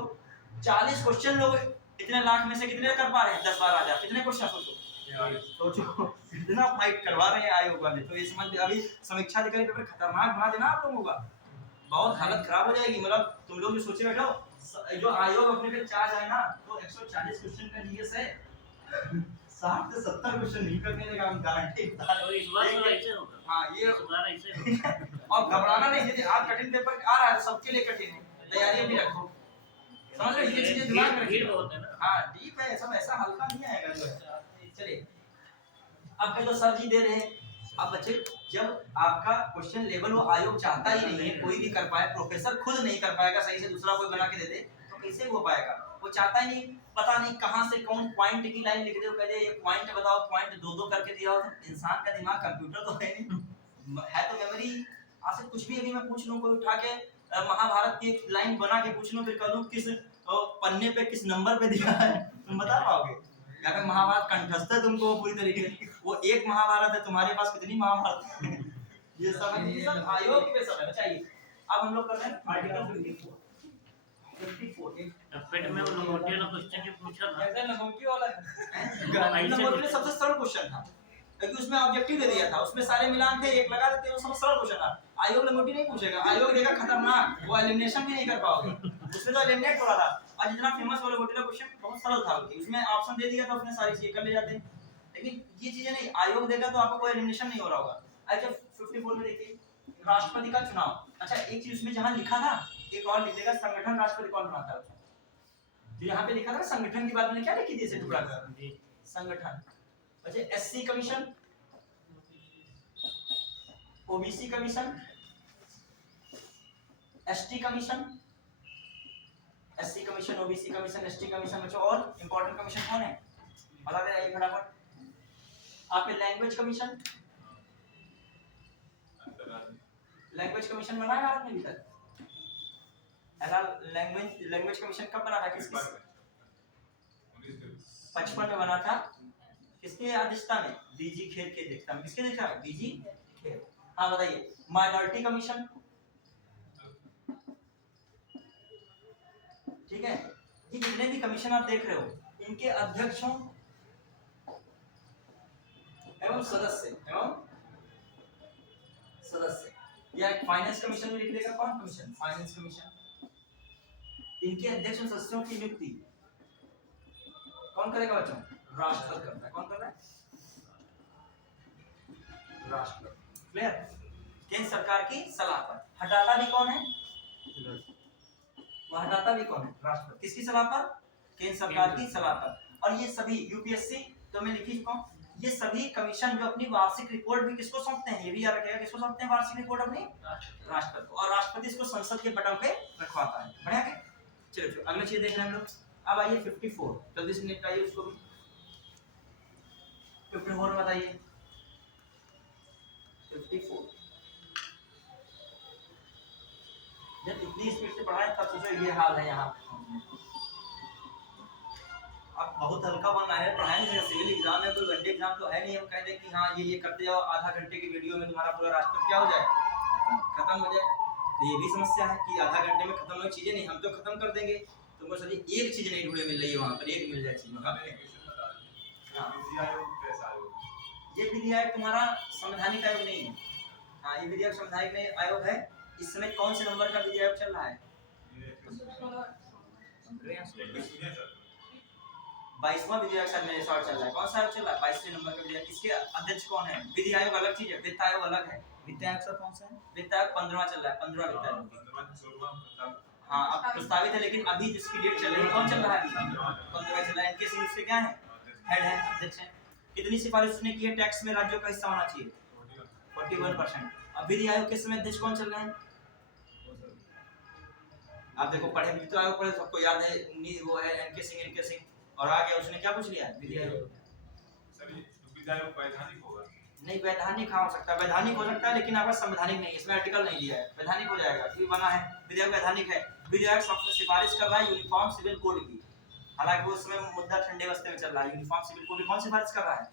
40 क्वेश्चन लोग इतने लाख में से कितने कर पा रहे हैं, 10-12 हजार, कितने क्वेश्चन सोचो, सोचो कितना फाइट करवा रहे हैं आयोग वाले। तो ये समझ अभी समीक्षा लेकर पेपर खतरनाक बना देना आप लोगों का, बहुत हालत खराब हो जाएगी। मतलब तुम लोग जो सोचे बैठो, जो आयोग अपने पे चार्ज है ना, तो 140 क्वेश्चन का जीएस है, 60 से 70 क्वेश्चन नहीं करने देगा, हम गारंटी बता रहे और इस बार तो ऐसे होगा। हाँ ये इस बार ऐसे होगा। और घबराना नहीं, यदि आज कठिन पेपर आ रहा है तो सबके लिए कठिन है, तैयारी भी रखो, समझ रहे हो, ये चीजें दिमाग में भीड़ रखिए। बहुत है ना। हाँ डीप है सब, ऐसा हल्का नहीं आएगा जो है। चलिए अब कह तो सर जी दे रहे हैं, अब बच्चे जब आपका क्वेश्चन लेवल वो आयोग चाहता ही नहीं है कोई भी कर पाए, प्रोफेसर खुद नहीं कर पाएगा सही से, दूसरा कोई बना के दे दे तो कैसे हो पाएगा, वो चाहता ही नहीं, पता नहीं कहां से कौन पॉइंट की लाइन लिख दे, वो कह दे ये पॉइंट बताओ, पॉइंट दो करके दिया हो, तो इंसान का दिमाग कंप्यूटर तो है नहीं, है तो मेमोरी, आज से कुछ भी अभी मैं पूछ लूं, कोई उठा के महाभारत की एक लाइन बना के पूछ लूं, फिर कह दूं किस पन्ने पे किस नंबर पे दिया है, तुम बता पाओगे, या फिर महाभारत कंठस्थ है तुमको पूरी तरीके से, वो एक महाभारत है, तुम्हारे पास कितनी महाभारत है, ये सब आयोग पे सब है। बताइए अब हम लोग कर रहे हैं आर्टिकल 54 पेट में वो लंगोटी वाला क्वेश्चन जो पूछा था, कैसे लंगोटी वाला है, लंगोटी में सबसे सरल क्वेश्चन था, क्योंकि उसमें ऑब्जेक्टिव दे दिया था, उसमें सारे मिलान थे, एक लगा देते हैं, वो सबसे सरल क्वेश्चन था। आयोग लंगोटी नहीं पूछेगा, आयोग देगा खतरनाक, वो एलिमिनेशन भी नहीं कर पाओगे, उसमें तो एलिमिनेट हो रहा था। और जितना फेमस वाला लंगोटी का क्वेश्चन बहुत सरल था, उसमें ऑप्शन दे दिया था, उसने सारी चीजें कर ले जाते हैं, लेकिन ये चीजें नहीं, आयोग देगा तो आपको कोई एलिमिनेशन नहीं हो रहा होगा। अच्छा 54 में देखिए राष्ट्रपति का चुनाव, अच्छा एक चीज उसमें जहां लिखा था, एक और लिखेगा संगठन राष्ट्रपति कौन बनाता है, जो यहाँ पे लिखा था संगठन की बात में क्या लिखी थी इसे टुकड़ा कर संगठन। अच्छा SC commission, OBC commission, ST commission, SC commission, OBC commission, ST commission, बच्चों और इंपॉर्टेंट कमीशन कौन है बता दे आइए फटाफट। आपके लैंग्वेज कमीशन, लैंग्वेज कमीशन बना है भारत में अभी तक, ऐसा लैंग्वेज कमीशन कब बना था, किसकी 55 में बना था, किसकी अध्यक्षता में, डीजी खेर की अध्यक्षता में, किसकी अध्यक्षता में, डीजी खेर। हाँ बताइए माइनॉरिटी कमीशन, ठीक है, ये जितने भी कमीशन आप देख रहे हो इनके अध्यक्षों एवं सदस्य या एक फाइनेंस कमीशन में लिख देगा, कौन कमीशन, फाइनेंस कमीशन, इनके अध्यक्ष और सदस्यों की नियुक्ति कौन करेगा बच्चों, राष्ट्रपति करता है, कौन कर रहा है, राष्ट्रपति, क्लियर, केंद्र सरकार की सलाह पर, हटाता भी कौन है, वो हटाता भी कौन है, राष्ट्रपति, किसकी सलाह पर, केंद्र सरकार की सलाह पर। और ये सभी यूपीएससी तो मैं लिख ही चुका हूं, ये सभी कमीशन जो अपनी वार्षिक रिपोर्ट भी किसको सौंपते हैं, ये भी याद रखिएगा, किसको सौंपते हैं वार्षिक रिपोर्ट अपनी, राष्ट्रपति को, और राष्ट्रपति इसको संसद के पटल पे रखवाता है, बढ़िया है। चलो अगली चीज देख रहे हैं हम लोग, अब आइए 54 जल्दी से निपटाइए उसको भी, 54 बताइए 54, जब इतनी स्पीड से पढ़ाएं तब सोचो ये हाल है यहाँ, अब बहुत हल्का बन रहा है, पढ़ाई नहीं, सिविल एग्जाम है, कोई वनडे एग्जाम तो है नहीं, हम कह दें कि हाँ ये करते जाओ, आधा घंटे की वीडियो में तुम्हारा पूरा राष्ट्रपति क्या हो जाए, खत्म हो जाए, तो ये भी समस्या है कि आधा घंटे में खत्म हो चीजें नहीं, हम तो खत्म कर देंगे, तुमको सर एक चीज नहीं ढूंढे मिल रही है वहां पर, एक मिल जाए चीज, ये विधि आयोग तुम्हारा संवैधानिक आयोग नहीं है, हाँ, ये विधि आयोग संवैधानिक में आयोग है। इस समय कौन से नंबर का विधि आयोग चल रहा है? 22वां विधि आयोग शायद मेरे साथ चल रहा है। कौन सा आयोग चल रहा है? 22वें नंबर का विधि आयोग। किसके अध्यक्ष कौन है? विधि आयोग अलग चीज है, वित्त आयोग अलग है। वित्त आयोग सर कौन सा है? वित्त आयोग 15वां चल रहा है, 15वां वित्त आयोग। हाँ, अब प्रस्तावित है, लेकिन अभी जिसकी डेट चल रही है, कौन चल रहा है? 15वां चल रहा है। इनके सिंह उसके क्या है? हेड है, अध्यक्ष है। कितनी सिफारिश उसने की है? टैक्स में राज्यों का हिस्सा होना चाहिए 41%। अब विधि आयोग के समय अध्यक्ष कौन चल रहे हैं? आप देखो, पढ़े वित्त आयोग पढ़े, सबको याद है, वो है एनके सिंह। और आगे उसने क्या पूछ लिया? विधि आयोग। सर ये विधि आयोग वैधानिक होगा? नहीं, वैधानिक हाँ हो सकता है, वैधानिक हो सकता है, लेकिन आपका संवैधानिक नहीं, इसमें आर्टिकल नहीं दिया है। वैधानिक हो जाएगा क्योंकि बना है विधि आयोग, वैधानिक है। विधि आयोग सबसे सिफारिश कर रहा है यूनिफॉर्म सिविल कोड की। हालांकि उस समय मुद्दा ठंडे बस्ते में चल रहा है। यूनिफॉर्म सिविल कोड कौन सिफारिश कर रहा है?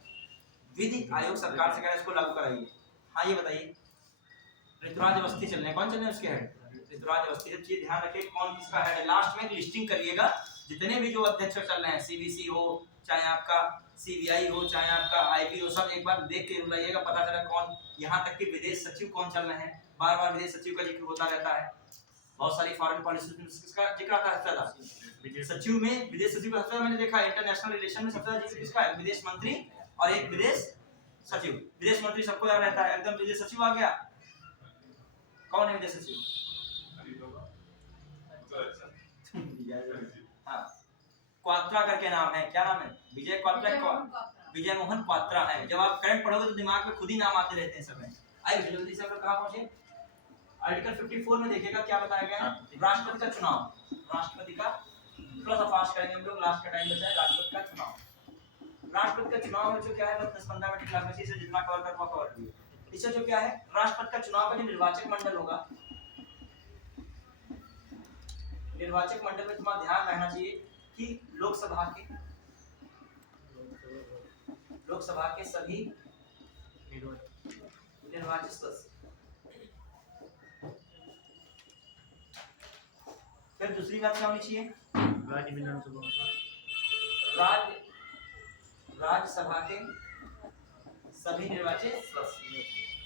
विधि आयोग सरकार से कह रहा है इसको लागू कराइए। हाँ, ये बताइए, ऋतुराज अवस्थी चल रहे हैं, कौन चल रहे हैं उसके हेड? ऋतुराज अवस्थी। जब चीज ध्यान रखिए कौन किसका हेड है, लास्ट में एक लिस्टिंग करिएगा जितने भी जो अध्यक्ष चल रहे हैं, सीबीसी हो चाहे आपका सीबीआई हो चाहे आपका आईबी हो, सब एक बार देख के बुलाइएगा, पता चला कौन। यहाँ तक कि विदेश सचिव कौन चल रहे हैं, बार बार विदेश सचिव का जिक्र होता रहता है। बहुत सारी फॉरेन पॉलिसी में किसका जिक्र आता है? सबसे सचिव में विदेश सचिव का सबसे मैंने देखा है इंटरनेशनल रिलेशन में सबसे जिक्र किसका है? विदेश मंत्री और एक विदेश सचिव। विदेश मंत्री सबको याद रहता है, एकदम विदेश सचिव आ गया। कौन है विदेश सचिव? हाँ, क्वात्रा करके नाम है। क्या नाम है? विजय क्वात्रा। विजय मोहन क्वात्रा है। जब आप करंट पढ़ोगे तो दिमाग में खुद ही नाम आते रहते हैं सब में। आइए जल्दी से हम लोग कहाँ पहुंचे? आर्टिकल 54 में देखिएगा क्या बताया गया है। राष्ट्रपति का चुनाव, राष्ट्रपति का थोड़ा सा फास्ट करेंगे हम लोग, लास्ट का टाइम बचा है। राष्ट्रपति का चुनाव, राष्ट्रपति का चुनाव में जो क्या है, 10-15 मिनट लगभग से जितना कवर कर पाओ कवर किए। इससे जो क्या है, राष्ट्रपति का चुनाव का जो निर्वाचक मंडल होगा, निर्वाचक मंडल में तुम्हारा ध्यान रहना चाहिए कि लोकसभा के सभी निर्वाचित सदस्य। फिर दूसरी बात क्या होनी चाहिए? राज्य विधानसभा, राज्यसभा के सभी निर्वाचित सदस्य।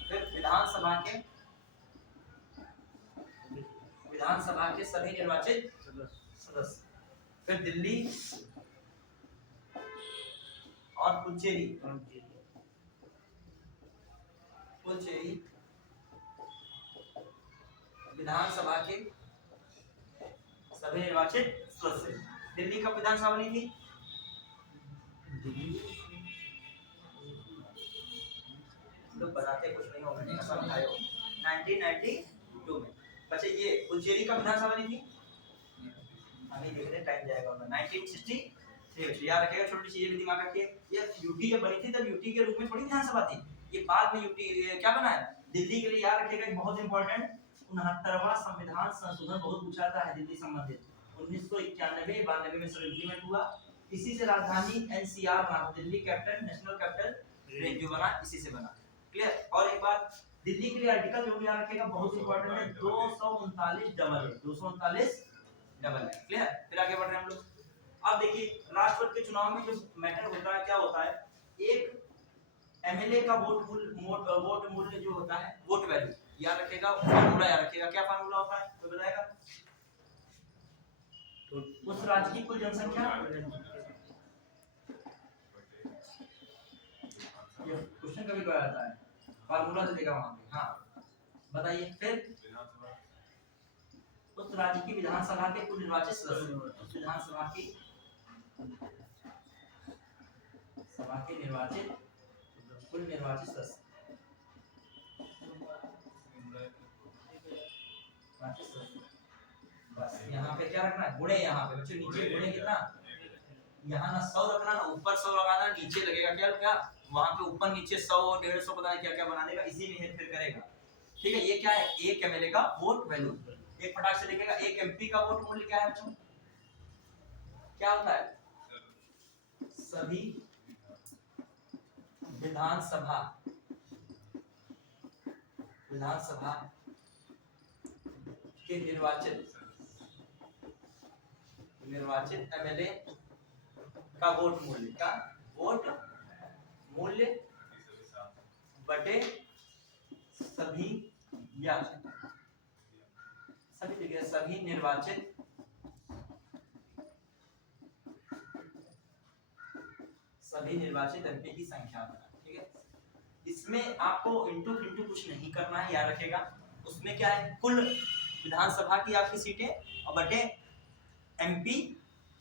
फिर विधानसभा के सभी निर्वाचित सदस्य। फिर दिल्ली और पुडुचेरी विधानसभा के सभी निर्वाचित सदस्य। दिल्ली कब विधानसभा बनी थी? लोग बताते कुछ नहीं होगा, समझाए हो 1992 में। बच्चे ये पुडुचेरी का विधानसभा बनी थी, हमें देख रहे टाइम जाएगा, 1963। याद रखिएगा, छोटी चीजें भी दिमाग रखिए। ये यूटी जब बनी थी तब यूटी के रूप में थोड़ी विधानसभा थी, ये बाद में यूटी क्या बना है दिल्ली के लिए। याद रखिएगा बहुत इंपॉर्टेंट, 69वां संविधान संशोधन बहुत पूछा जाता है दिल्ली संबंधित। 1991-92 में इम्प्लीमेंट हुआ। इसी से राजधानी एनसीआर बना, Delhi capital national capital range जो बना इसी से बना। क्लियर? और एक बात, दिल्ली के लिए आर्टिकल जो भी याद रखिएगा बहुत इंपॉर्टेंट है, 239 डबल है, 239 डबल है। क्लियर? फिर आगे बढ़ रहे हैं हम लोग। अब देखिए राष्ट्रपति के चुनाव में जो मैटर होता है क्या होता है, एक एमएलए का वोट मूल्य जो होता है, वोट वैल्यू याद रखिएगा, फार्मूला याद रखिएगा। क्या फार्मूला होता है तो बताएगा? उस राज्य की कुल जनसंख्या, ये क्वेश्चन कभी कहा जाता है, फार्मूला दे देगा वहां पे। हाँ बताइए। फिर उस राज्य की विधानसभा के कुल निर्वाचित सदस्य, विधानसभा की निर्वाचित कुल निर्वाचित सदस्य। बस यहाँ पे क्या रखना है, गुणे। यहाँ पे बच्चों नीचे गुणे कितना, यहाँ ना 100 रखना, ना ऊपर 100 लगाना, नीचे लगेगा क्या वहां पे ऊपर नीचे 100 150 पता नहीं क्या क्या बना देगा, इसी में हेरफेर करेगा। ठीक है, ये क्या है, एक एमएलए का वोट वैल्यू। एक फटाक से लिखेगा, एक एमपी का वोट मूल्य क्या है बच्चों? क्या होता है? सभी विधानसभा के निर्वाचित एमएलए का वोट मूल्य बटे सभी या सभी लिखे सभी निर्वाचित एमपी की संख्या होता है, ठीक है। इसमें आपको इंटू फिंटू कुछ नहीं करना है, याद रखेगा। उसमें क्या है, कुल विधानसभा की आपकी सीटें और बटे एमपी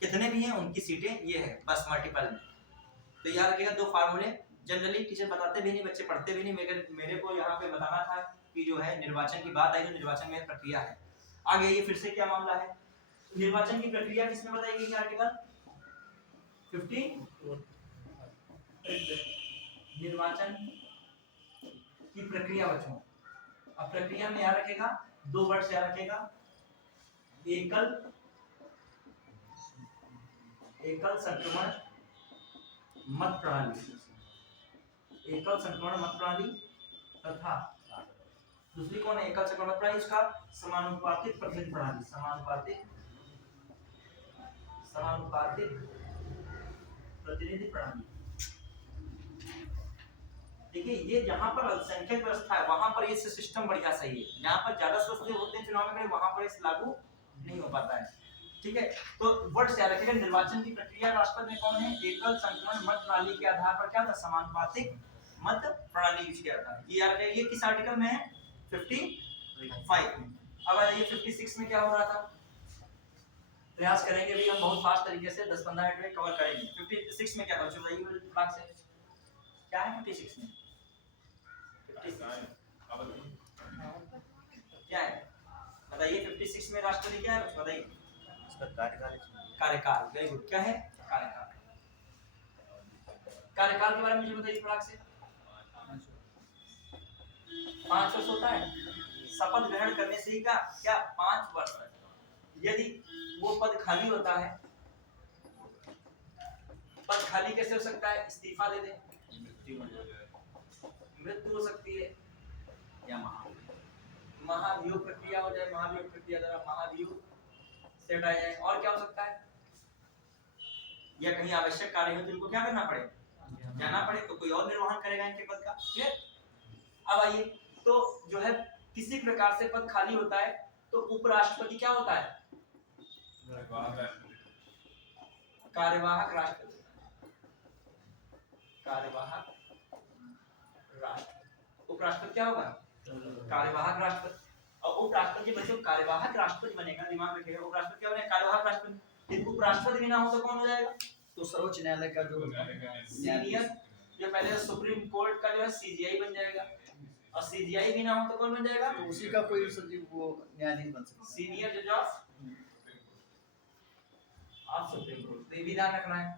कितने भी हैं उनकी सीटें, ये है बस मल्टीपल में। तो याद रखिएगा दो फार्मूले, जनरली टीचर बताते भी नहीं, बच्चे पढ़ते भी नहीं, मेरे को यहाँ पे बताना था कि जो है निर्वाचन की बात आई, तो निर्वाचन में प्रक्रिया है। आगे ये फिर से क्या मामला है, निर्वाचन की प्रक्रिया किसमें बताई गई, आर्टिकल 50 निर्वाचन की प्रक्रिया बच्चों। अब प्रक्रिया में याद रखेगा दो वर्ड याद रखेगा, एकल संक्रमण मत प्रणाली, एकल संक्रमण मत प्रणाली तथा दूसरी कौन है, एकल संक्रमण मत प्रणाली, उसका समानुपातिक प्रतिनिधि प्रणाली, समानुपातिक प्रतिनिधि प्रणाली। देखिए ये जहां पर अल्पसंख्यक व्यवस्था है वहां पर ये सिस्टम बढ़िया सही है, जहां पर ज्यादा सदस्य होते हैं चुनाव में वहां पर इस लागू नहीं हो पाता है, ठीक है। तो वर्ड से याद रखिएगा, निर्वाचन की प्रक्रिया राष्ट्रपति में कौन है, एकल संक्रमण मत प्रणाली के आधार पर क्या था, समानुपातिक मत प्रणाली यूज किया था। ये याद रखिए, ये किस आर्टिकल में है, 55। अब आइए 56 में क्या हो रहा था, प्रयास करेंगे भी हम बहुत फास्ट तरीके से 10-15 मिनट में कवर करेंगे। 56 में क्या था बताइए दिमाग से, क्या है 56 में, क्या है बताइए 56 में राष्ट्रपति क्या है बताइए, कार्यकाल। वेरी गुड, क्या है कार्यकाल। कार्यकाल के बारे में मुझे बताइए फटाक से, 5 वर्ष होता है, शपथ ग्रहण करने से ही क्या 5 वर्ष तक, यदि वो पद खाली होता है, पद खाली कैसे हो सकता है, इस्तीफा दे दे, मृत्यु हो सकती है, या महाभियोग प्रक्रिया हो जाए, महाभियोग प्रक्रिया द्वारा महाभियोग से हटाया जाए, और क्या हो सकता है, या कहीं आवश्यक कार्य हो तो इनको क्या करना पड़े, जाना पड़े, तो कोई और निर्वहन करेगा इनके पद का। अब आइए, तो जो है किसी प्रकार से पद खाली होता है तो उपराष्ट्रपति क्या होता है, कार्यवाहक राष्ट्रपति, कार्यवाहक राष्ट्रपति, उपराष्ट्रपति क्या होगा, कार्यवाहक राष्ट्रपति। और उपराष्ट्रपति बच्चों कार्यवाहक राष्ट्रपति बनेगा, दिमाग रखिएगा, उपराष्ट्रपति क्या बनेगा, कार्यवाहक राष्ट्रपति। उपराष्ट्रपति भी ना हो तो कौन हो जाएगा, तो सर्वोच्च न्यायालय का जो सीनियर, जो पहले सुप्रीम कोर्ट का जो है सीजीआई बन जाएगा, और सीजीआई भी ना हो तो कौन बन जाएगा, तो उसी का कोई सचिव वो न्यायाधीश बन सकता है, सीनियर जज ऑफ सुप्रीम कोर्ट। तो ये भी ध्यान रखना है,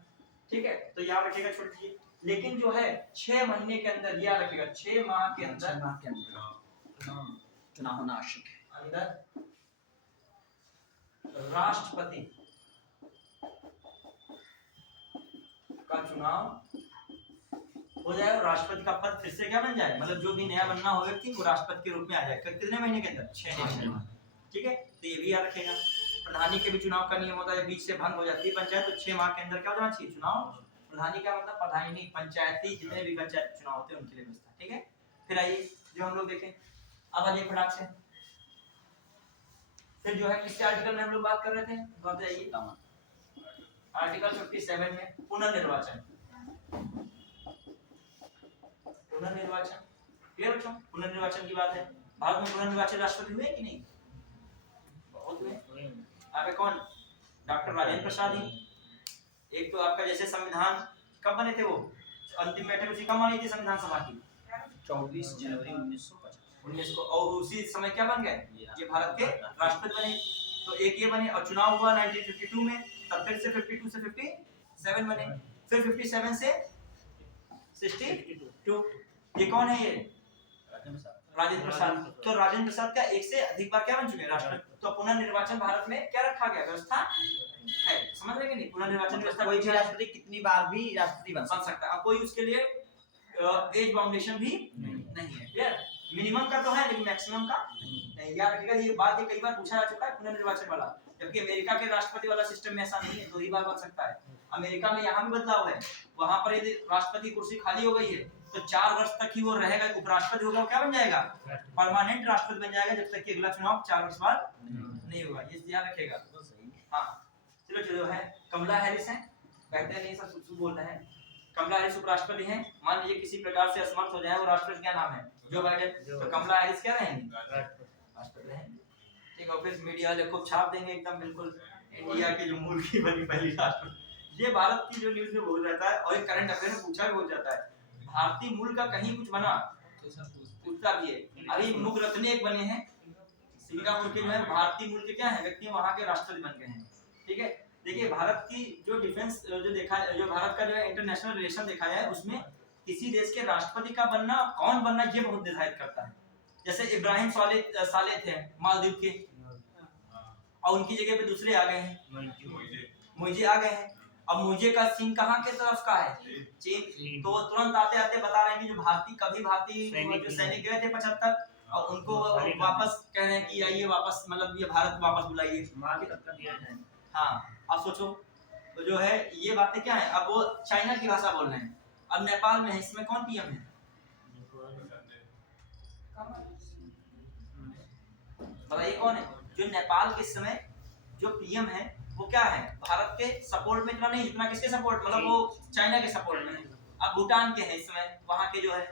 ठीक है। तो याद रखिएगा छोड़िए, लेकिन जो है 6 महीने के अंदर, याद रखिएगा 6 माह के अंदर चुनाव होना आवश्यक है, अंदर राष्ट्रपति का चुनाव हो जाए और राष्ट्रपति का पद फिर से क्या बन जाए, मतलब जो भी नया बनना हो व्यक्ति वो राष्ट्रपति के रूप में आ जाए, कितने महीने के अंदर, 6 महीने, ठीक है। तो ये भी याद रखेगा। प्रधानी के भी चुनाव का नियम होता है, बीच से भंग हो जाती है पंचायत तो 6 माह के अंदर क्या होना चाहिए चुनाव। प्रधानी क्या मतलब, प्रधानी पंचायती जितने भी पंचायत चुनाव होते हैं उनके लिए व्यवस्था, ठीक है। फिर आइए जो हम लोग देखें, अब आइए फटाक से, फिर जो है किस आर्टिकल में हम लोग बात कर रहे थे, बताइए आर्टिकल 57 में पुनर्निर्वाचन, पुनर्निर्वाचन, क्लियर बच्चों, पुनर्निर्वाचन की बात है। भारत में पुनर्निर्वाचित राष्ट्रपति हुए कि नहीं, बहुत हुए। आपके कौन, डॉक्टर राजेंद्र प्रसाद ही, एक तो आपका जैसे संविधान कब बने थे, वो अंतिम बैठक उसी कब मानी थी संविधान सभा की, 24 जनवरी 1950 को, और उसी समय क्या बन गए, ये भारत के राष्ट्रपति बने। तो एक ये बने, और चुनाव हुआ 1952 में, तब फिर से 52 से 57 बने, फिर 57 से 62। ये कौन है, ये राजेंद्र प्रसाद। तो राजेंद्र प्रसाद का एक से अधिक बार क्या बन चुके हैं राष्ट्रपति। तो पुनर्निर्वाचन भारत में क्या रखा गया, व्यवस्था है, समझ रहे कि नहीं, पुनर्निर्वाचन व्यवस्था, कोई भी राष्ट्रपति कितनी बार भी राष्ट्रपति बन सकता है, कोई उसके लिए एज बाउंडेशन भी नहीं है, क्लियर। मिनिमम का तो है लेकिन मैक्सिमम का नहीं, याद रखिएगा। ये बात कई बार पूछा जा चुका है पुनर्निर्वाचन वाला, जबकि अमेरिका के राष्ट्रपति वाला सिस्टम में ऐसा नहीं है, 2 ही बार बन सकता है। अमेरिका में यहाँ भी बदलाव है, वहां पर यदि राष्ट्रपति कुर्सी खाली हो गई है तो 4 वर्ष तक ही वो रहेगा, उपराष्ट्रपति होगा, वो क्या बन जाएगा, परमानेंट राष्ट्रपति बन जाएगा, जब तक कि अगला चुनाव 4 वर्ष बाद नहीं होगा। ये ध्यान रखेगा। हाँ चलो चलो है कमला हैरिस है, कहते हैं नहीं सब सुसु बोल रहे हैं। कमला हैरिस उपराष्ट्रपति हैं। मान लीजिए किसी प्रकार से असमर्थ हो जाए, वो राष्ट्रपति क्या नाम है, जो बाइडेन, तो कमला हैरिस क्या रहेंगी, राष्ट्रपति रहेंगी। ठीक है, फिर मीडिया वाले खूब छाप देंगे एकदम बिल्कुल, इंडिया के जो मूल की बनी पहली राष्ट्रपति। ये भारत की जो न्यूज में बोल जाता है, और एक करंट अफेयर में पूछा भी हो जाता है, भारतीय मूल का कहीं कुछ बना पूछता भी है। अभी मुख रत्ने एक बने हैं सिंगापुर के, जो है भारतीय मूल के क्या है व्यक्ति, वहां के राष्ट्रपति बन गए हैं। ठीक है, देखिए भारत की जो डिफेंस जो देखा, जो भारत का जो है इंटरनेशनल रिलेशन देखा जाए, उसमें किसी देश के राष्ट्रपति का बनना, कौन बनना, ये बहुत निर्धारित करता है। जैसे इब्राहिम साले थे मालदीव के, और उनकी जगह पे दूसरे आ गए हैं, मुइजे आ गए हैं। अब मुइजे का सीन कहाँ के तरफ का है, चीन। तो तुरंत आते आते बता रहे हैं कि जो भारतीय जो सैनिक गए थे 75, और उनको वापस कह रहे हैं कि आइए वापस, मतलब ये भारत वापस बुलाइए। हाँ अब सोचो, तो जो है ये बातें क्या है, अब वो चाइना की भाषा बोल रहे हैं। अब नेपाल में है, इसमें कौन पीएम है, बताइए कौन है। जो नेपाल के समय जो पीएम है वो क्या है, भारत के सपोर्ट में इतना नहीं जितना किसके सपोर्ट, मतलब वो चाइना के सपोर्ट में है। अब भूटान के है इस समय, वहाँ के जो है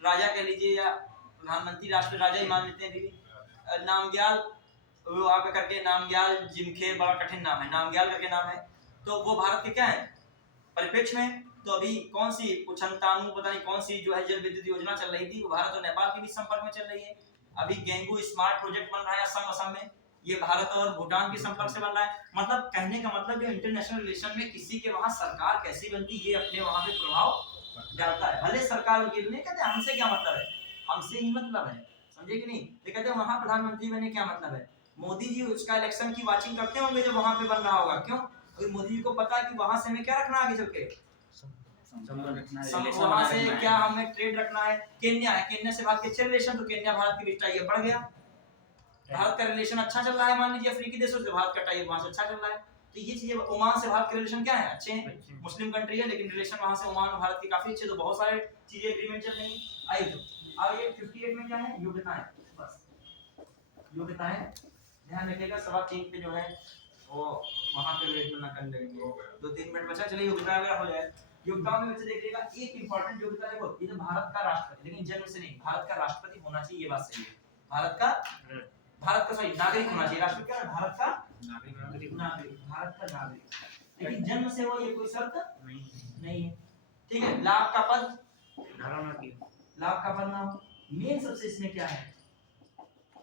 राजा कह लीजिए या प्रधानमंत्री, राष्ट्र राजा ही मान लेते हैं दीदी, नामग्याल वो आप करके, नामग्याल जिनखेर, बड़ा कठिन नाम है, नामग्याल करके नाम है। तो वो भारत के क्या है परिप्रेक्ष्य में। तो अभी कौन सी पुछंतानु पता नहीं कौन सी जो है जल विद्युत योजना चल रही थी, वो भारत और नेपाल के बीच संपर्क में चल रही है। अभी गेंगू स्मार्ट प्रोजेक्ट बन रहा है असम में, ये भारत और भूटान के संपर्क से बन रहा है। मतलब कहने का मतलब जो इंटरनेशनल रिलेशन में किसी के वहाँ सरकार कैसी बनती है, ये अपने वहाँ पे प्रभाव डालता है। भले सरकार उनके लिए कहते हैं हमसे क्या मतलब है, हमसे ही मतलब है, समझे कि नहीं। ये कहते हैं वहाँ प्रधानमंत्री बने क्या मतलब है, मोदी जी उसका इलेक्शन की वाचिंग करते होंगे जब वहाँ पे बन रहा होगा, क्यों, क्योंकि मोदी जी को पता है कि वहाँ से हमें क्या रखना आगे चल के, वहाँ से क्या हमें ट्रेड रखना है। केन्या है, केन्या से भारत के अच्छे रिलेशन, तो केन्या भारत के बीच टाई बढ़ गया, भारत का रिलेशन अच्छा चल रहा है। मान लीजिए अफ्रीकी देशों से भारत का टाई वहाँ से अच्छा चल रहा है, तो ये चीजें। ओमान से भारत के रिलेशन क्या है, अच्छे हैं, मुस्लिम कंट्री है, लेकिन रिलेशन वहाँ से ओमान और भारत के काफी अच्छे। तो बहुत सारे चीजें एग्रीमेंट चल रही है। आइए अब ये 58 में क्या है, योग्यताएं, बस योग्यताएं ध्यान रखिएगा। सवा 3 पे जो है वो वहाँ पे वेट ना कर लेंगे, 2-3 मिनट बचा, चलिए योग्यता वगैरह हो जाए। योग्यताओं में बच्चे देखिएगा एक इंपॉर्टेंट योग्यता देखो, ये तो भारत का राष्ट्रपति, लेकिन जन्म से नहीं, भारत का राष्ट्रपति होना चाहिए, ये बात सही है। भारत का सही नागरिक होना चाहिए, राष्ट्रपति क्या है, भारत का नागरिक, लेकिन जन्म से वो ये कोई शर्त नहीं है। ठीक है, लाभ का पद ना हो। मेन सबसे इसमें क्या है,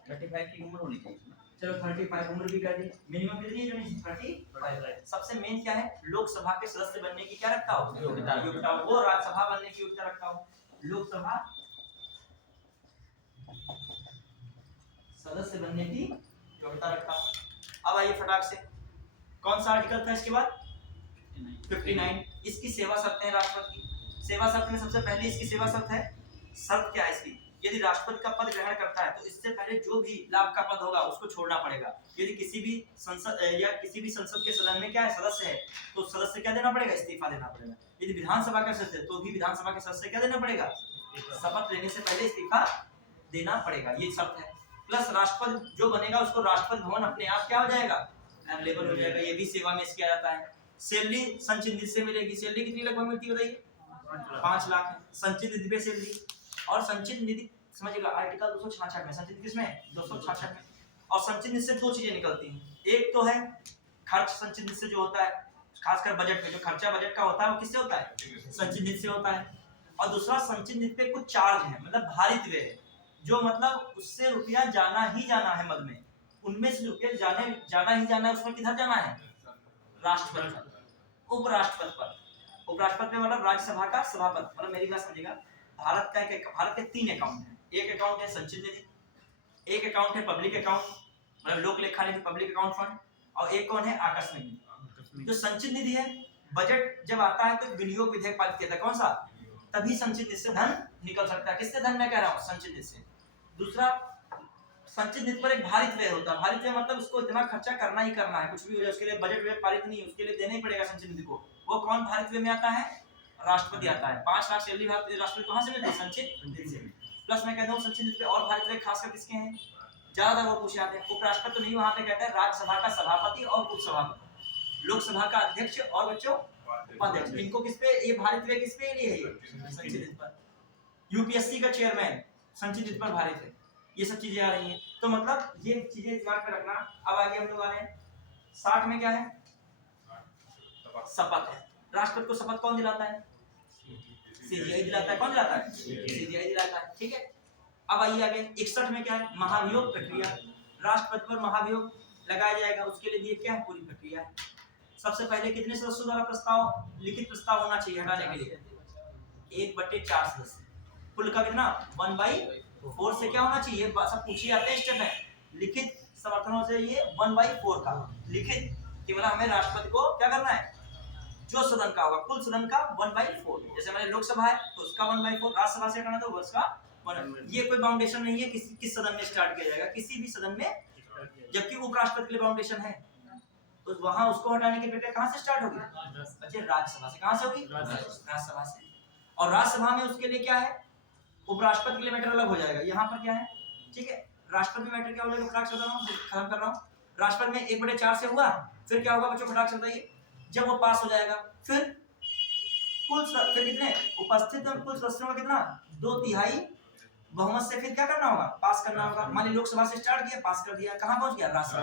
35 की उम्र होनी चाहिए। चलो 35 उम्र भी कर दी, मिनिमम कितनी है, जो नहीं 35। सबसे मेन क्या है, लोकसभा के सदस्य बनने की क्या रखता हो, योग्यता, वो राज्यसभा बनने की योग्यता रखता हो, लोकसभा सदस्य बनने की योग्यता रखता हो। अब आइए फटाक से, कौन सा आर्टिकल था इसके बाद, 59। इसकी सेवा शर्तें राष्ट्रपति की। सेवा शर्त में सबसे पहले इसकी सेवा शर्त है, शर्त क्या है इसकी, यदि राष्ट्रपति का पद ग्रहण करता है तो इससे पहले जो भी लाभ का पद होगा उसको छोड़ना पड़ेगा। यदि किसी भी संसद या किसी भी संसद के सदन में क्या है, सदस्य है, तो सदस्य क्या देना पड़ेगा, इस्तीफा देना पड़ेगा। यदि विधानसभा का सदस्य है तो भी विधानसभा के सदस्य क्या देना पड़ेगा, शपथ लेने से पहले इस्तीफा देना पड़ेगा, ये शर्त है। प्लस राष्ट्रपति जो बनेगा उसको राष्ट्रपति भवन अपने आप क्या हो जाएगा, अवेलेबल हो जाएगा, ये भी सेवा में किया जाता है। सैलरी संचित निधि से मिलेगी, सैलरी कितनी लगभग मिलती है बताइए, 5 लाख है संचित निधि पे सैलरी। और संचित निधि समझिएगा आर्टिकल 266 में, संचित किसमें 266 में। और संचित निधि से 2 चीजें निकलती हैं, एक तो है खर्च संचित निधि से जो होता है, खासकर बजट में जो खर्चा बजट का होता है वो किससे होता है, संचित निधि से होता है। और दूसरा संचित निधि पे कुछ चार्ज है, मतलब भारित व्यय है, जो मतलब उससे रुपया जाना ही जाना है मद में, उनमें से रुपया जाना ही जाना है, उसमें किधर जाना है, राष्ट्रपति पर, उपराष्ट्रपति पर। उपराष्ट्रपति में मतलब राज्यसभा का सभापति, मतलब मेरी बात समझिएगा, भारत के 3 अकाउंट हैं। एक अकाउंट है संचित निधि, एक अकाउंट है पब्लिक अकाउंट मतलब लोक लेखा निधि, पब्लिक अकाउंट फंड, और एक कौन है, आकस्मिक निधि। जो संचित निधि है, बजट जब आता है तो विनियोग विधेयक पारित किया था, कौन सा, तभी संचित निधि से धन निकल सकता है। किससे धन मैं कह रहा हूँ, संचित निधि से। दूसरा, संचित निधि पर एक भारित व्यय होता है, भारित व्यय मतलब उसको इतना खर्चा करना ही करना है, कुछ भी हो जाए उसके लिए बजट व्यय पारित नहीं है, उसके लिए देना ही पड़ेगा संचित निधि को। वो कौन भारित व्यय में आता है, राष्ट्रपति आता है। 5 लाख सैलरी राष्ट्रपति कहाँ से मिलती है? संचित निधि से। प्लस मैं कहता हूँ संचित निधि पे और भारित व्यय खासकर किसके हैं? ज्यादातर वो पूछे जाते हैं। उपराष्ट्रपति तो नहीं, वहां पे कहता है राज्यसभा का सभापति और उपसभापति, लोकसभा का अध्यक्ष और बच्चों उपाध्यक्ष। इनको किस पे ये भारित व्यय किस पे लिए है? ये संचित निधि पर। यूपीएससी का चेयरमैन संचित निधि पर भारित है। ये सब चीजें आ रही हैं, तो मतलब ये चीजें दिमाग में रखना। अब आगे हम लोग आ रहे हैं 60 में क्या है? शपथ है। राष्ट्रपति को शपथ कौन दिलाता है? सीजीआई दिलाता है। कौन दिलाता है? सीजीआई दिलाता है। ठीक है, अब आइए आगे 61 में क्या है? महाभियोग प्रक्रिया। राष्ट्रपति पर महाभियोग लगाया जाएगा, उसके लिए दिए क्या है? पूरी प्रक्रिया है। सबसे पहले कितने सदस्यों द्वारा प्रस्ताव, लिखित प्रस्ताव होना चाहिए हटाने के लिए? 1/4 सदस्य। कुल का कितना? 1/4 से क्या होना चाहिए? सब पूछे जाते हैं स्टेप है। लिखित समर्थनों से ये 1/4 का लिखित, केवल हमें राष्ट्रपति को क्या करना है? जो सदन का होगा, कुल सदन का 1/4। जैसे हमारे लोकसभा है तो उसका 1/4, राज्यसभा से हटाना तो उसका 1। ये कोई बाउंडेशन नहीं है किस सदन में स्टार्ट किया जाएगा, किसी भी सदन में। जबकि उपराष्ट्रपति के लिए बाउंडेशन है, तो वहां उसको हटाने की प्रक्रिया कहां से स्टार्ट होगी? अच्छा, राज्यसभा से। कहां से होगी? राज्यसभा से। और राज्यसभा में उसके लिए क्या है? उपराष्ट्रपति के लिए मैटर अलग हो जाएगा। यहाँ पर क्या है? ठीक है, राष्ट्रपति मैटर क्या हो जाएगा? फटाक से खत्म कर रहा हूँ। राष्ट्रपति में 1/4 से हुआ, फिर क्या होगा बच्चों? फटाक से बताइए। जब वो पास हो जाएगा फिर फिर कितने उपस्थित कुल सदस्यों का कितना? 2/3 बहुमत से फिर क्या करना होगा? पास करना होगा। मान लीजिए लोकसभा से स्टार्ट किया, पास कर दिया, कहाँ पहुंच गया? राज्यसभा।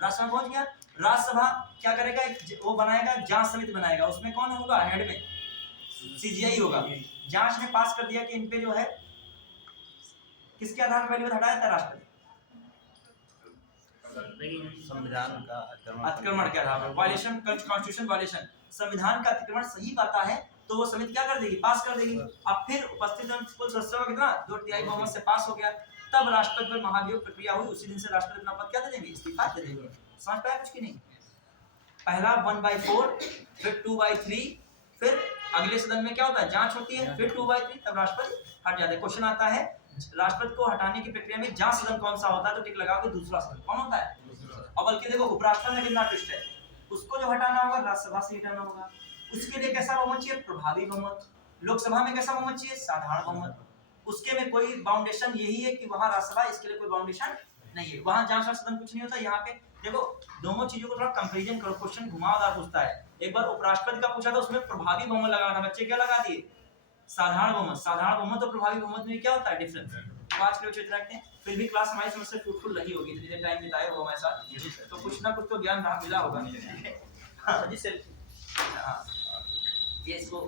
राज्यसभा पहुंच गया। राज्यसभा क्या करेगा? वो बनाएगा, जांच समिति बनाएगा। उसमें कौन होगा हेड में? सीजीआई होगा। जांच में पास कर दिया कि इन पे जो है किसके आधार पर पहली बार हटाया था राष्ट्रपति? संविधान का अतिक्रमण के आधार पर, वायलेशन, कॉन्स्टिट्यूशन वायलेशन। संविधान का अतिक्रमण सही पाता है तो वो समिति क्या कर देगी? पास कर देगी। अब फिर उपस्थित कुल सदस्यों का कितना? 2/3 बहुमत से पास हो गया। तब राष्ट्रपति पर महाभियोग प्रक्रिया हुई। उसी दिन से राष्ट्रपति अपना पद क्या दे देंगे? इस्तीफा दे देंगे। समझ पाया कुछ की नहीं? पहला 1/4, फिर 2/3, फिर अगले सदन में क्या होता है? जांच होती है, फिर 2/3, तब राष्ट्रपति हट जाते हैं। क्वेश्चन आता है राष्ट्रपति को हटाने की प्रक्रिया में जांच सदन कौन सा होता है? तो टिक लगाओगे दूसरा सदन। कौन होता है? और बल्कि देखो उपराष्ट्रपति में कितना ट्विस्ट है। उसको जो हटाना होगा राज्यसभा से हटाना होगा। उसके लिए कैसा बहुमत चाहिए? प्रभावी बहुमत। लोकसभा में कैसा बहुमत चाहिए? साधारण बहुमत। उसके में कोई बाउंडेशन यही है कि वहां राज्यसभा, इसके लिए कोई बाउंडेशन नहीं है। वहां जांच सदन कुछ नहीं होता। यहाँ पे देखो दोनों चीजों को थोड़ा कंपैरिजन करो। क्वेश्चन घुमावदार पूछता है। एक बार उपराष्ट्रपति का पूछा था, उसमें प्रभावी बहुमत लगाना था, बच्चे क्या लगा दिए? साधारण बहुमत। साधारण बहुमत और प्रभावी बहुमत में क्या होता है डिफरेंस? आज के बच्चे रखते हैं। फिर भी क्लास हमारी समझ से फ्रूटफुल रही होगी, इतने टाइम बिताए हो हमारे साथ, तो कुछ ना कुछ तो ज्ञान मिला होगा। हाँ, ये इसको